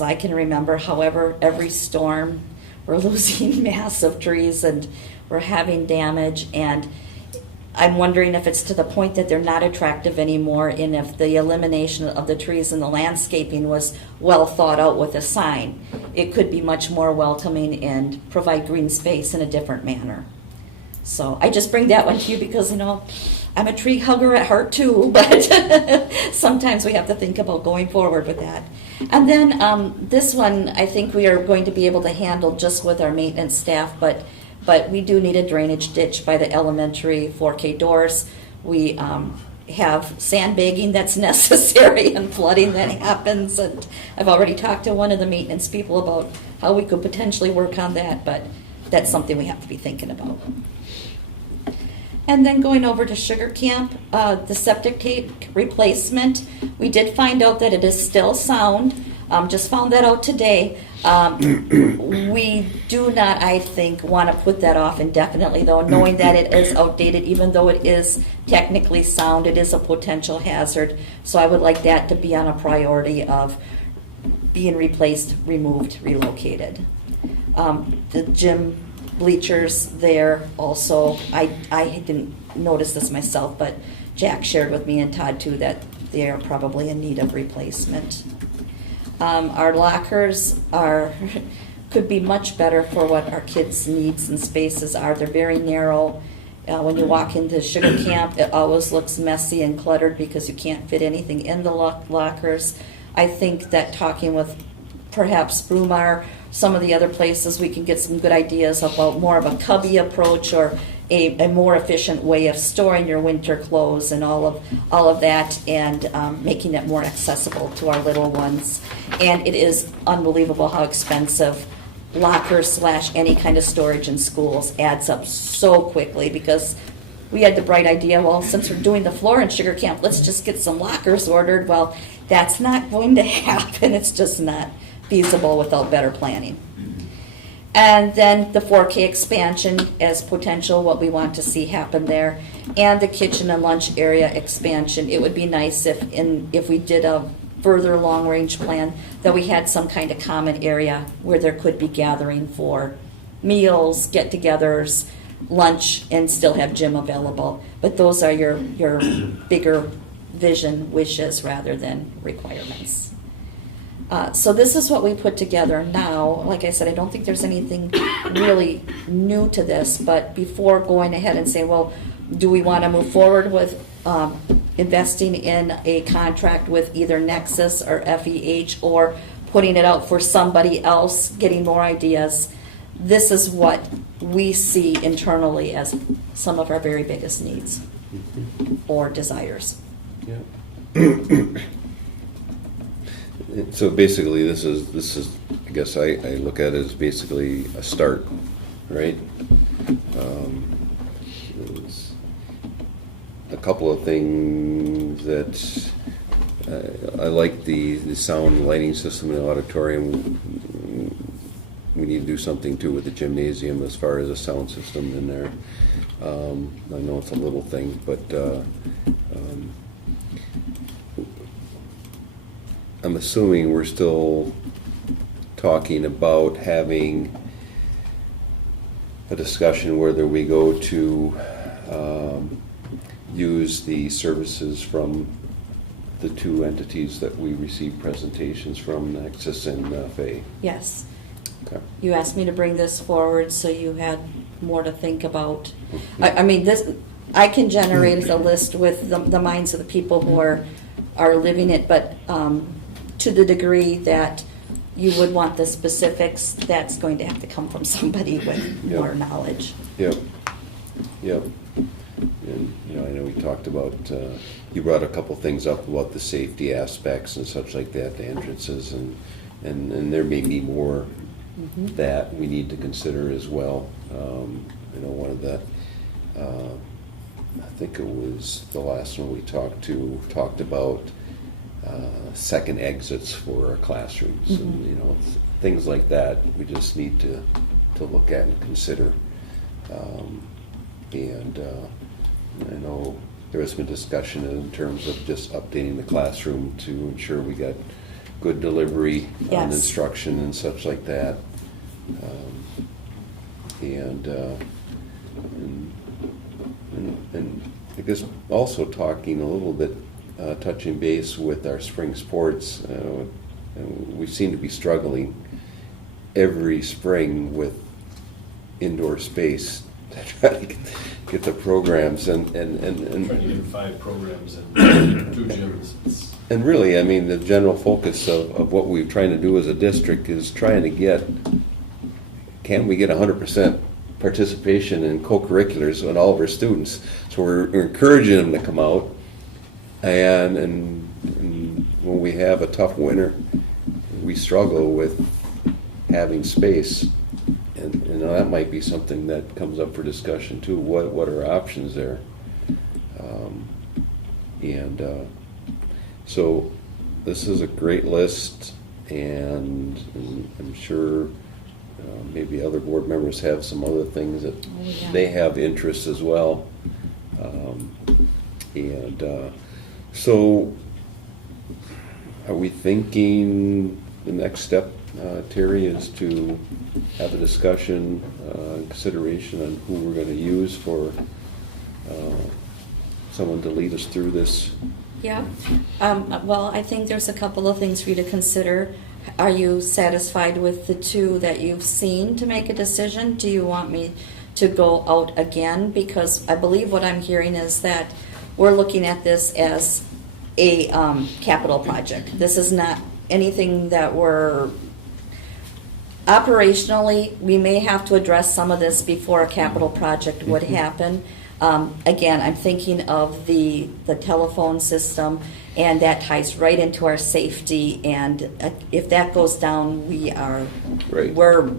I can remember. However, every storm, we're losing massive trees and we're having damage, and I'm wondering if it's to the point that they're not attractive anymore, and if the elimination of the trees and the landscaping was well thought out with a sign, it could be much more welcoming and provide green space in a different manner. So I just bring that one to you because, I'm a tree hugger at heart too, but sometimes we have to think about going forward with that. And then this one, I think we are going to be able to handle just with our maintenance staff, but we do need a drainage ditch by the elementary 4K doors. We have sandbagging that's necessary and flooding that happens, and I've already talked to one of the maintenance people about how we could potentially work on that, but that's something we have to be thinking about. And then going over to Sugar Camp, the septic tank replacement, we did find out that it is still sound. Just found that out today. We do not, I think, want to put that off indefinitely, though, knowing that it is outdated, even though it is technically sound, it is a potential hazard. So I would like that to be on a priority of being replaced, removed, relocated. The gym bleachers there also, I didn't notice this myself, but Jack shared with me and Todd too that they are probably in need of replacement. Our lockers could be much better for what our kids' needs and spaces are. They're very narrow. When you walk into Sugar Camp, it always looks messy and cluttered because you can't fit anything in the lockers. I think that talking with perhaps Brumar, some of the other places, we can get some good ideas about more of a cubby approach or a more efficient way of storing your winter clothes and all of that, and making it more accessible to our little ones. And it is unbelievable how expensive lockers / any kind of storage in schools adds up so quickly, because we had the bright idea, well, since we're doing the floor in Sugar Camp, let's just get some lockers ordered. Well, that's not going to happen. It's just not feasible without better planning. And then the 4K expansion as potential, what we want to see happen there, and the kitchen and lunch area expansion. It would be nice if we did a further long-range plan that we had some kind of common area where there could be gathering for meals, get-togethers, lunch, and still have gym available. But those are your bigger vision wishes rather than requirements. So this is what we put together now. Like I said, I don't think there's anything really new to this, but before going ahead and saying, well, do we want to move forward with investing in a contract with either Nexus or FEH, or putting it out for somebody else, getting more ideas, this is what we see internally as some of our very biggest needs or desires. Yeah. So basically, this is I guess I look at it as basically a start, right? There's a couple of things that I like the sound and lighting system in the auditorium. We need to do something too with the gymnasium as far as a sound system in there. I know it's a little thing, but I'm assuming we're still talking about having a discussion whether we go to use the services from the two entities that we received presentations from, Nexus and FA. Yes. Okay. You asked me to bring this forward so you had more to think about. I mean, I can generate a list with the minds of the people who are living it, but to the degree that you would want the specifics, that's going to have to come from somebody with more knowledge. Yep. And, I know we talked about, you brought a couple things up about the safety aspects and such like that, the entrances, and there may be more that we need to consider as well. One of the, I think it was the last one we talked about second exits for our classrooms, and things like that. We just need to look at and consider. I know there has been discussion in terms of just updating the classroom to ensure we got good delivery on instruction and such like that. And I guess also talking a little bit, touching base with our spring sports. We seem to be struggling every spring with indoor space to try to get the programs and Trying to do 5 programs and 2 gyms. And really, I mean, the general focus of what we're trying to do as a district is trying to can we get 100% participation in co-curriculars on all of our students? So we're encouraging them to come out, and when we have a tough winter, we struggle with having space. And that might be something that comes up for discussion too. What are options there? So this is a great list. and I'm sure maybe other board members have some other things that Oh, yeah. they have interests as well. So are we thinking the next step, Terry, is to have a discussion, consideration on who we're going to use for someone to lead us through this? Yeah. Well, I think there's a couple of things for you to consider. Are you satisfied with the two that you've seen to make a decision? Do you want me to go out again? Because I believe what I'm hearing is that we're looking at this as a capital project. This is not anything that we're operationally, we may have to address some of this before a capital project would happen. Again, I'm thinking of the telephone system, and that ties right into our safety, and if that goes down, Right. we're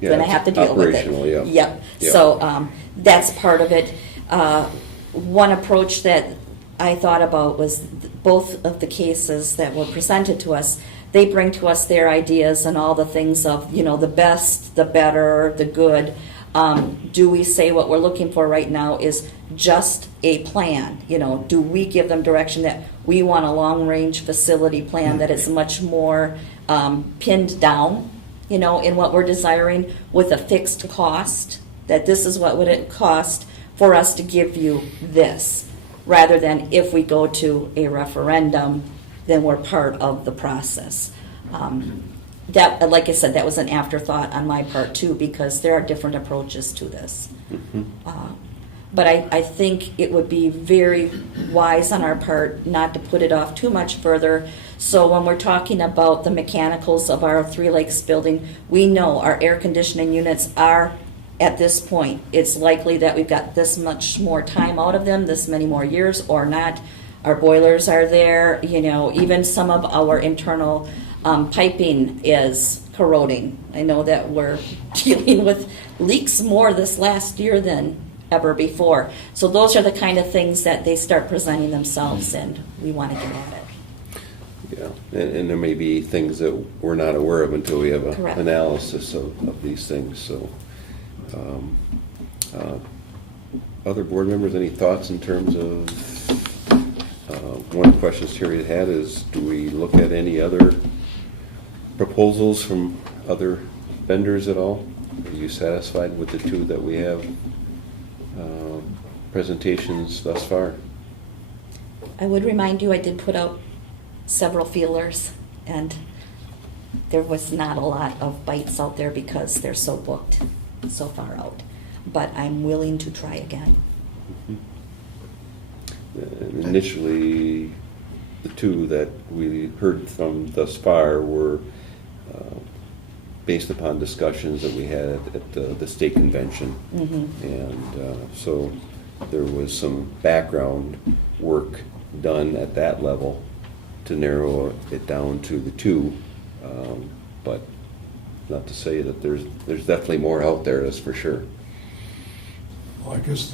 Yeah, gonna have to deal with it. operational, yeah. Yep, Yeah. so that's part of it. One approach that I thought about was both of the cases that were presented to us, they bring to us their ideas and all the things of, the best, the better, the good. Do we say what we're looking for right now is just a plan? Do we give them direction that we want a long-range facility plan that is much more pinned down, in what we're desiring with a fixed cost, that this is what would it cost for us to give you this, rather than if we go to a referendum, then we're part of the process. That, like I said, that was an afterthought on my part too, because there are different approaches to this. But I think it would be very wise on our part not to put it off too much further. So when we're talking about the mechanicals of our Three Lakes building, we know our air conditioning units are at this point. It's likely that we've got this much more time out of them, this many more years or not. Our boilers are there, even some of our internal piping is corroding. I know that we're dealing with leaks more this last year than ever before. So those are the kind of things that they start presenting themselves, and we want to get at it. Yeah, and there may be things that we're not aware of until we have an Correct. analysis of these things, so. Other board members, any thoughts in terms of, one of the questions Terry had is, do we look at any other proposals from other vendors at all? Are you satisfied with the two that we have presentations thus far? I would remind you, I did put out several feelers, and there was not a lot of bites out there because they're so booked so far out. But I'm willing to try again. Initially, the two that we heard from thus far were based upon discussions that we had at the state convention. And so there was some background work done at that level to narrow it down to the two. But not to say that there's definitely more out there, that's for sure. Well, I guess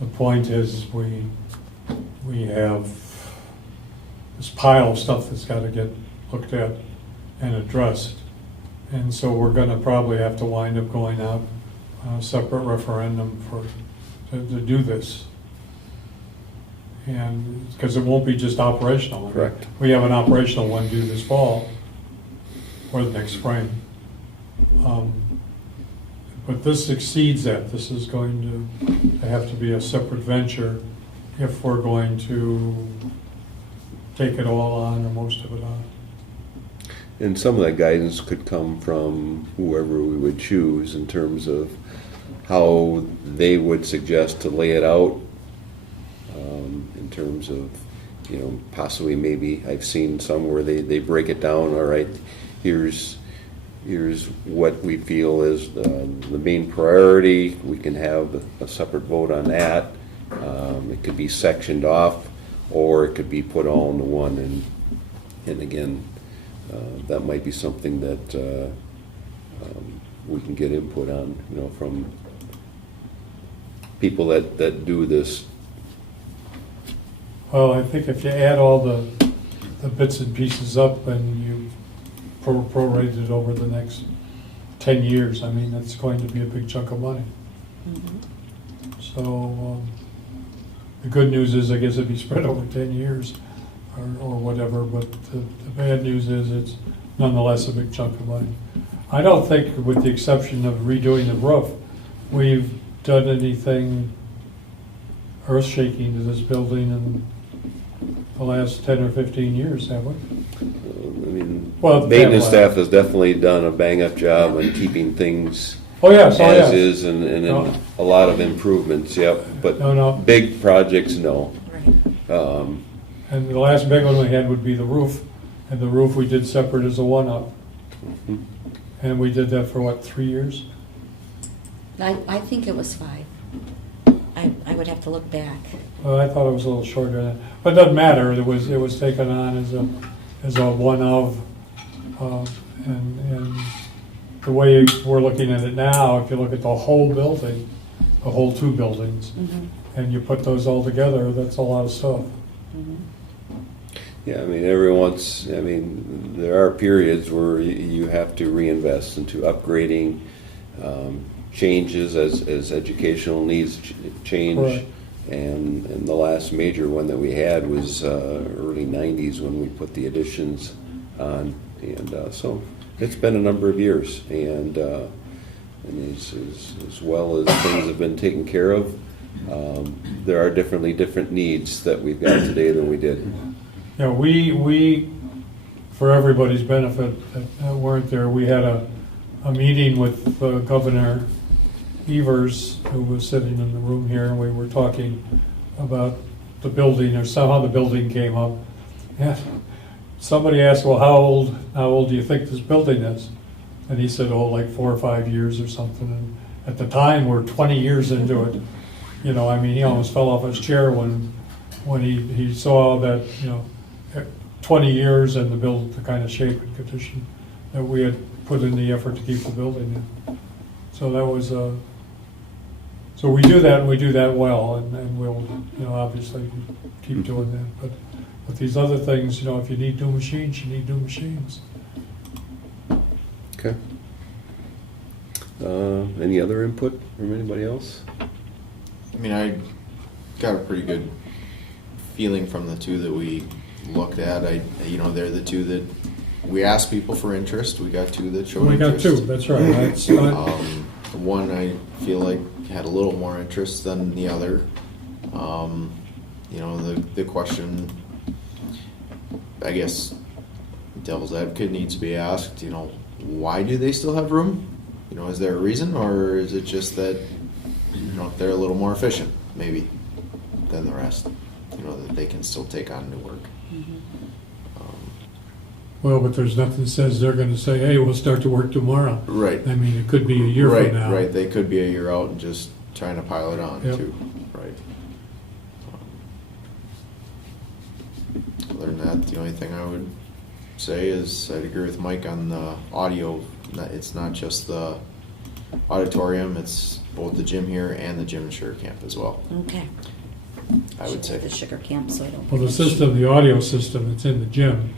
the point is we have this pile of stuff that's got to get looked at and addressed. And so we're going to probably have to wind up going out on a separate referendum to do this. And because it won't be just operational. Correct. We have an operational one due this fall or the next spring. But this exceeds that. This is going to have to be a separate venture if we're going to take it all on or most of it on. And some of that guidance could come from whoever we would choose in terms of how they would suggest to lay it out, in terms of, possibly maybe I've seen some where they break it down, all right, here's what we feel is the main priority. We can have a separate vote on that. It could be sectioned off, or it could be put all into one. And again, that might be something that we can get input on, from people that do this. Well, I think if you add all the the bits and pieces up and you prorate it over the next 10 years, I mean, that's going to be a big chunk of money. So, the good news is, I guess it'd be spread over 10 years or whatever, but the bad news is it's nonetheless a big chunk of money. I don't think, with the exception of redoing the roof, we've done anything earth-shaking to this building in the last 10 or 15 years, have we? I mean, Well, maintenance yeah, staff has definitely done a bang-up job on keeping things Oh, yes, oh, as yes. is and No. a lot of improvements, yep. But No. big projects, no. Right. And the last big one we had would be the roof, and the roof we did separate as a one-up. And we did that for what, 3 years? I think it was 5. I would have to look back. Well, I thought it was a little shorter than that, but it doesn't matter, it was taken on as a one-of, and the way we're looking at it now, if you look at the whole building, the whole 2 buildings, and you put those all together, that's a lot of stuff. Yeah, I mean, there are periods where you have to reinvest into upgrading, changes as educational needs change. Right. And the last major one that we had was early 90s when we put the additions on. And so it's been a number of years. And as well as things have been taken care of, there are different needs that we've got today than we did. Yeah, we, for everybody's benefit that weren't there, we had a meeting with Governor Evers, who was sitting in the room here, and we were talking about the building, or somehow the building came up. And somebody asked, well, how old do you think this building is? And he said, oh, like 4 or 5 years or something. And at the time, we're 20 years into it. You know, I mean, he almost fell off his chair when he saw that, 20 years and the kind of shape and condition that we had put in the effort to keep the building in. So that was, so we do that, and we do that well, and we'll, obviously keep doing that. But with these other things, if you need new machines, you need new machines. Okay. Any other input from anybody else? I mean, I got a pretty good feeling from the 2 that we looked at. They're the 2 that we asked people for interest. We got 2 that showed We got interest. 2, that's right. That's not, One I feel like had a little more interest than the other. The question, I guess, devil's advocate needs to be asked, why do they still have room? Is there a reason, or is it just that, they're a little more efficient, maybe, than the rest? That they can still take on new work. well, but there's nothing that says they're gonna say, hey, we'll start to work tomorrow. Right. I mean, it could be a year Right, from now. right. They could be a year out and just trying to pile it on Yep. too. Right. Other than that, the only thing I would say is I'd agree with Mike on the audio. It's not just the auditorium, it's both the gym here and the gym and sugar camp as well, Okay. I would say. The sugar camp, so I don't. Well, the forget. system, the audio system that's in the gym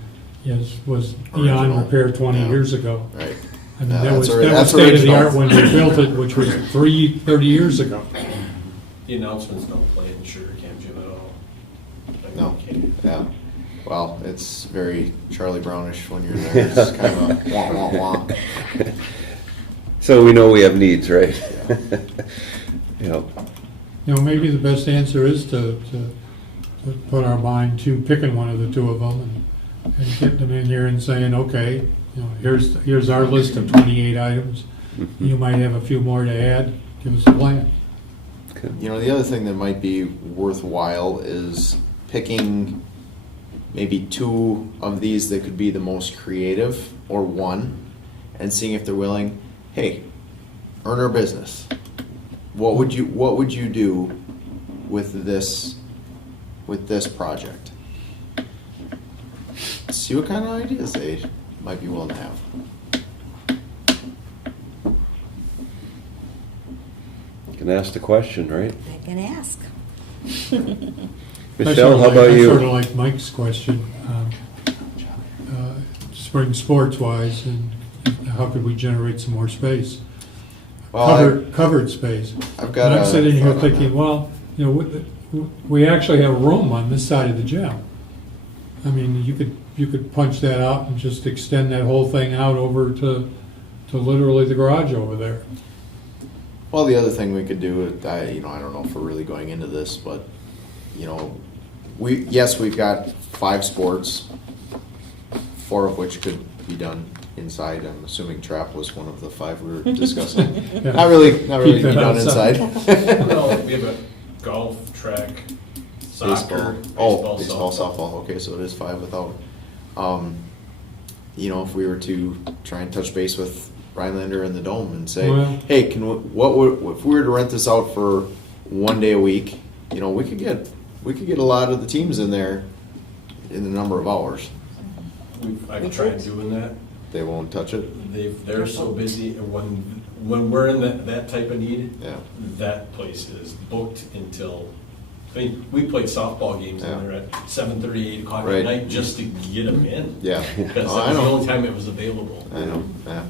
was beyond Original. repair 20 Yeah. years ago. Right. I mean, Yeah, that was that's state of the art original. when they built it, which was 30 years ago. The announcements don't play in the sugar camp gym at all. Like, No. you can't- Yeah. Well, it's very Charlie Brownish when you're there. It's kind of a wah, wah, wah. So we know we have needs, right? Yep. Maybe the best answer is to put our mind to picking one of the 2 of them and getting them in here and saying, okay, here's our list of 28 items. You might have a few more to add. Give us a plan. Okay. The other thing that might be worthwhile is picking maybe 2 of these that could be the most creative, or 1, and seeing if they're willing. Hey, earn our business. What would you do with this project? See what kind of ideas they might be willing to have. You can ask the question, right? I can ask. Michelle, how about I sort of you? like Mike's question. spring sports wise, and how could we generate some more space? Well, Covered space. I've got And a I'm sitting here thought on thinking, that. well, you know, we actually have room on this side of the gym. I mean, you could punch that out and just extend that whole thing out over to literally the garage over there. Well, the other thing we could do, I don't know if we're really going into this, but, we've got 5 sports, 4 of which could be done inside. I'm assuming trap was one of the 5 we were discussing. Yeah. Not really Keep be that done outside. inside. No, we have a golf, track, soccer, Baseball, softball. Okay, so it is 5 without. If we were to try and touch base with Rhinelander and the Dome and say, Well- hey, if we were to rent this out for 1 day a week, we could get a lot of the teams in there in the number of hours. I've tried doing that. They won't touch it. They're so busy, and when we're in that type of need, Yeah. that place is booked until, we played softball games in Yeah. there at 7:30, 8 o'clock Right. at night just to get them in. Yeah. Because Oh, that I was the know. only time it was available. I know. Yeah.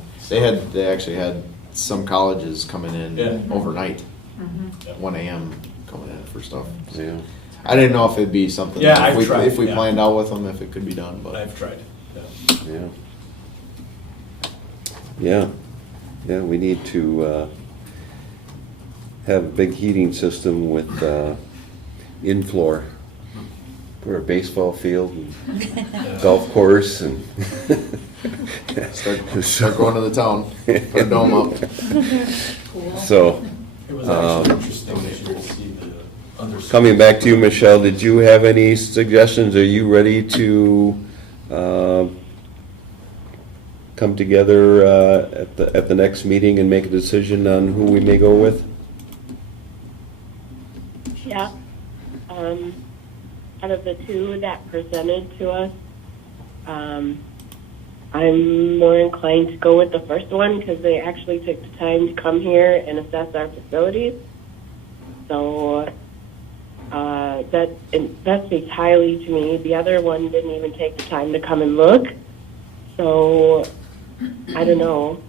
They actually had some colleges coming in Yeah. overnight, Mhm. Yep. 1 a.m. coming in for stuff. Yeah. I didn't know if it'd be something. Yeah, if I've we, tried, If we yeah. planned out with them, if it could be done, but. I've tried, yeah. Yeah, we need to have a big heating system with in-floor. For a baseball field and golf course and. Start going to the town, put a dome up. So, It was actually interesting this year to see the other. coming back to you, Michelle, did you have any suggestions? Are you ready to come together at the next meeting and make a decision on who we may go with? Yeah. Out of the 2 that presented to us, I'm more inclined to go with the first one because they actually took the time to come here and assess our facilities. So that speaks highly to me. The other one didn't even take the time to come and look. So I don't know.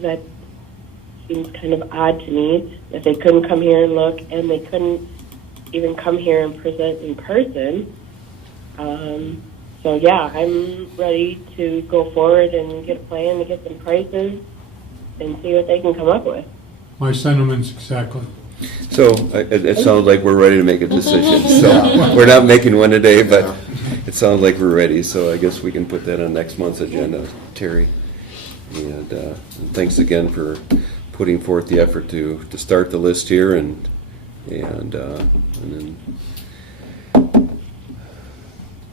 That seems kind of odd to me that they couldn't come here and look, and they couldn't even come here and present in person. So yeah, I'm ready to go forward and get a plan to get some prices and see what they can come up with. My sentiments exactly. So, it sounds like we're ready to make a decision. So, we're not making one today, but it sounds like we're ready. So I guess we can put that on next month's agenda, Terry. And thanks again for putting forth the effort to start the list here and then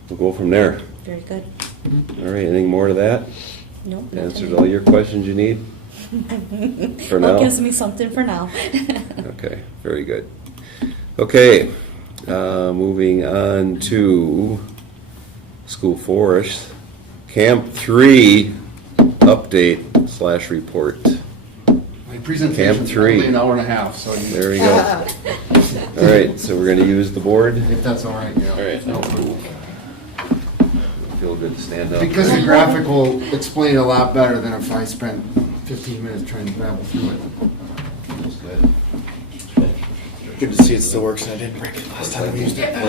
we'll go from there. Very good. All right, anything more to that? Nope. Answered all your questions you need? For now? That gives me something for now. Okay, very good. Okay, moving on to School Forest. Camp 3 update / report. My presentation Camp is 3. only an hour and a half, so There we go. All right, so we're going to use the board. if that's all right, yeah. All right. Feel good to stand up. Because the graphic will explain a lot better than if I spent 15 minutes trying to babble through it. Good to see it still works and I didn't break it last time we used it. Got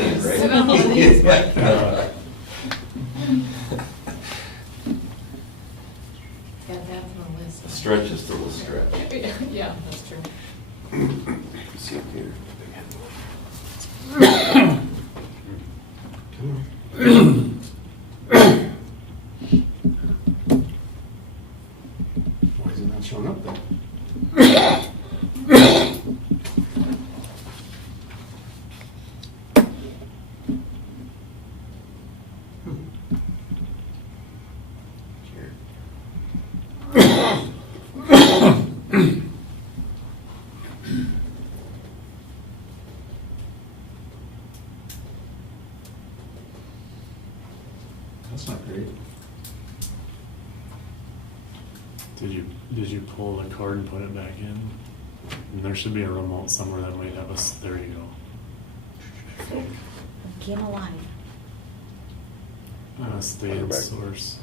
that from a list. Stretch is still a stretch. Yeah, that's true. See up here. Why is it not showing up then? That's not great. Did you pull the cord and put it back in? And there should be a remote somewhere that might have us. There you go. Came alive. Stay in Back. source.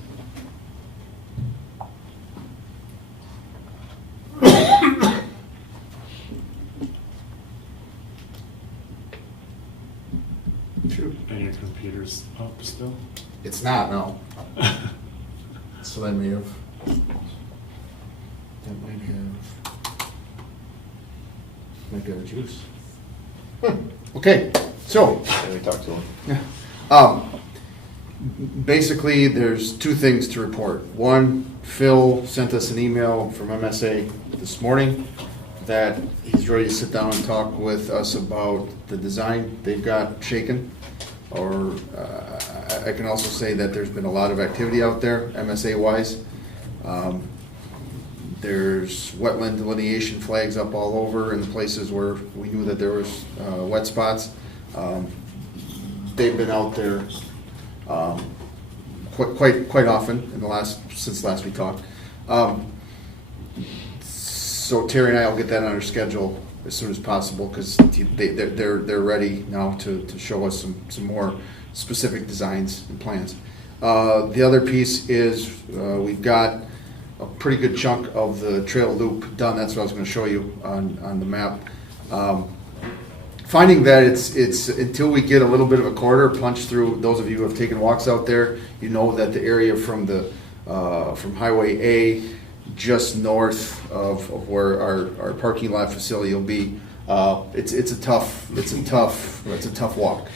your computer's up still? It's not, no. So that may have, might be our juice. Okay, so, Can we talk to him? basically, there's two things to report. One, Phil sent us an email from MSA this morning that he's ready to sit down and talk with us about the design they've got shaken. Or I can also say that there's been a lot of activity out there, MSA-wise. There's wetland delineation flags up all over in the places where we knew that there was wet spots. They've been out there quite often in the since last we talked. So Terry and I will get that on our schedule as soon as possible, because they're ready now to show us some more specific designs and plans. The other piece is we've got a pretty good chunk of the trail loop done. That's what I was going to show you on the map. Finding that it's until we get a little bit of a corridor punch through. Those of you who have taken walks out there, you know that the area from Highway A, just north of where our parking lot facility will be, it's a tough walk,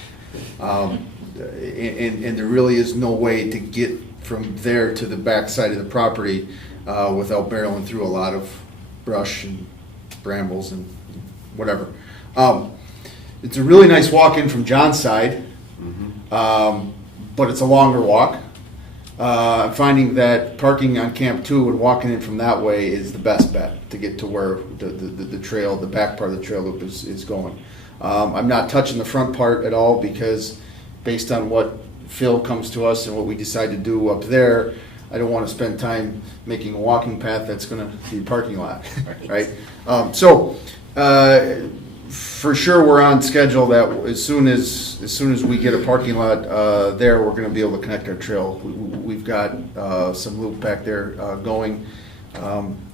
and there really is no way to get from there to the back side of the property without barreling through a lot of brush and brambles and whatever. It's a really nice walk in from John's side, but it's a longer walk. I'm finding that parking on Camp 2 and walking in from that way is the best bet to get to where the trail, the back part of the trail loop is going. I'm not touching the front part at all, because based on what Phil comes to us and what we decide to do up there, I don't want to spend time making a walking path that's going to be a parking lot, right? For sure, we're on schedule that as soon as we get a parking lot there, we're going to be able to connect our trail. We've got some loop back there going.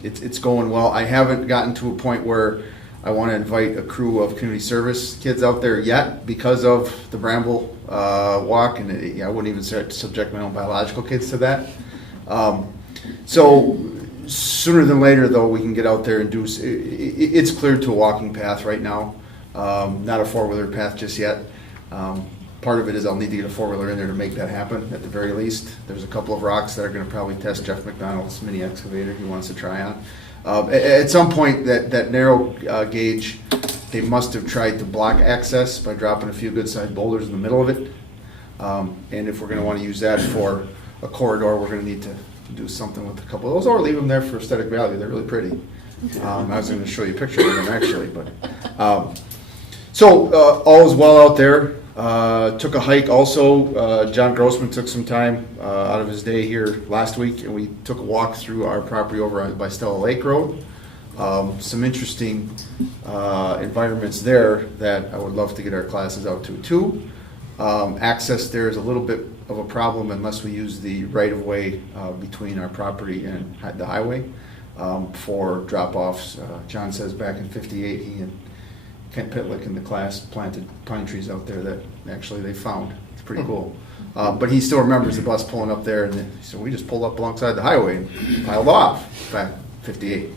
It's going well. I haven't gotten to a point where I want to invite a crew of community service kids out there yet because of the Bramble walk, and I wouldn't even subject my own biological kids to that. So sooner than later, though, we can get out there and do. It's cleared to a walking path right now. Not a four-wheeler path just yet. Part of it is I'll need to get a four-wheeler in there to make that happen at the very least. There's a couple of rocks that are going to probably test Jeff McDonald's mini excavator he wants to try on. At some point, that narrow gauge, they must have tried to block access by dropping a few good-sized boulders in the middle of it. And if we're going to want to use that for a corridor, we're going to need to do something with a couple of those, or leave them there for aesthetic value. They're really pretty. I was going to show you a picture of them actually, but so all is well out there. Took a hike also. John Grossman took some time out of his day here last week, and we took a walk through our property over by Stella Lake Road. Some interesting environments there that I would love to get our classes out to too. Access there is a little bit of a problem unless we use the right-of-way between our property and the highway for drop-offs. John says back in '58 he and Kent Pitlick in the class planted pine trees out there that actually they found. It's pretty cool. But he still remembers the bus pulling up there, and so we just pulled up alongside the highway and piled off back '58.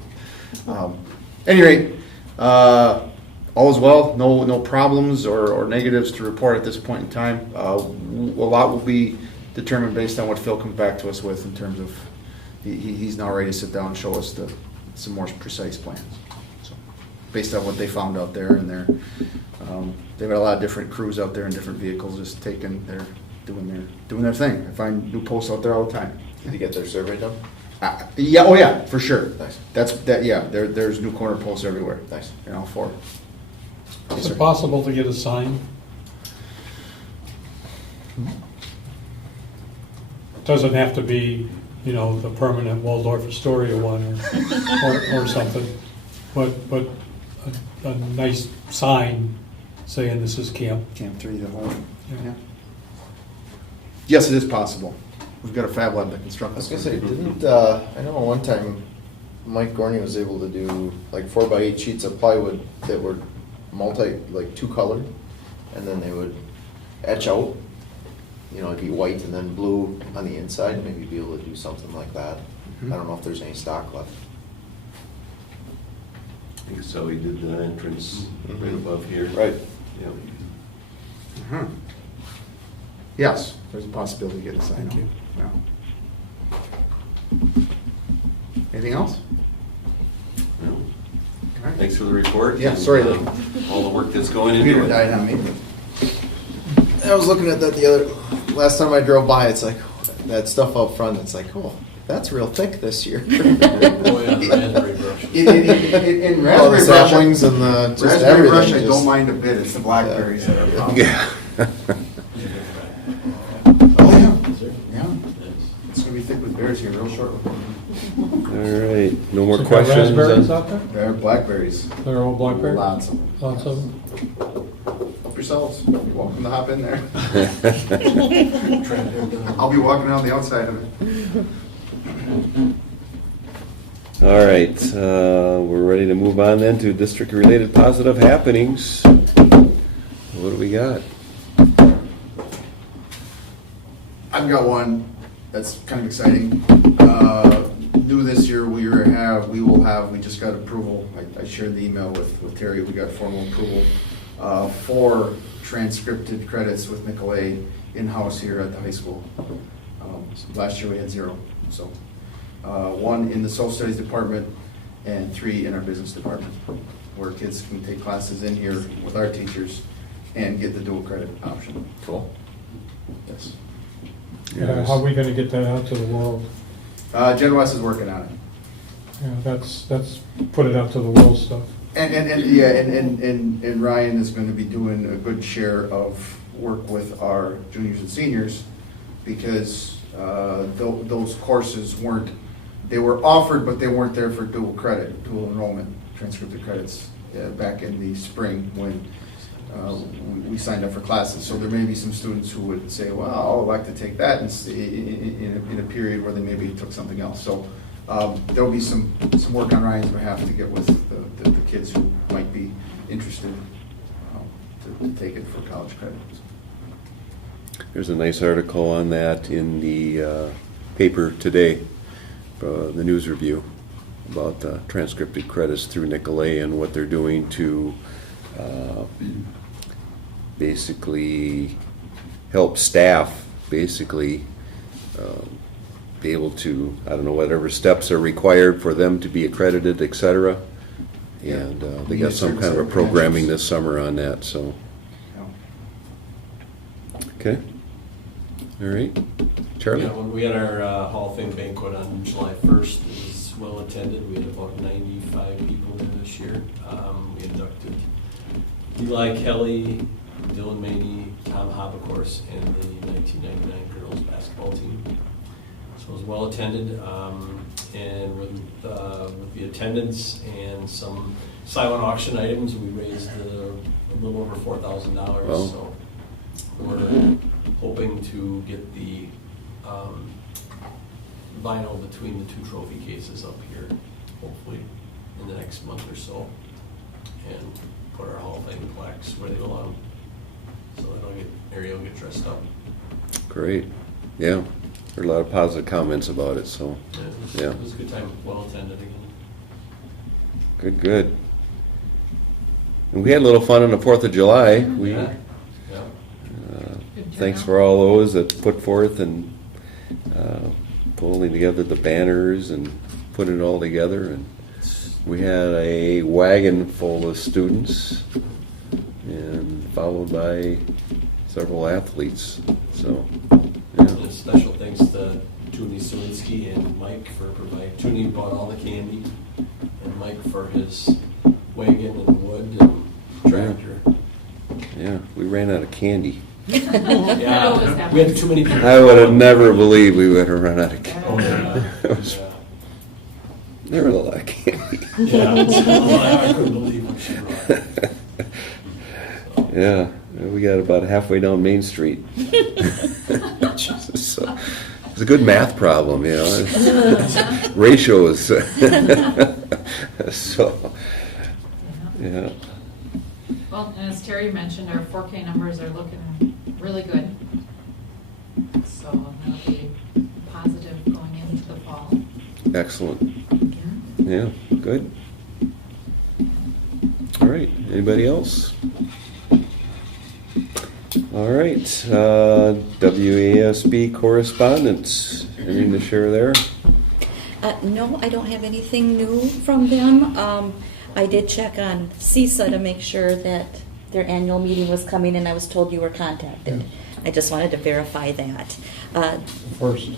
Any rate, all is well. No problems or negatives to report at this point in time. A lot will be determined based on what Phil comes back to us with in terms of he's now ready to sit down and show us some more precise plans. So, based on what they found out there, and they've got a lot of different crews out there in different vehicles just doing their thing. I find new posts out there all the time. Did you get their survey done? Yeah, oh yeah, for sure. Nice. Yeah, there's new corner posts everywhere. Nice. In all four. Is it possible to get a sign? Doesn't have to be, the permanent Waldorf Astoria one or something, but a nice sign saying this is Camp 3, the whole. Yeah. Yes, it is possible. We've got a fab lab that constructs. I was gonna say, I know one time Mike Gorney was able to do like 4x8 sheets of plywood that were two colored, and then they would etch out you know, it'd be white and then blue on the inside, maybe be able to do something like that. I don't know if there's any stock left. I think so, we did the entrance right above here. Right. Yep. Uh-huh. Yes, there's a possibility to get a sign. Thank you. Yeah. Anything else? No. All right. Thanks for the report. Yeah, and, sorry. all the work that's going into Computer it. died on me. I was looking at that the other, last time I drove by, it's like, that stuff up front, it's like, oh, that's real thick this year. Oh, yeah, the raspberry brush. In All the raspberry brush, saplings and the, just raspberry everything. brush, I just- don't mind a bit. It's the blackberries that are a problem. Yeah. Oh, yeah. Yeah. It's gonna be thick with berries here real short. All right, no more So got questions? raspberries on- out there? They're blackberries. They're all blackberry? Lots of them. Lots of them? Help yourselves. You're welcome to hop in there. Trying to do it. I'll be walking around the outside of it. All right, we're ready to move on then to district-related positive happenings. What do we got? I've got one that's kind of exciting. New this year, we will have, we just got approval, I shared the email with Terry, we got formal approval for transcripted credits with Nicolay in-house here at the high school. Last year we had 0, so 1 in the social studies department and 3 in our business department, where kids can take classes in here with our teachers and get the dual credit option. Cool. Yes. How are we gonna get that out to the world? Gen West is working on it. Yeah, that's put it out to the world stuff. And Ryan is going to be doing a good share of work with our juniors and seniors, because those courses they were offered, but they weren't there for dual enrollment, transcripted credits back in the spring when we signed up for classes. So there may be some students who would say, well, I'd like to take that in a period where they maybe took something else. So there'll be some work on Ryan's behalf to get with the kids who might be interested to take it for college credit. There's a nice article on that in the paper today, the news review, about transcripted credits through Nicolay and what they're doing to basically help staff basically be able to, I don't know, whatever steps are required for them to be accredited, et cetera. And they got some kind of a programming this summer on that, so. Okay. All right. Charlie? Yeah, when we had our Hall of Fame banquet on July 1st, it was well attended. We had about 95 people there this year. We inducted Eli Kelly, Dylan Maney, Tom Hobb, of course, and the 1999 girls basketball team. So it was well attended, and with the attendance and some silent auction items, we raised a little over $4,000. Wow. So we're hoping to get the vinyl between the 2 trophy cases up here, hopefully in the next month or so, and put our Hall of Fame plaques where they belong, so that area will get dressed up. Great. Yeah. Heard a lot of positive comments about it, so. It was a good time, well attended again. Good. And we had a little fun on the 4th of July. We, Yeah. thanks for all those that put forth and pulling together the banners and putting it all together. And we had a wagon full of students and followed by several athletes. So, yeah. And special thanks to Toonie Selinsky and Mike for providing. Toonie bought all the candy, and Mike for his wagon and wood and tractor. Yeah, we ran out of candy. Yeah, we had too many people. I would have never believed we would have run out of candy. Oh, yeah. It was- There was a lot of candy. Yeah, I couldn't believe what she brought. Yeah, we got about halfway down Main Street. Jesus, so, it's a good math problem, you know. Ratios. So, yeah. Well, and as Terry mentioned, our 4K numbers are looking really good. so that'll be positive going into the fall. Excellent. Yeah, good. All right, anybody else? All right, WASB correspondence, anything to share there? No, I don't have anything new from them. I did check on CISA to make sure that their annual meeting was coming, and I was told you were contacted. I just wanted to verify that. First.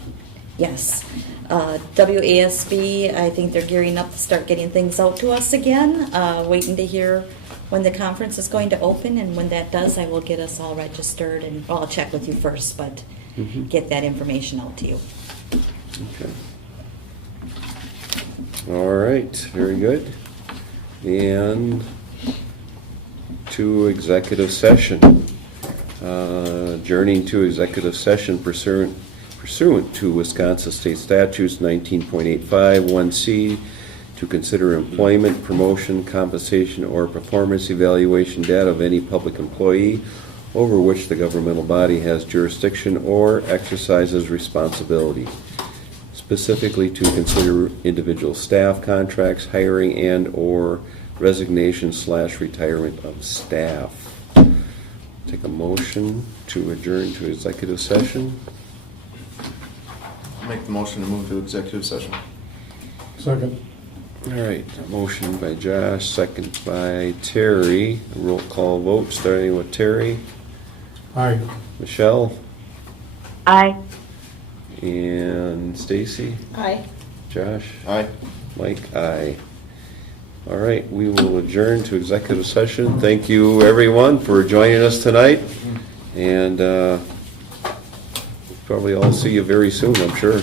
Yes. WASB, I think they're gearing up to start getting things out to us again, waiting to hear when the conference is going to open, and when that does, I will get us all registered, and I'll check with you first, but get that information out to you. Okay. All right, very good. And to executive session. Adjourning to executive session pursuant to Wisconsin State Statutes 19.85 1C to consider employment, promotion, compensation, or performance evaluation data of any public employee over which the governmental body has jurisdiction or exercises responsibility. Specifically to consider individual staff contracts, hiring and/or resignation/retirement of staff. Take a motion to adjourn to executive session. Make the motion to move to executive session. Second. All right, motion by Josh, second by Terry. Roll call vote, starting with Terry. Aye. Michelle Aye. and Stacy. Aye. Josh. Aye. Mike, aye. All right, we will adjourn to executive session. Thank you, everyone, for joining us tonight. And probably all see you very soon, I'm sure.